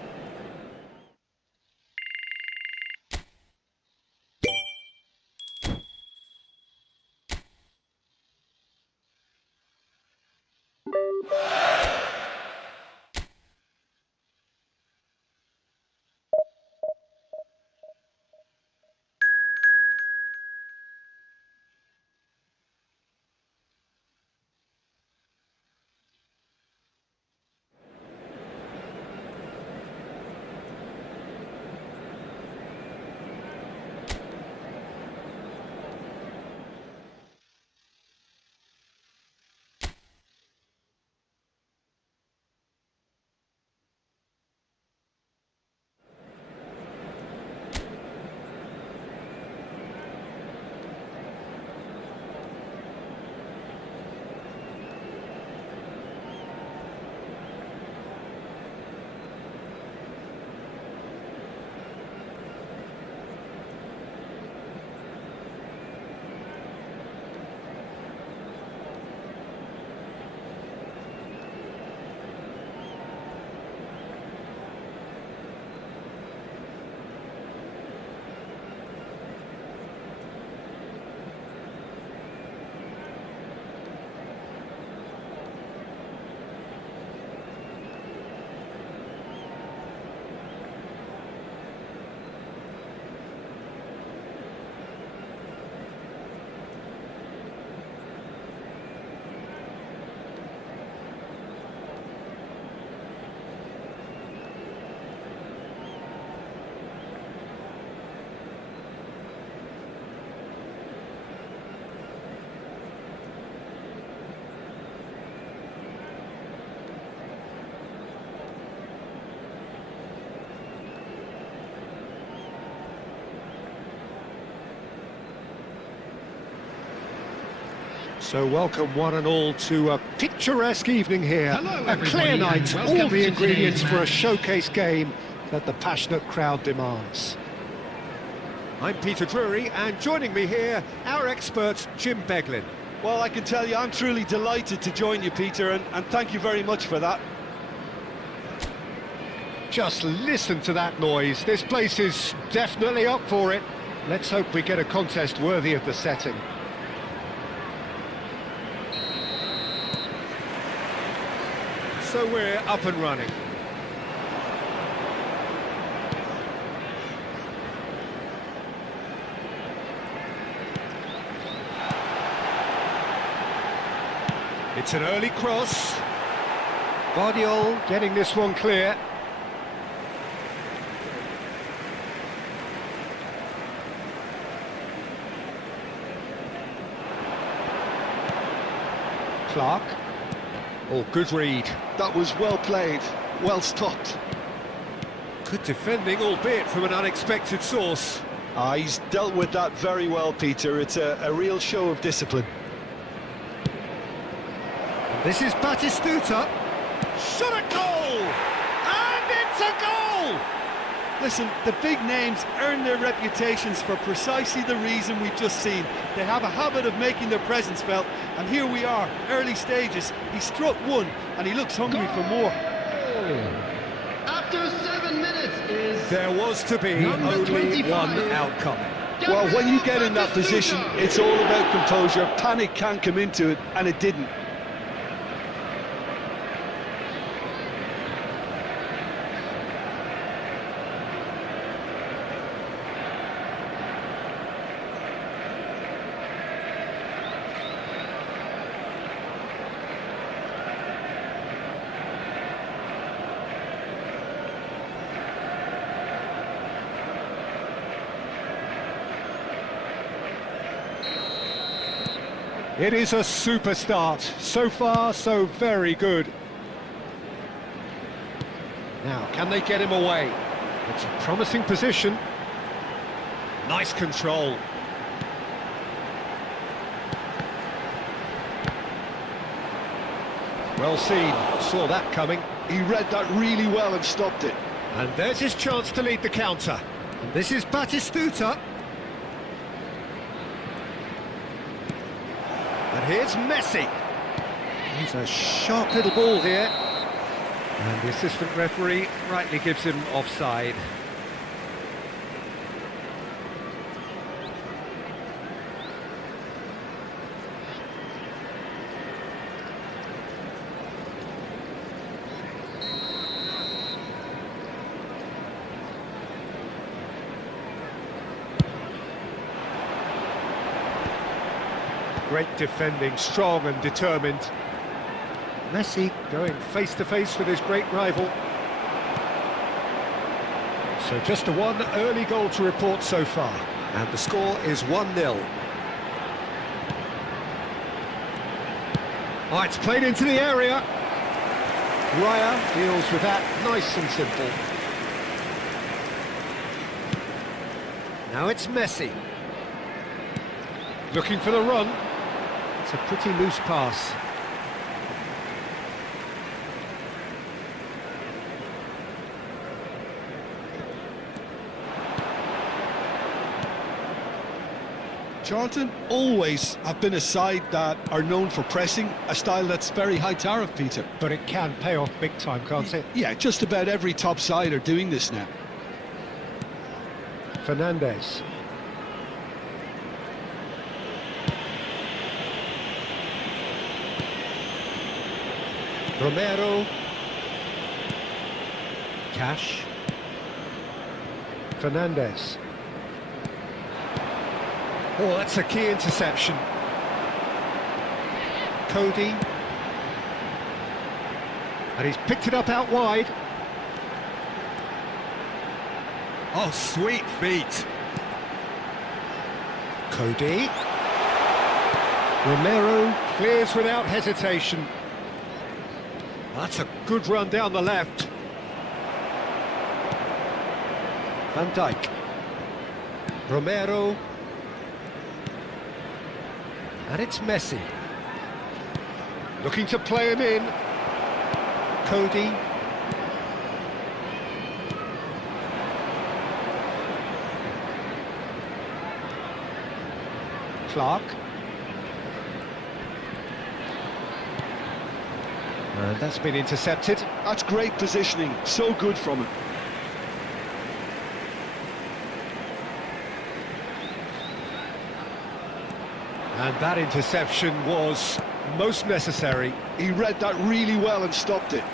So welcome one and all to a picturesque evening here. Hello, A clear everybody, night, and all welcome the to ingredients today's for a match. showcase game that the passionate crowd demands. I'm Peter Drury, and joining me here, our expert Jim Beglin. Well, I can tell you, I'm truly delighted to join you, Peter, and thank you very much for that. Just listen to that noise. This place is definitely up for it. Let's hope we get a contest worthy of the setting. So we're up and running. It's an early cross. Guardiol getting this one clear. Clark. Oh, good read. That was well played, well stopped. Good defending, albeit from an unexpected source. He's dealt with that very well, Peter. It's a real show of discipline. This is Batistuta. Shot at goal! And it's a goal! Listen, the big names earn their reputations for precisely the reason we've just seen. They have a habit of making their presence felt, and here we are, early stages. He struck one, and he looks hungry for more. After 7 minutes is There was to be Number only 25. one outcome. Well, when you get in that position, it's all about composure. Panic can't come into it, and it didn't. It is a super start. So far, so very good. Now, can they get him away? It's a promising position. Nice control. Well seen. Saw that coming. He read that really well and stopped it. And there's his chance to lead the counter. And this is Batistuta. And here's Messi. He's a sharp little ball here. And the assistant referee rightly gives him offside. Great defending, strong and determined. Messi going face-to-face with his great rival. So just a one early goal to report so far. And the score is 1-0. Oh, it's played into the area. Raya deals with that nice and simple. Now it's Messi. Looking for the run. It's a pretty loose pass. Charlton always have been a side that are known for pressing, a style that's very high tariff, Peter. But it can pay off big time, can't it? Yeah, just about every top side are doing this now. Fernandes. Romero. Cash. Fernandes. Oh, that's a key interception. Cody. And he's picked it up out wide. Oh, sweet feet. Cody. Romero clears without hesitation. That's a good run down the left. Van Dijk. Romero. And it's Messi. Looking to play him in. Cody. Clark. And that's been intercepted. That's great positioning, so good from him. And that interception was most necessary. He read that really well and stopped it.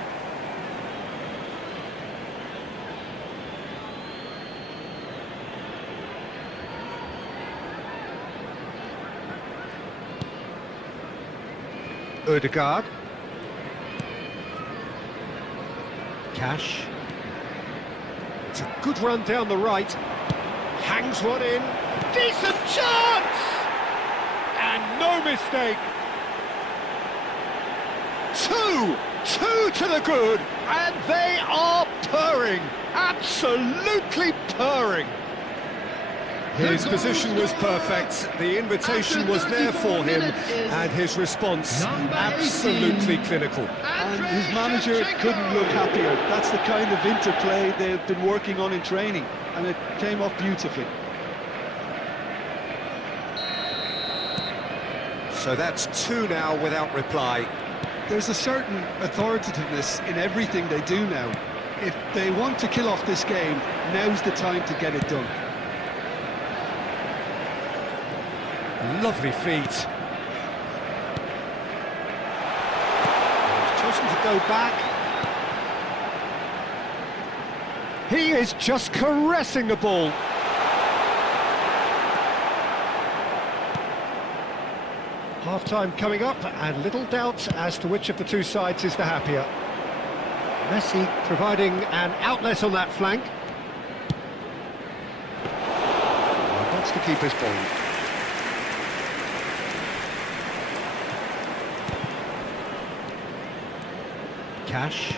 Ødegaard. Cash. It's a good run down the right. Hangs one in. Decent chance! And no mistake. Two to the good, and they are purring. Absolutely purring. His position was perfect, the invitation was there for him, and his response absolutely clinical. And his manager couldn't look happier. That's the kind of interplay they've been working on in training, and it came off beautifully. So that's two now without reply. There's a certain authoritativeness in everything they do now. If they want to kill off this game, now's the time to get it done. Lovely feet. He's chosen to go back. He is just caressing the ball. Half-time coming up, and little doubt as to which of the two sides is the happier. Messi providing an outlet on that flank. Well, that's the keeper's ball. Cash.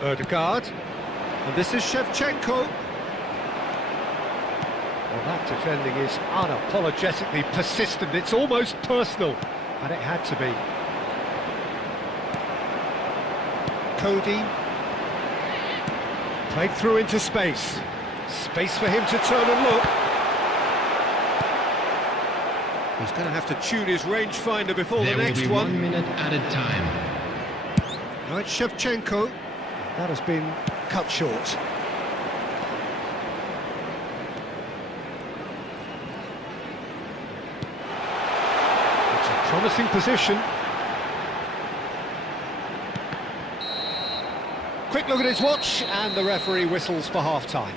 Ødegaard. And this is Shevchenko. Well, that defending is unapologetically persistent. It's almost personal, and it had to be. Cody. Played through into space. Space for him to turn and look. He's going to have to tune his rangefinder before the next There will be one. 1 minute added time. Now it's Shevchenko. That has been cut short. It's a promising position. Quick look at his watch, and the referee whistles for half-time.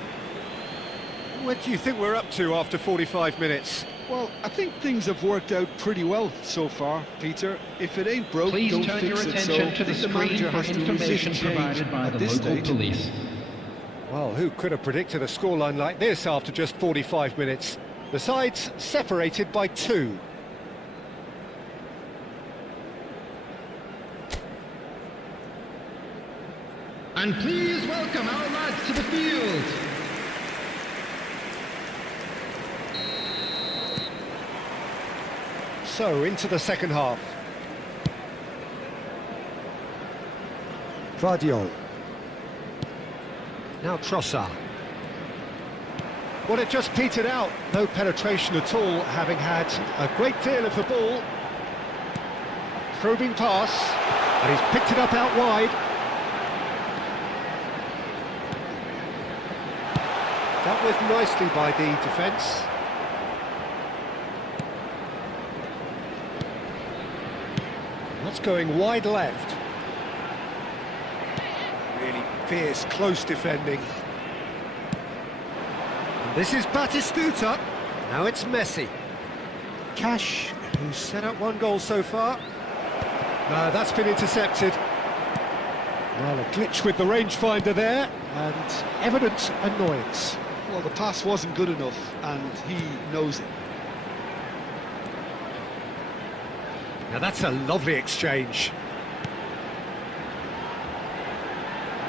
What do you think we're up to after 45 minutes? Well, I think things have worked out pretty well so far, Peter. If it ain't broke, Please don't turn your fix it. So attention I to the think the manager screen has for to information resist change provided by at the this local stage. police. Well, who could have predicted a scoreline like this after just 45 minutes? The sides separated by 2. And please welcome our lads to the field. So, into the second half. Vardiol. Now Trossard. Well, it just petered out. No penetration at all, having had a great deal of the ball. Probing pass, and he's picked it up out wide. Dealt with nicely by the defence. That's going wide left. Really fierce, close defending. And this is Batistuta. Now it's Messi. Cash, who's set up 1 goal so far. No, that's been intercepted. Well, a glitch with the rangefinder there, and evident annoyance. Well, the pass wasn't good enough, and he knows it. Now that's a lovely exchange.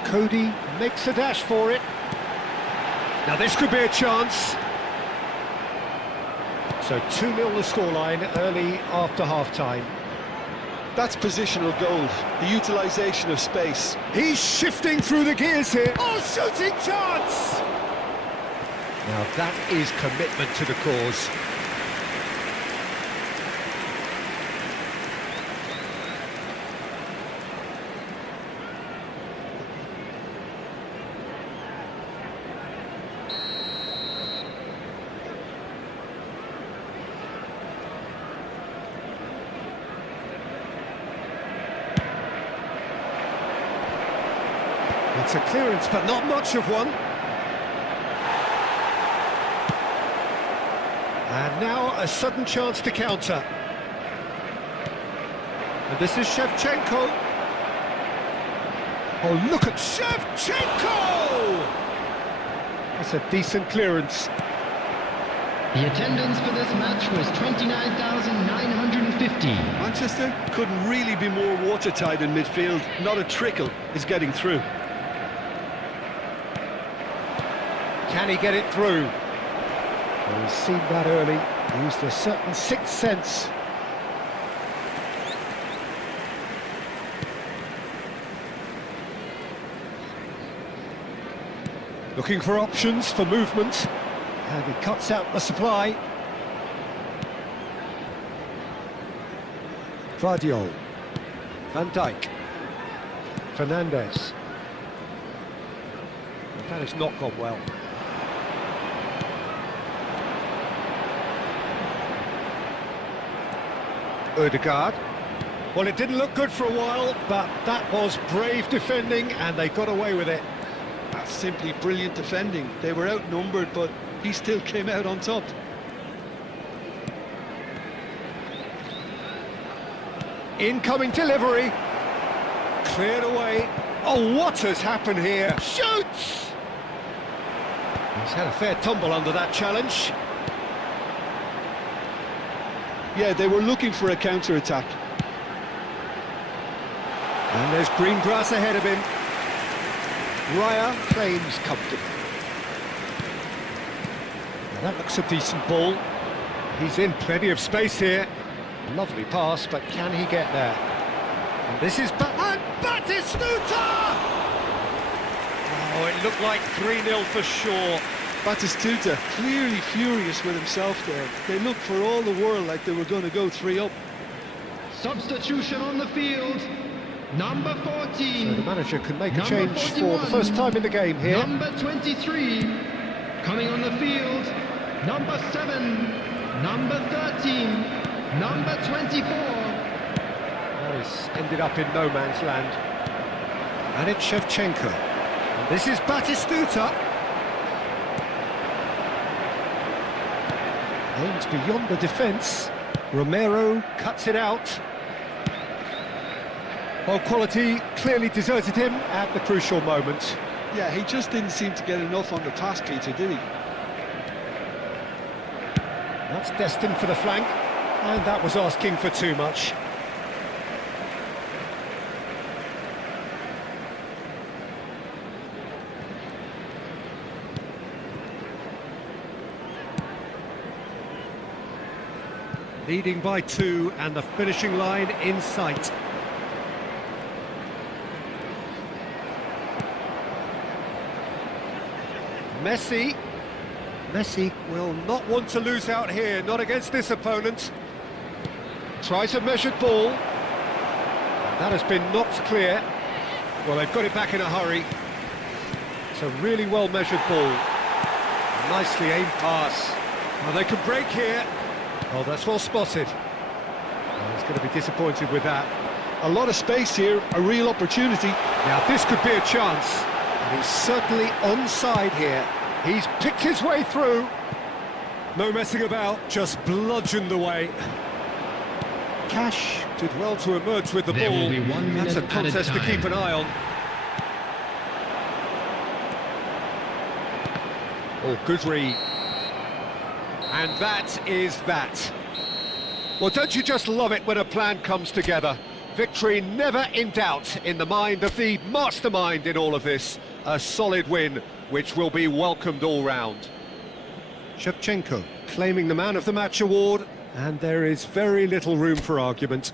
Cody makes a dash for it. Now this could be a chance. So 2-0 the scoreline early after half-time. That's positional gold, the utilisation of space. He's shifting through the gears here. Oh, shooting chance! Now that is commitment to the cause. It's a clearance, but not much of one. And now a sudden chance to counter. And this is Shevchenko. Oh, look at Shevchenko! That's a decent clearance. The attendance for this match was 29,950. Manchester couldn't really be more watertight in midfield. Not a trickle is getting through. Can he get it through? Well, he's seen that early. He used a certain sixth sense. Looking for options for movement. And he cuts out the supply. Vardiol. Van Dijk. Fernandes. That has not gone well. Ødegaard. Well, it didn't look good for a while, but that was brave defending, and they got away with it. That's simply brilliant defending. They were outnumbered, but he still came out on top. Incoming delivery. Cleared away. Oh, what has happened here? Shoots! He's had a fair tumble under that challenge. Yeah, they were looking for a counter-attack. And there's green grass ahead of him. Raya claims comfortably. Now that looks a decent ball. He's in plenty of space here. Lovely pass, but can he get there? And this is Batistuta! Oh, it looked like 3-0 for sure. Batistuta clearly furious with himself there. They looked for all the world like they were going to go 3-up. Substitution on the field. Number 14. So the manager can make a Number change 41. for the first time in the game here. Number 23. Coming on the field. Number 7. Number 13. Number 24. That has ended up in no man's land. And it's Shevchenko. And this is Batistuta. Aims beyond the defence. Romero cuts it out. Well, quality clearly deserted him at the crucial moment. Yeah, he just didn't seem to get enough on the pass, Peter, did he? That's destined for the flank, and that was asking for too much. Leading by 2, and the finishing line in sight. Messi will not want to lose out here, not against this opponent. Tries a measured ball. That has been knocked clear. Well, they've got it back in a hurry. It's a really well measured ball. Nicely aimed pass. Well, they can break here. Oh, that's well spotted. Well, he's going to be disappointed with that. A lot of space here, a real opportunity. Now, this could be a chance. And he's certainly onside here. He's picked his way through. No messing about, just bludgeoned away. Cash did well to emerge with the There ball. will be 1 minute That's a contest added to keep an time. eye on. Oh, good read. And that is that. Well, don't you just love it when a plan comes together? Victory never in doubt in the mind of the mastermind in all of this. A solid win, which will be welcomed all round. Shevchenko claiming the Man of the Match award, and there is very little room for argument.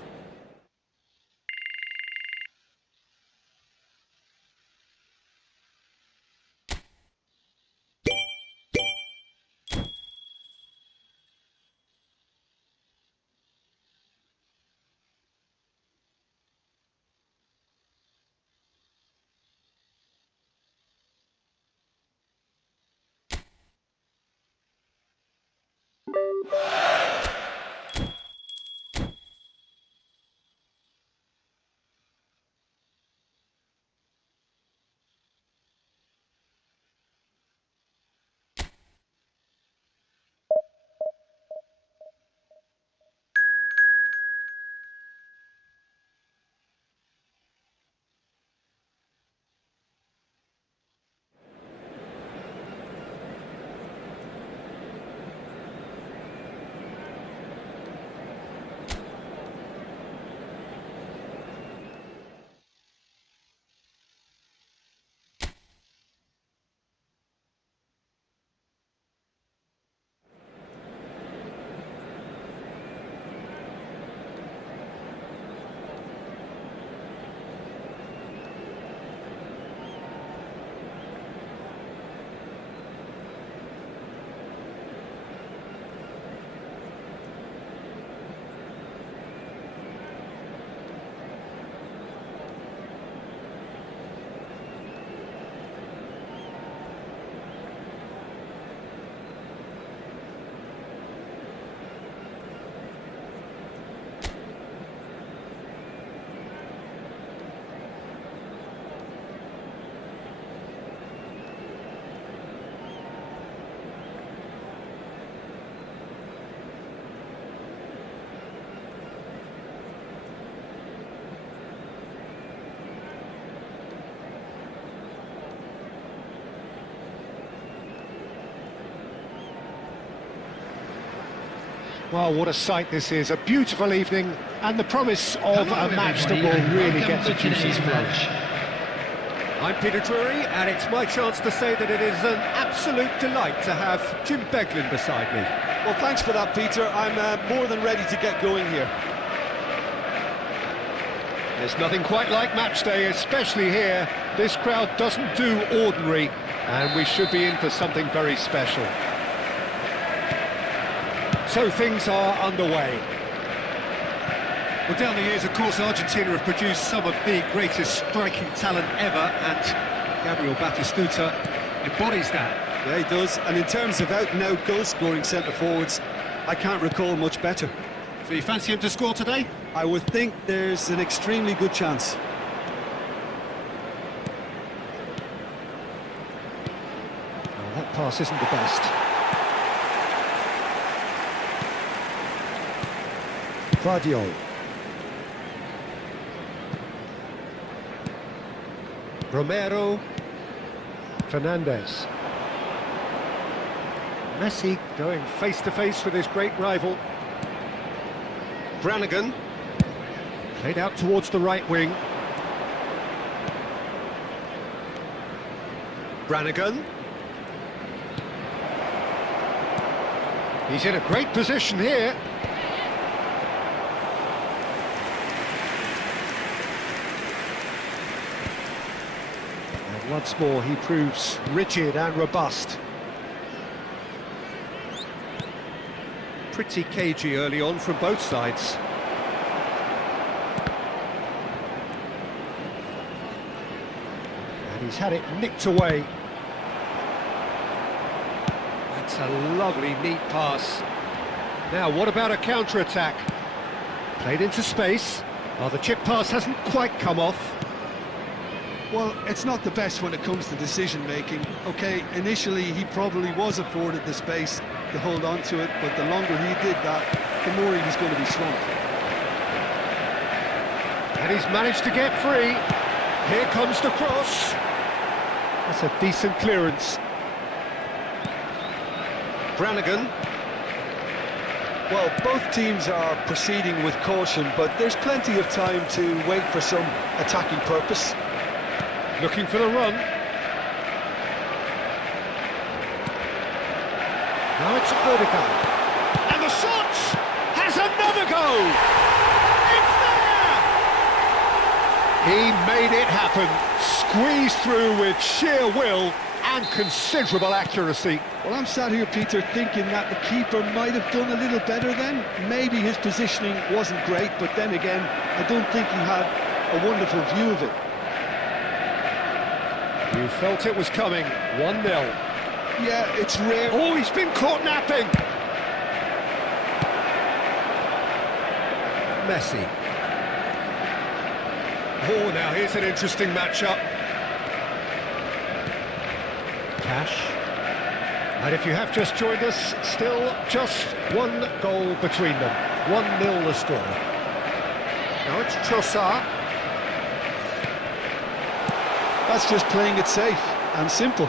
Well, what a sight this is, a beautiful evening, and the promise of Hello, a match that everybody, will and really welcome get the to juices today's flowing. match. I'm Peter Drury, and it's my chance to say that it is an absolute delight to have Jim Beglin beside me. Well, thanks for that, Peter. I'm more than ready to get going here. There's nothing quite like match day, especially here. This crowd doesn't do ordinary, and we should be in for something very special. So things are underway. Well, down the years, of course, Argentina have produced some of the greatest striking talent ever, and Gabriel Batistuta embodies that. Yeah, he does. And in terms of out-and-out goal-scoring centre-forwards, I can't recall much better. So you fancy him to score today? I would think there's an extremely good chance. Well, that pass isn't the best. Vardiol. Romero. Fernandez. Messi going face-to-face with his great rival. Brannigan. Played out towards the right wing. Brannigan. He's in a great position here. And once more he proves rigid and robust. Pretty cagey early on from both sides. And he's had it nicked away. That's a lovely, neat pass. Now, what about a counter-attack? Played into space. Oh, the chip pass hasn't quite come off. Well, it's not the best when it comes to decision-making. OK, initially he probably was afforded the space to hold on to it, but the longer he did that, the more he was going to be swamped. And he's managed to get free. Here comes the cross. That's a decent clearance. Brannigan. Well, both teams are proceeding with caution, but there's plenty of time to wait for some attacking purpose. Looking for the run. Now it's Odegaard. And the shot has another go. It's there! He made it happen. Squeezed through with sheer will and considerable accuracy. Well, I'm sat here, Peter, thinking that the keeper might have done a little better then. Maybe his positioning wasn't great, but then again, I don't think he had a wonderful view of it. You felt it was coming. 1-0. Yeah, it's rare. Oh, he's been caught napping. Messi. Oh, now here's an interesting matchup. Cash. And if you have just joined us, still just one goal between them. 1-0 the score. Now it's Trossard. That's just playing it safe and simple.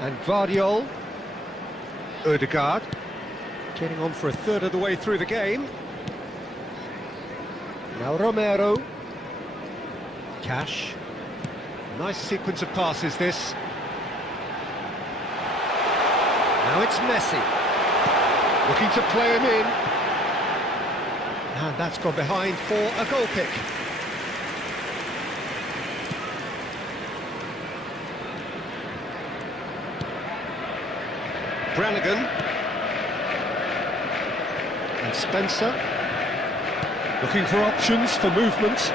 And Vardiol. Odegaard. Getting on for a third of the way through the game. Now Romero. Cash. Nice sequence of passes, this. Now it's Messi. Looking to play him in. And that's gone behind for a goal kick. Brannigan. And Spencer. Looking for options for movement.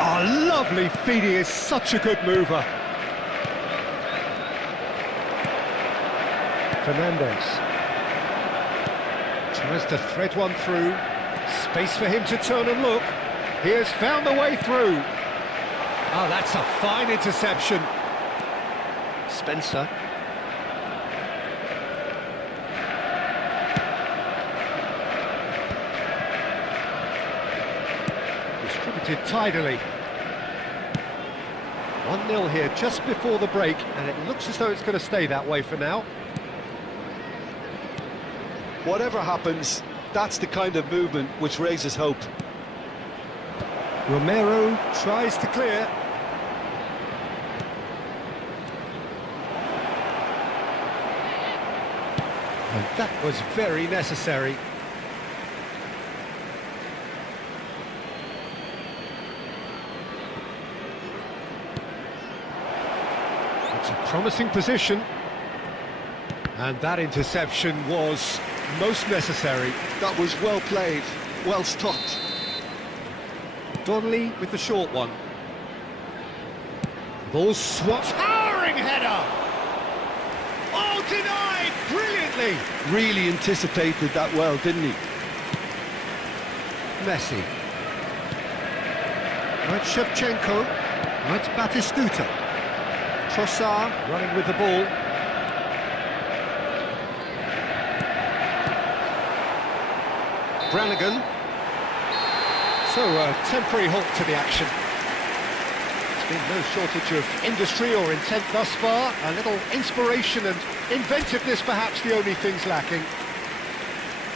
Oh, lovely feed, he is such a good mover. Fernandez. Tries to thread one through. Space for him to turn and look. He has found the way through. Oh, that's a fine interception. Spencer. Distributed tidily. 1-0 here just before the break, and it looks as though it's going to stay that way for now. Whatever happens, that's the kind of movement which raises hope. Romero tries to clear. And that was very necessary. It's a promising position. And that interception was most necessary. That was well played, well stopped. Donnelly with the short one. Ball swaps. Towering header! Oh, denied brilliantly! Really anticipated that well, didn't he? Messi. Right, Shevchenko. Right, Batistuta. Trossard running with the ball. Brannigan. So a temporary halt to the action. There's been no shortage of industry or intent thus far. A little inspiration and inventiveness perhaps the only things lacking.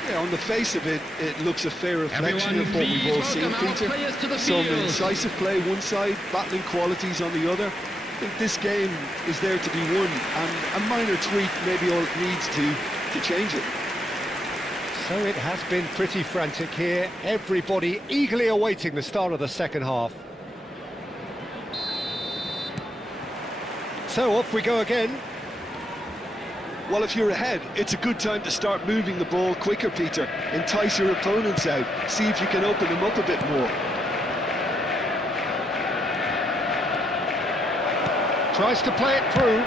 Yeah, on the face of it, it looks a fair reflection Everyone, of what we've please all seen, welcome our Peter. players to the Some field. incisive play one side, battling qualities on the other. I think this game is there to be won, and a minor tweak may be all it needs to change it. So it has been pretty frantic here. Everybody eagerly awaiting the start of the second half. So off we go again. Well, if you're ahead, it's a good time to start moving the ball quicker, Peter. Entice your opponents out. See if you can open them up a bit more. Tries to play it through.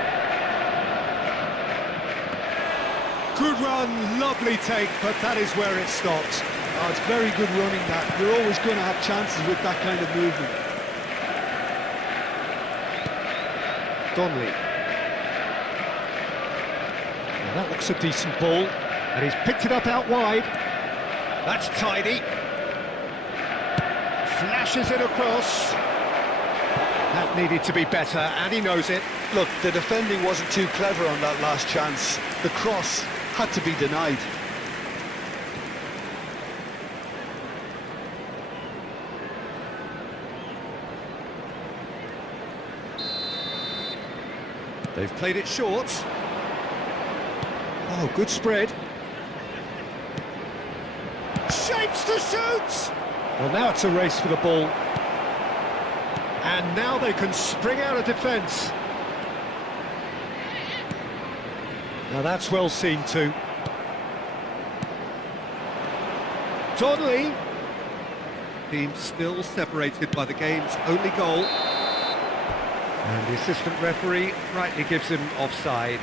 Good run, lovely take, but that is where it stops. Oh, it's very good running that. You're always going to have chances with that kind of movement. Donnelly. Now that looks a decent ball, and he's picked it up out wide. That's tidy. Flashes it across. That needed to be better, and he knows it. Look, the defending wasn't too clever on that last chance. The cross had to be denied. They've played it short. Oh, good spread. Shapes to shoot! Well, now it's a race for the ball. And now they can spring out of defence. Now that's well seen too. Donnelly. Team still separated by the game's only goal. And the assistant referee rightly gives him offside.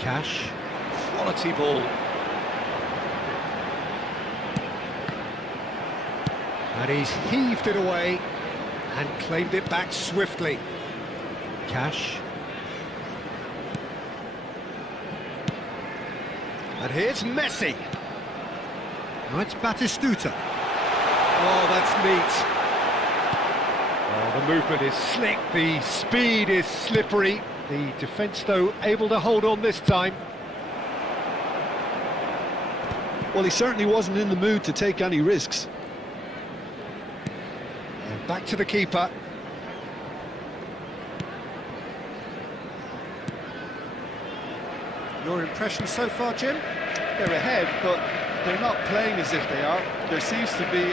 Cash, quality ball. And he's heaved it away and claimed it back swiftly. Cash. And here's Messi. Now it's Batistuta. Oh, that's neat. Oh, the movement is slick, the speed is slippery. The defence, though, able to hold on this time. Well, he certainly wasn't in the mood to take any risks. And back to the keeper. Your impression so far, Jim? They're ahead, but they're not playing as if they are. There seems to be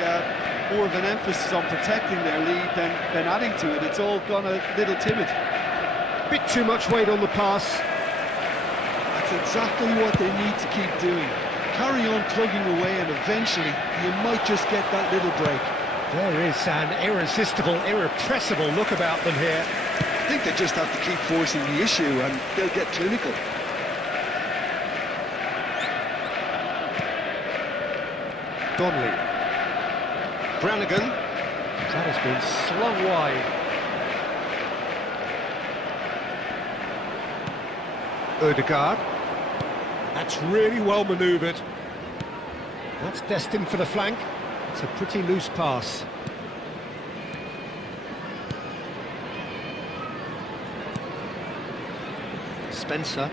more of an emphasis on protecting their lead than adding to it. It's all gone a little timid. Bit too much weight on the pass. That's exactly what they need to keep doing. Carry on plugging away, and eventually you might just get that little break. There is an irresistible, irrepressible look about them here. I think they just have to keep forcing the issue and they'll get clinical. Donnelly. Brannigan. That has been slung wide. Ødegaard. That's really well manoeuvred. That's destined for the flank. It's a pretty loose pass. Spencer.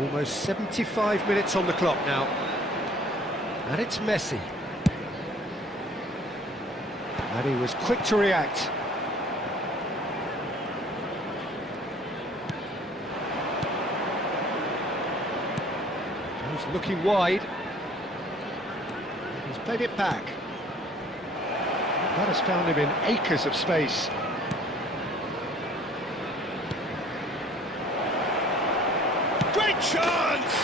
Almost 75 minutes on the clock now. And it's Messi. And he was quick to react. He's looking wide. He's played it back. That has found him in acres of space. Great chance!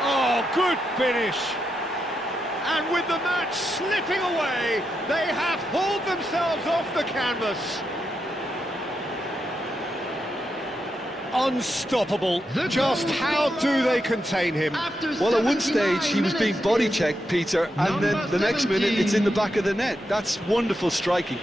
Oh, good finish. And with the match slipping away, they have hauled themselves off the canvas. Unstoppable. Just how do they contain him? Well, at one stage he was being body checked, Peter, and then the next minute it's in the back of the net. That's wonderful striking.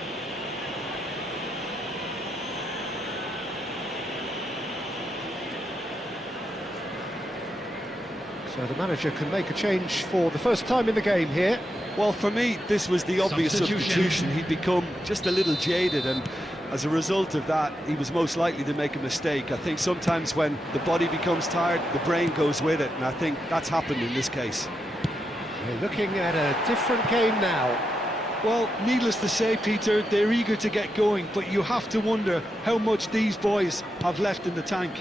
So the manager can make a change for the first time in the game here. Well, for me, this was the obvious substitution. He'd become just a little jaded, and as a result of that, he was most likely to make a mistake. I think sometimes when the body becomes tired, the brain goes with it, and I think that's happened in this case. We're looking at a different game now. Well, needless to say, Peter, they're eager to get going, but you have to wonder how much these boys have left in the tank.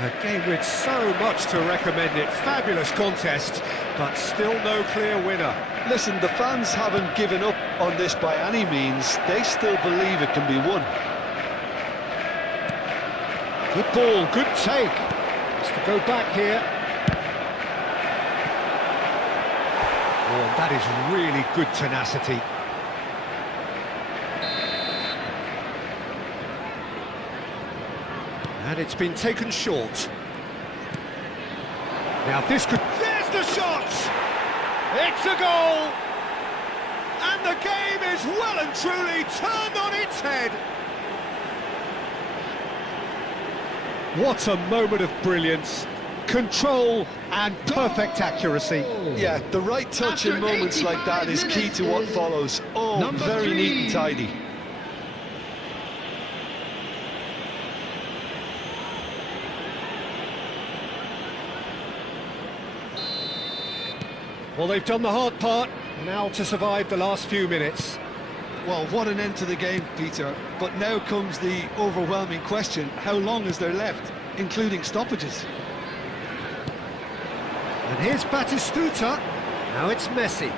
A game with so much to recommend it. Fabulous contest, but still no clear winner. Listen, the fans haven't given up on this by any means. They still believe it can be won. Good ball, good take. Has to go back here. Oh, and that is really good tenacity. And it's been taken short. Now this could... There's the shot! It's a goal! And the game is well and truly turned on its head. What a moment of brilliance. Control and perfect accuracy. Yeah, the right touch in moments like that is key to what follows. Oh, very neat and tidy. Well, they've done the hard part, now to survive the last few minutes. Well, what an end to the game, Peter. But now comes the overwhelming question, how long is there left, including stoppages? And here's Batistuta, now it's Messi.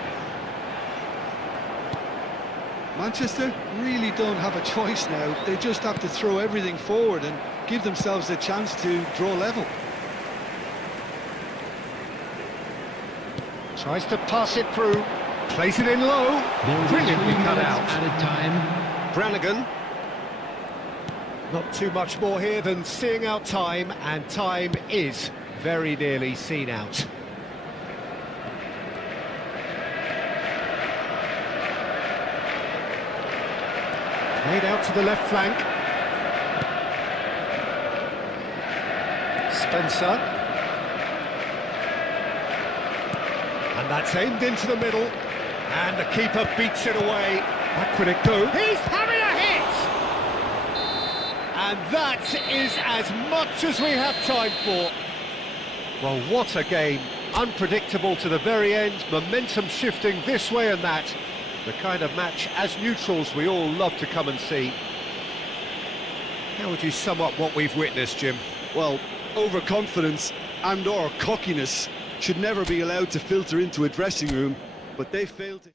Manchester really don't have a choice now. They just have to throw everything forward and give themselves a chance to draw level. Tries to pass it through, place it in low, brilliantly cut out. Added time. Brannigan. Not too much more here than seeing out time, and time is very nearly seen out. Played out to the left flank. Spencer. And that's aimed into the middle, and the keeper beats it away. Back would it go? He's having a hit! And that is as much as we have time for. Well, what a game. Unpredictable to the very end, momentum shifting this way and that. The kind of match, as neutrals, we all love to come and see. How would you sum up what we've witnessed, Jim? Well, overconfidence and/or cockiness should never be allowed to filter into a dressing room, but they failed to...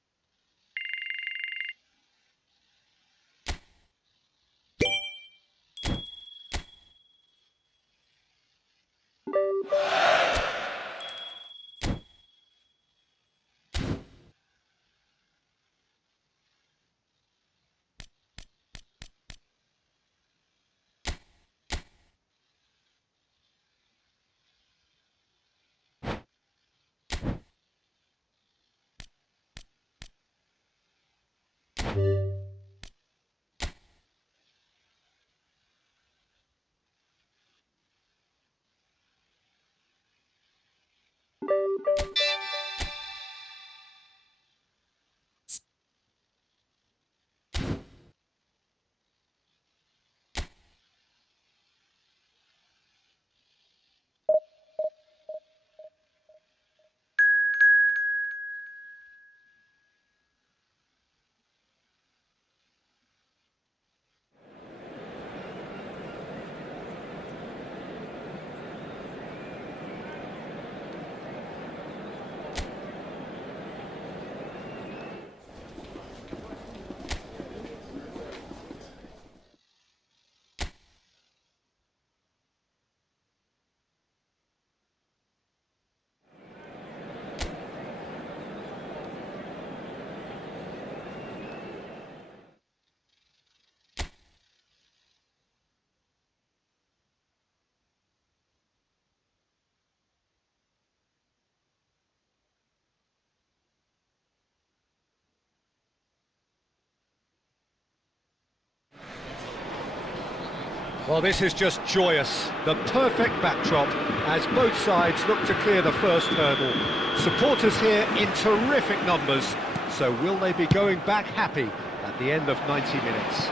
Well, this is just joyous. The perfect backdrop as both sides look to clear the first hurdle. Supporters here in terrific numbers. So will they be going back happy at the end of 90 minutes?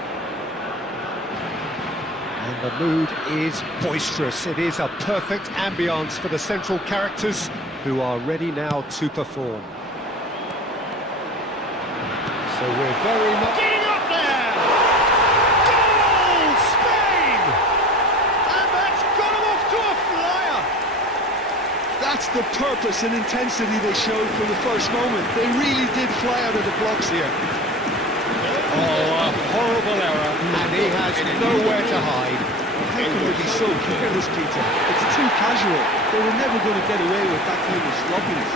And the mood is boisterous. It is a perfect ambience for the central characters who are ready now to perform. So we're very much... Getting up there! Goal! Spain! And that's got them off to a flyer! That's the purpose and intensity they showed from the first moment. They really did fly out of the blocks here. Oh, a horrible error, and he has nowhere to hide. How can they be so careless, Peter? It's too casual. They were never going to get away with that kind of sloppiness.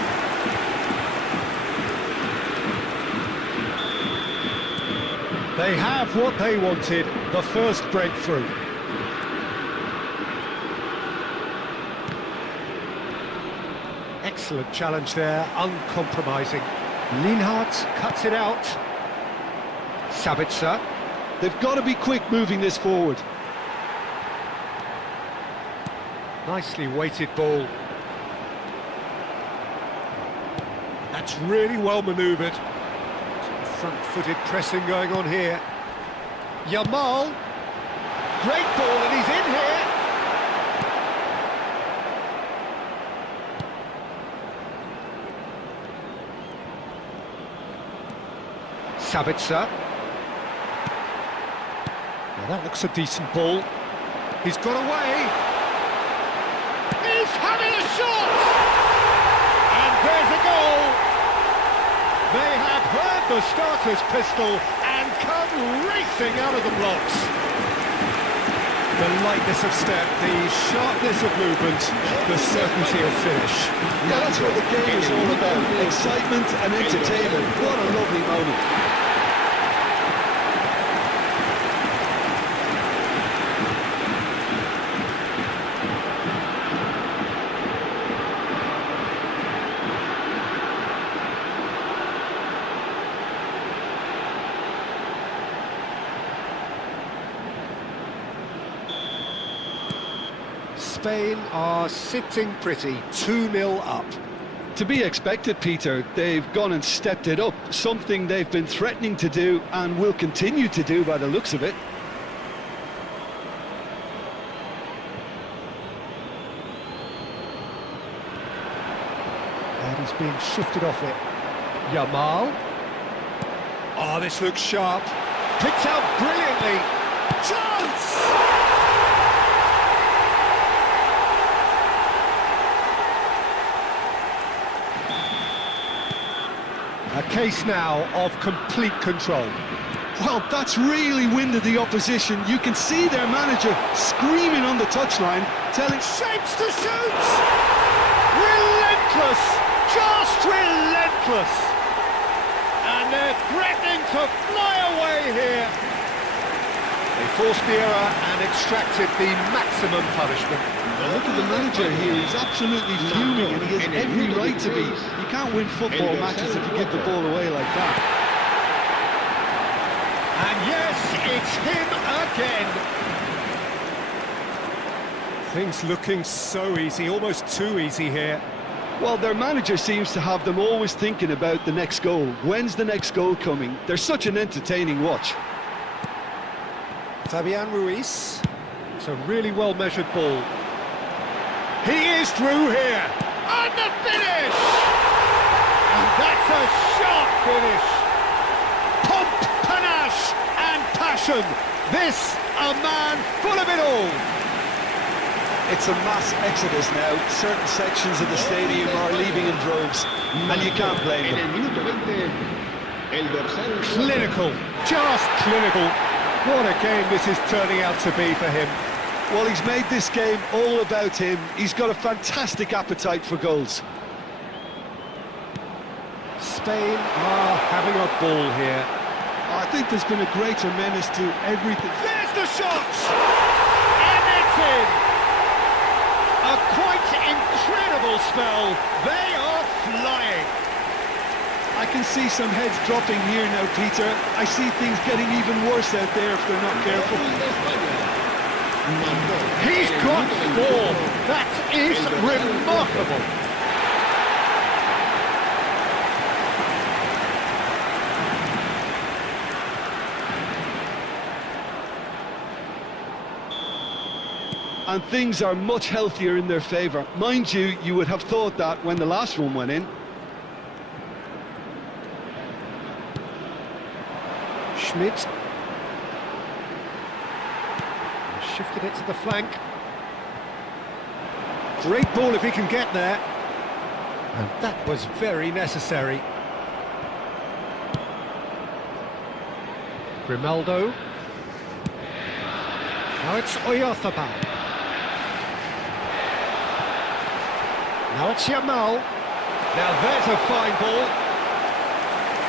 They have what they wanted, the first breakthrough. Excellent challenge there, uncompromising. Lienhart cuts it out. Sabitzer. They've got to be quick moving this forward. Nicely weighted ball. That's really well manoeuvred. Some front-footed pressing going on here. Yamal. Great ball, and he's in here. Sabitzer. Now that looks a decent ball. He's got away. He's having a shot! And there's a goal! They have heard the starter's pistol and come racing out of the blocks. The lightness of step, the sharpness of movement, the certainty of finish. Yeah, that's what the game is all about. Excitement and entertainment. What a lovely moment. Spain are sitting pretty, 2-0 up. To be expected, Peter. They've gone and stepped it up, something they've been threatening to do and will continue to do by the looks of it. And he's being shifted off it. Yamal. Oh, this looks sharp. Picked out brilliantly. Chance! A case now of complete control. Well, that's really winded the opposition. You can see their manager screaming on the touchline, telling... Shapes to shoot! Relentless! Just relentless! And they're threatening to fly away here. They forced the error and extracted the maximum punishment. Look at the manager here, he's absolutely fuming and he has every right to be. You can't win football matches if you give the ball away like that. And yes, it's him again. Things looking so easy, almost too easy here. Well, their manager seems to have them always thinking about the next goal. When's the next goal coming? They're such an entertaining watch. Fabian Ruiz. It's a really well-measured ball. He is through here. And the finish! And that's a sharp finish. Pomp, panache and passion. This, a man full of it all. It's a mass exodus now. Certain sections of the stadium are leaving in droves, and you can't blame En el them. minuto 20, el dorsal Clinical, just clinical. What a game this is turning out to be for him. Well, he's made this game all about him. He's got a fantastic appetite for goals. Spain are having a ball here. I think there's been a greater menace to everything. There's the shot! And it's in! A quite incredible spell. They are flying. I can see some heads dropping here now, Peter. I see things getting even worse out there if they're not careful. de España. Marcó He's en el got minuto form. 21, That is el dorsal remarkable. And things are much healthier in their favour. Mind you, you would have thought that when the last one went in. Schmidt. Shifted it to the flank. Great ball if he can get there. And that was very necessary. Grimaldo. Now it's Oyarzabal. Now it's Yamal. Now there's a fine ball.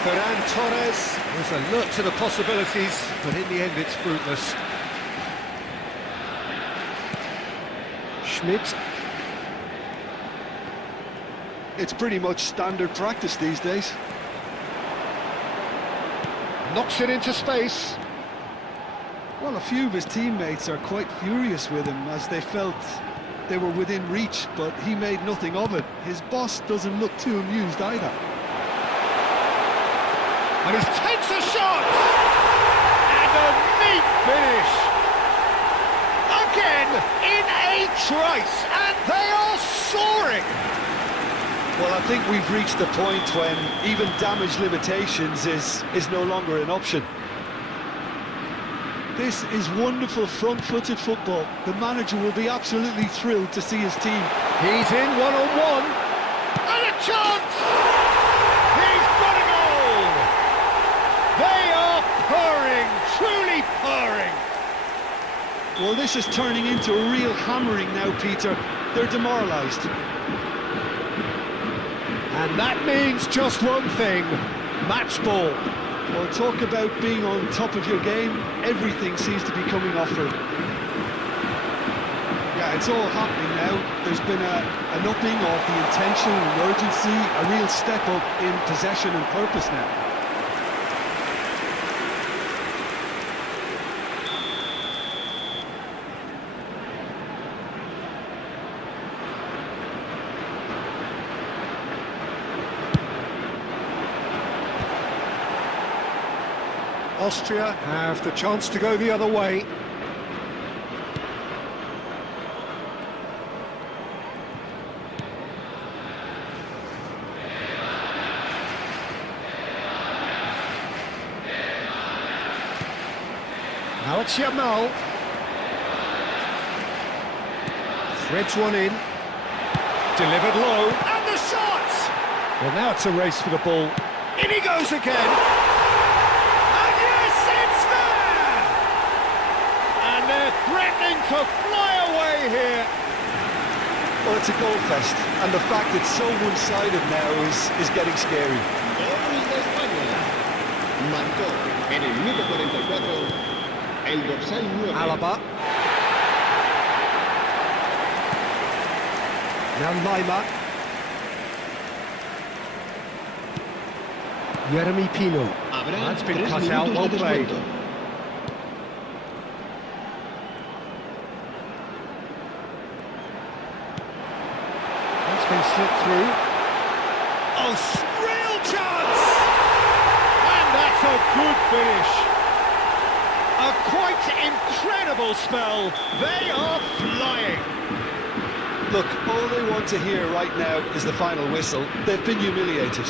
Ferran Torres was alert to the possibilities, but in the end it's fruitless. Schmidt. It's pretty much standard practice these days. Knocks it into space. Well, a few of his teammates are quite furious with him as they felt they were within reach, but he made nothing of it. His boss doesn't look too amused either. And he takes a shot! And a neat finish! Again, in a trice, and they are soaring! Well, I think we've reached the point when even damage limitations is no longer an option. This is wonderful front-footed football. The manager will be absolutely thrilled to see his team. He's in one-on-one. And a chance! He's got a goal! They are purring, truly purring. Well, this is turning into a real hammering now, Peter. They're demoralised. And that means just one thing, match ball. Well, talk about being on top of your game. Everything seems to be coming off for him. Yeah, it's all happening now. There's been an upping of the intention and urgency, a real step up in possession and purpose now. Austria have the chance to go the other way. Now it's Yamal. Threads one in. Delivered low. And the shot! Well, now it's a race for the ball. In he goes again. And yes, it's there! And they're threatening to fly away here. Well, it's a goal fest, and the fact it's so one-sided now is getting scary. Gol de España. Marcó en el minuto 44 el dorsal 9. Alaba. Now Lima. Jeremy Pino. Habrá That's been 3 cut out, minutos well de played. descuento. That's been it through. Oh, real chance! And that's a good finish. A quite incredible spell. They are flying. Look, all they want to hear right now is the final whistle. They've been humiliated.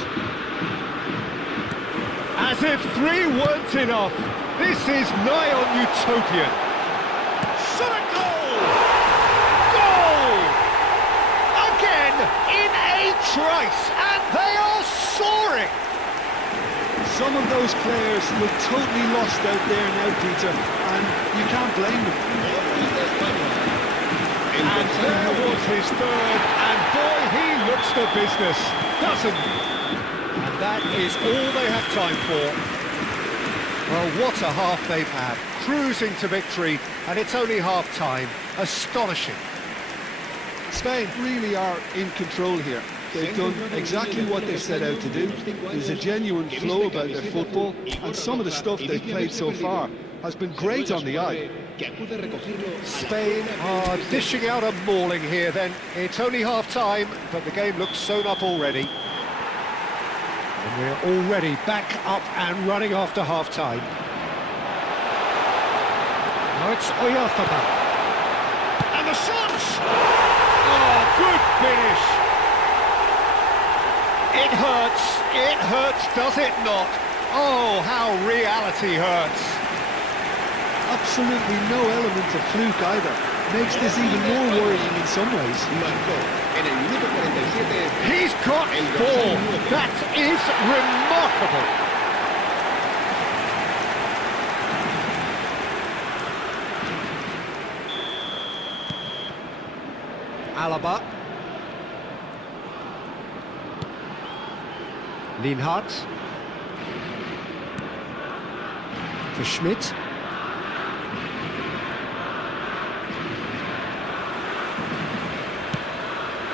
As if 3 weren't enough, this is nigh on utopian. Shot a goal! Goal! Again, in a trice, and they are soaring! Some of those players look totally lost out there now, Peter, and you can't blame them. And there was his third, and boy, he looks the business, doesn't he? And that is all they have time for. Well, what a half they've had, cruising to victory, and it's only half-time. Astonishing. Spain really are in control here. They've done exactly what they set out to do. There's a genuine flow about their football, and some of the stuff they've played so far has been great on the eye. Spain are dishing out a mauling here then. It's only half-time, but the game looks sewn up already. And we're already back up and running after half-time. Now it's Oyarzabal. And the shots! Oh, good finish! It hurts, does it not? Oh, how reality hurts. Absolutely no element of fluke either. Makes this even more worrying in some ways. He's got 4. That is remarkable. Alaba. Lienhard. For Schmidt.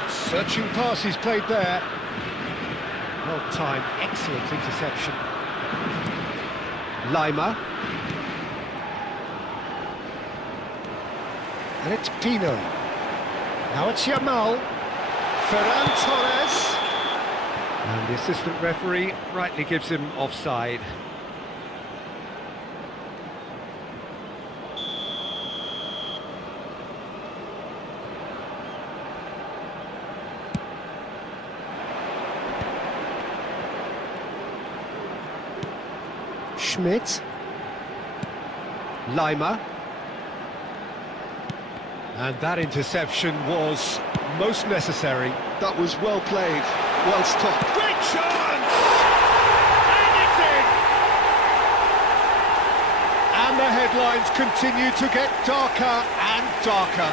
Searching pass he's played there. Well timed, excellent interception. Lima. And it's Pino. Now it's Yamal. Ferran Torres. And the assistant referee rightly gives him offside. Schmidt. Lima. And that interception was most necessary. That was well played, well stopped. Great chance! And it's in! And the headlines continue to get darker and darker.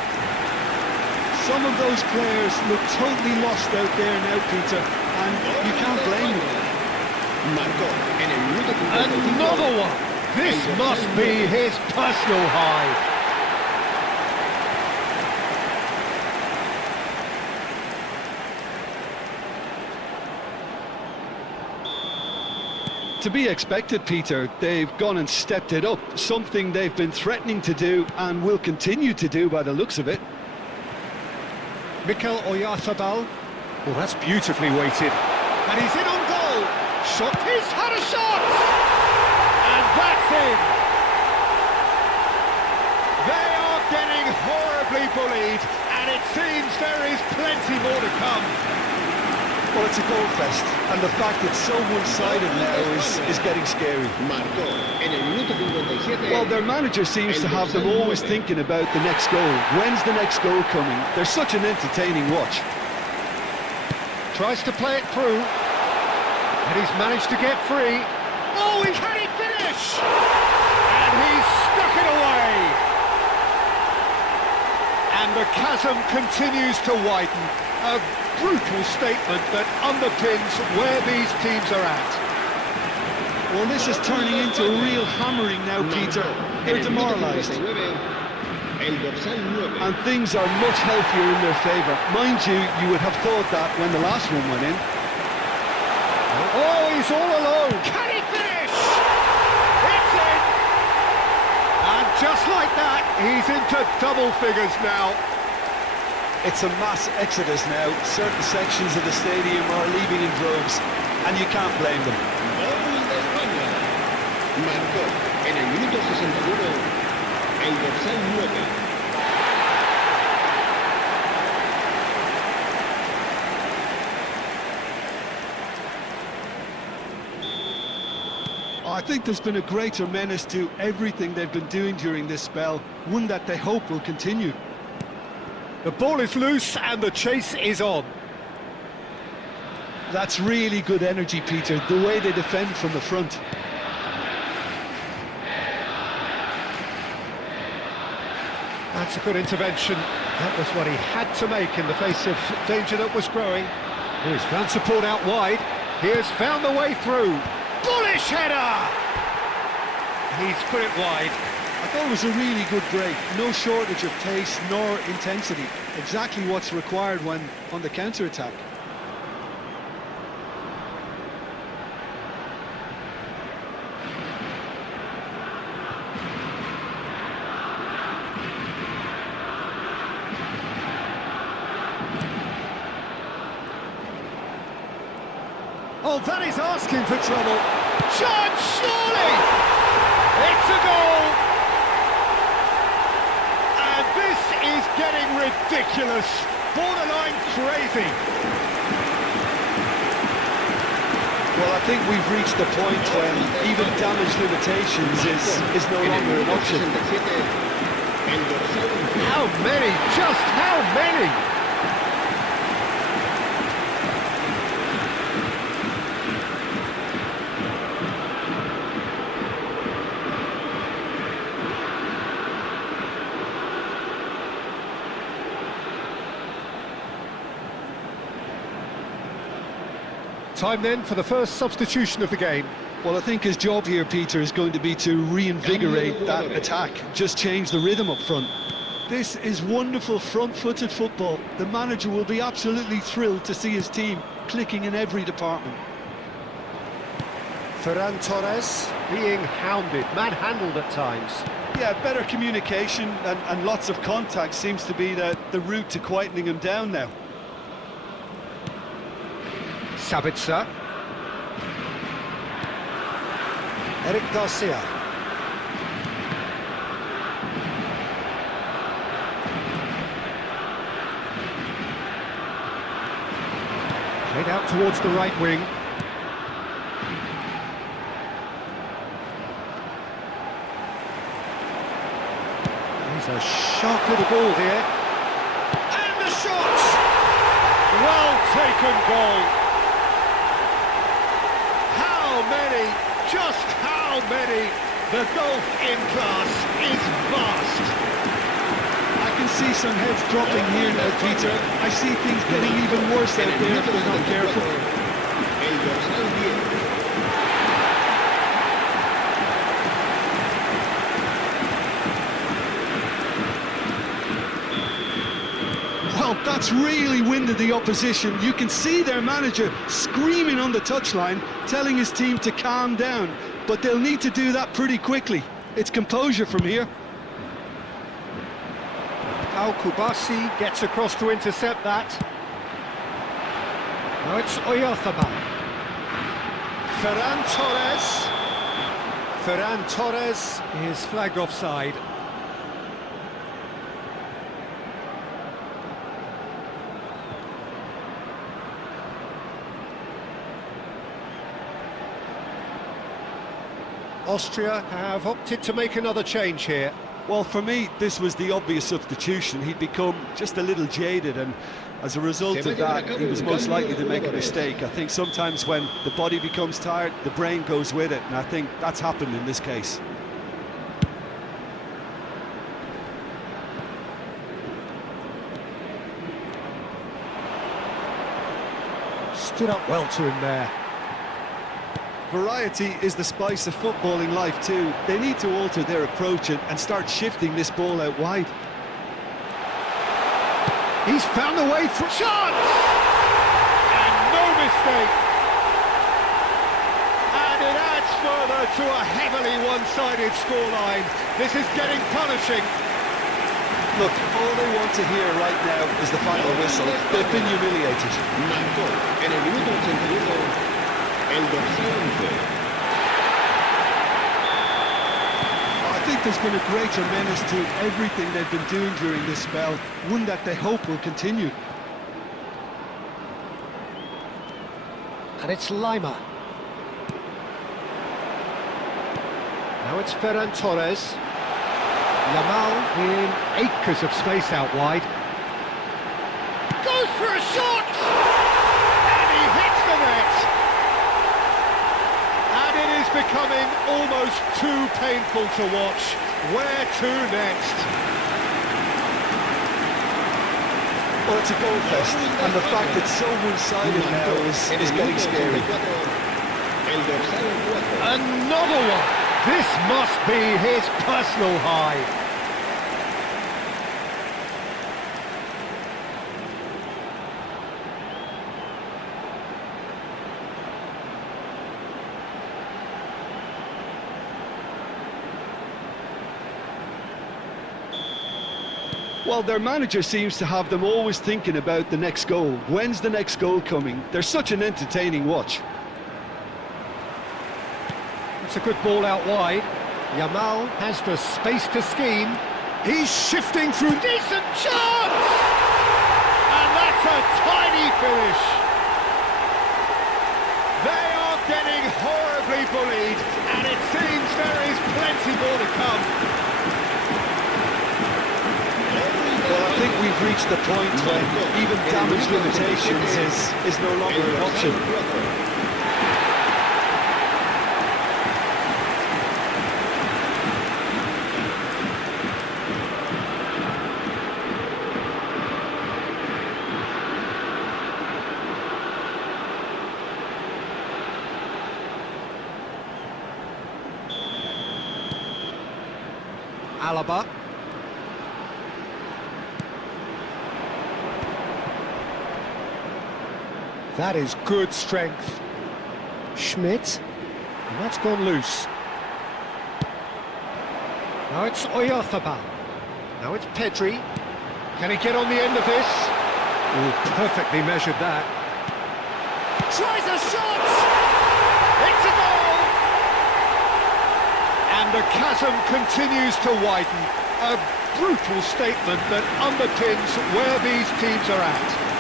Some of those players look totally lost out there now, Peter, and you can't blame them. Another one! This must be his personal high. To be expected, Peter. They've gone and stepped it up, something they've been threatening to do and will continue to do by the looks of it. Mikel Oyarzabal. Oh, that's beautifully weighted. And he's in on goal. Shot. He's had a shot! And that's in. They are getting horribly bullied, and it seems there is plenty more to come. Well, it's a goal fest, and the fact it's so one-sided now is getting scary. Well, their manager seems to have them always thinking about the next goal. When's the next goal coming? They're such an entertaining watch. Tries to play it through, and he's managed to get free. Oh, he can finish! And he's stuck it away! And the chasm continues to widen. A brutal statement that underpins where these teams are at. Well, this is turning into a real hammering now, Peter. They're demoralised. And things are much healthier in their favour. Mind you, you would have thought that when the last one went in. Oh, he's all alone. Can he finish? It's in! And just like that, he's into double figures now. It's a mass exodus now. Certain sections of the stadium are leaving in droves, and you can't blame them. Gol de España. Marcó en el minuto 61 el dorsal 9. I think there's been a greater menace to everything they've been doing during this spell, one that they hope will continue. The ball is loose and the chase is on. That's really good energy, Peter, the way they defend from the front. That's a good intervention. That was what he had to make in the face of danger that was growing. He's found support out wide. He has found the way through. Bullish header! He's put it wide. I thought it was a really good break. No shortage of pace nor intensity. Exactly what's required when on the counter-attack. Oh, that is asking for trouble. Shot, surely! It's a goal! And this is getting ridiculous. Borderline crazy. Well, I think we've reached the point when even damage limitations is no longer an option. How many? Just how many? Time then for the first substitution of the game. Well, I think his job here, Peter, is going to be to reinvigorate that attack, just change the rhythm up front. This is wonderful front-footed football. The manager will be absolutely thrilled to see his team clicking in every department. Ferran Torres being hounded, manhandled at times. Yeah, better communication and lots of contact seems to be the route to quietening him down now. Sabitzer. Eric Garcia. Played out towards the right wing. He's a sharp little ball here. And the shot! Well taken goal. How many, just how many? The gulf in class is vast. I can see some heads dropping here now, Peter. I see things getting even worse out there if they're not careful. El dorsal 10. Well, that's really winded the opposition. You can see their manager screaming on the touchline, telling his team to calm down. But they'll need to do that pretty quickly. It's composure from here. Al Kubasi gets across to intercept that. Now it's Oyarzabal. Ferran Torres. Ferran Torres is flagged offside. Austria have opted to make another change here. Well, for me, this was the obvious substitution. He'd become just a little jaded, and as a result of that, he was most likely to make a mistake. I think sometimes when the body becomes tired, the brain goes with it, and I think that's happened in this case. Stood up well to him there. Variety is the spice of footballing life too. They need to alter their approach and start shifting this ball out wide. He's found a way through. Shot! And no mistake. And it adds further to a heavily one-sided scoreline. This is getting punishing. Look, all they want to hear right now is the final whistle. They've been humiliated. Marcó en el minuto 81 el dorsal 11. I think there's been a great tremendous to everything they've been doing during this spell, one that they hope will continue. And it's Lima. Now it's Ferran Torres. Yamal in acres of space out wide. Goes for a shot! And he hits the net! And it is becoming almost too painful to watch. Where to next? Well, it's a goal fest, and the fact it's so one-sided now is getting scary. El dorsal 4. Another one! This must be his personal high. Well, their manager seems to have them always thinking about the next goal. When's the next goal coming? They're such an entertaining watch. It's a good ball out wide. Yamal has the space to scheme. He's shifting through. Decent chance! And that's a tiny finish. They are getting horribly bullied, and it seems there is plenty more to come. Well, I think we've reached the point when even damage limitations is no longer an option. Alaba. That is good strength. Schmidt. And that's gone loose. Now it's Oyarzabal. Now it's Pedri. Can he get on the end of this? Oh, perfectly measured that. Tries a shot! It's a goal! And the chasm continues to widen. A brutal statement that underpins where these teams are at.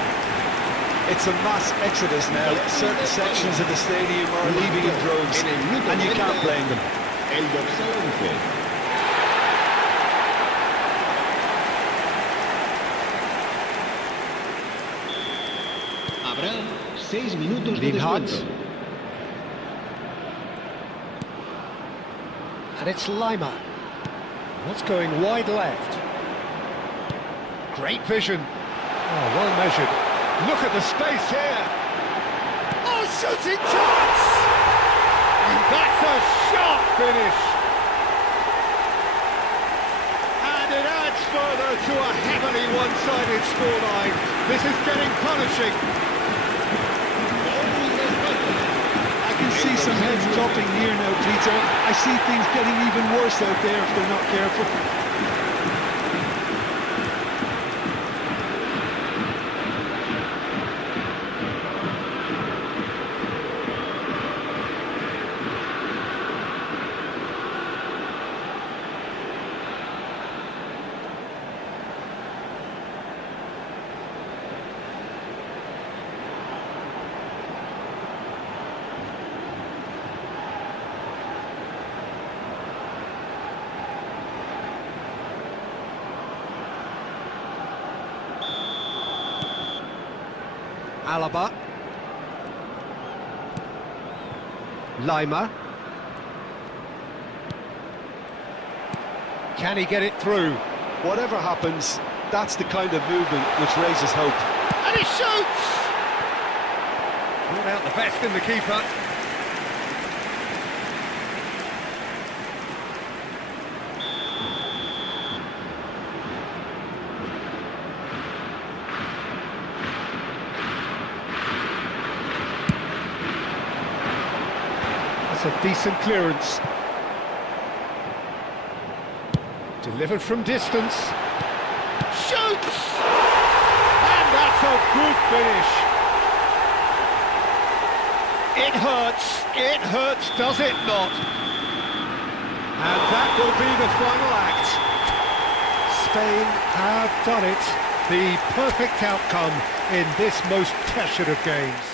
It's a mass exodus now. Certain sections of the stadium are leaving in droves, and you can't blame them. El dorsal 11. Habrá 6 minutos de Lienhard. descuento. And it's Lima. That's going wide left. Great vision. Oh, well measured. Look at the space here. Oh, shooting chance! And that's a sharp finish. And it adds further to a heavily one-sided scoreline. This is getting punishing. I can see some heads dropping here now, Peter. I see things getting even worse out there if they're not careful. Alaba. Lima. Can he get it through? Whatever happens, that's the kind of movement which raises hope. And he shoots! Brought out the best in the keeper. That's a decent clearance. Delivered from distance. chance. And that's a good finish. It hurts, does it not? And that will be the final act. Spain have done it. The perfect outcome in this most pressured of games.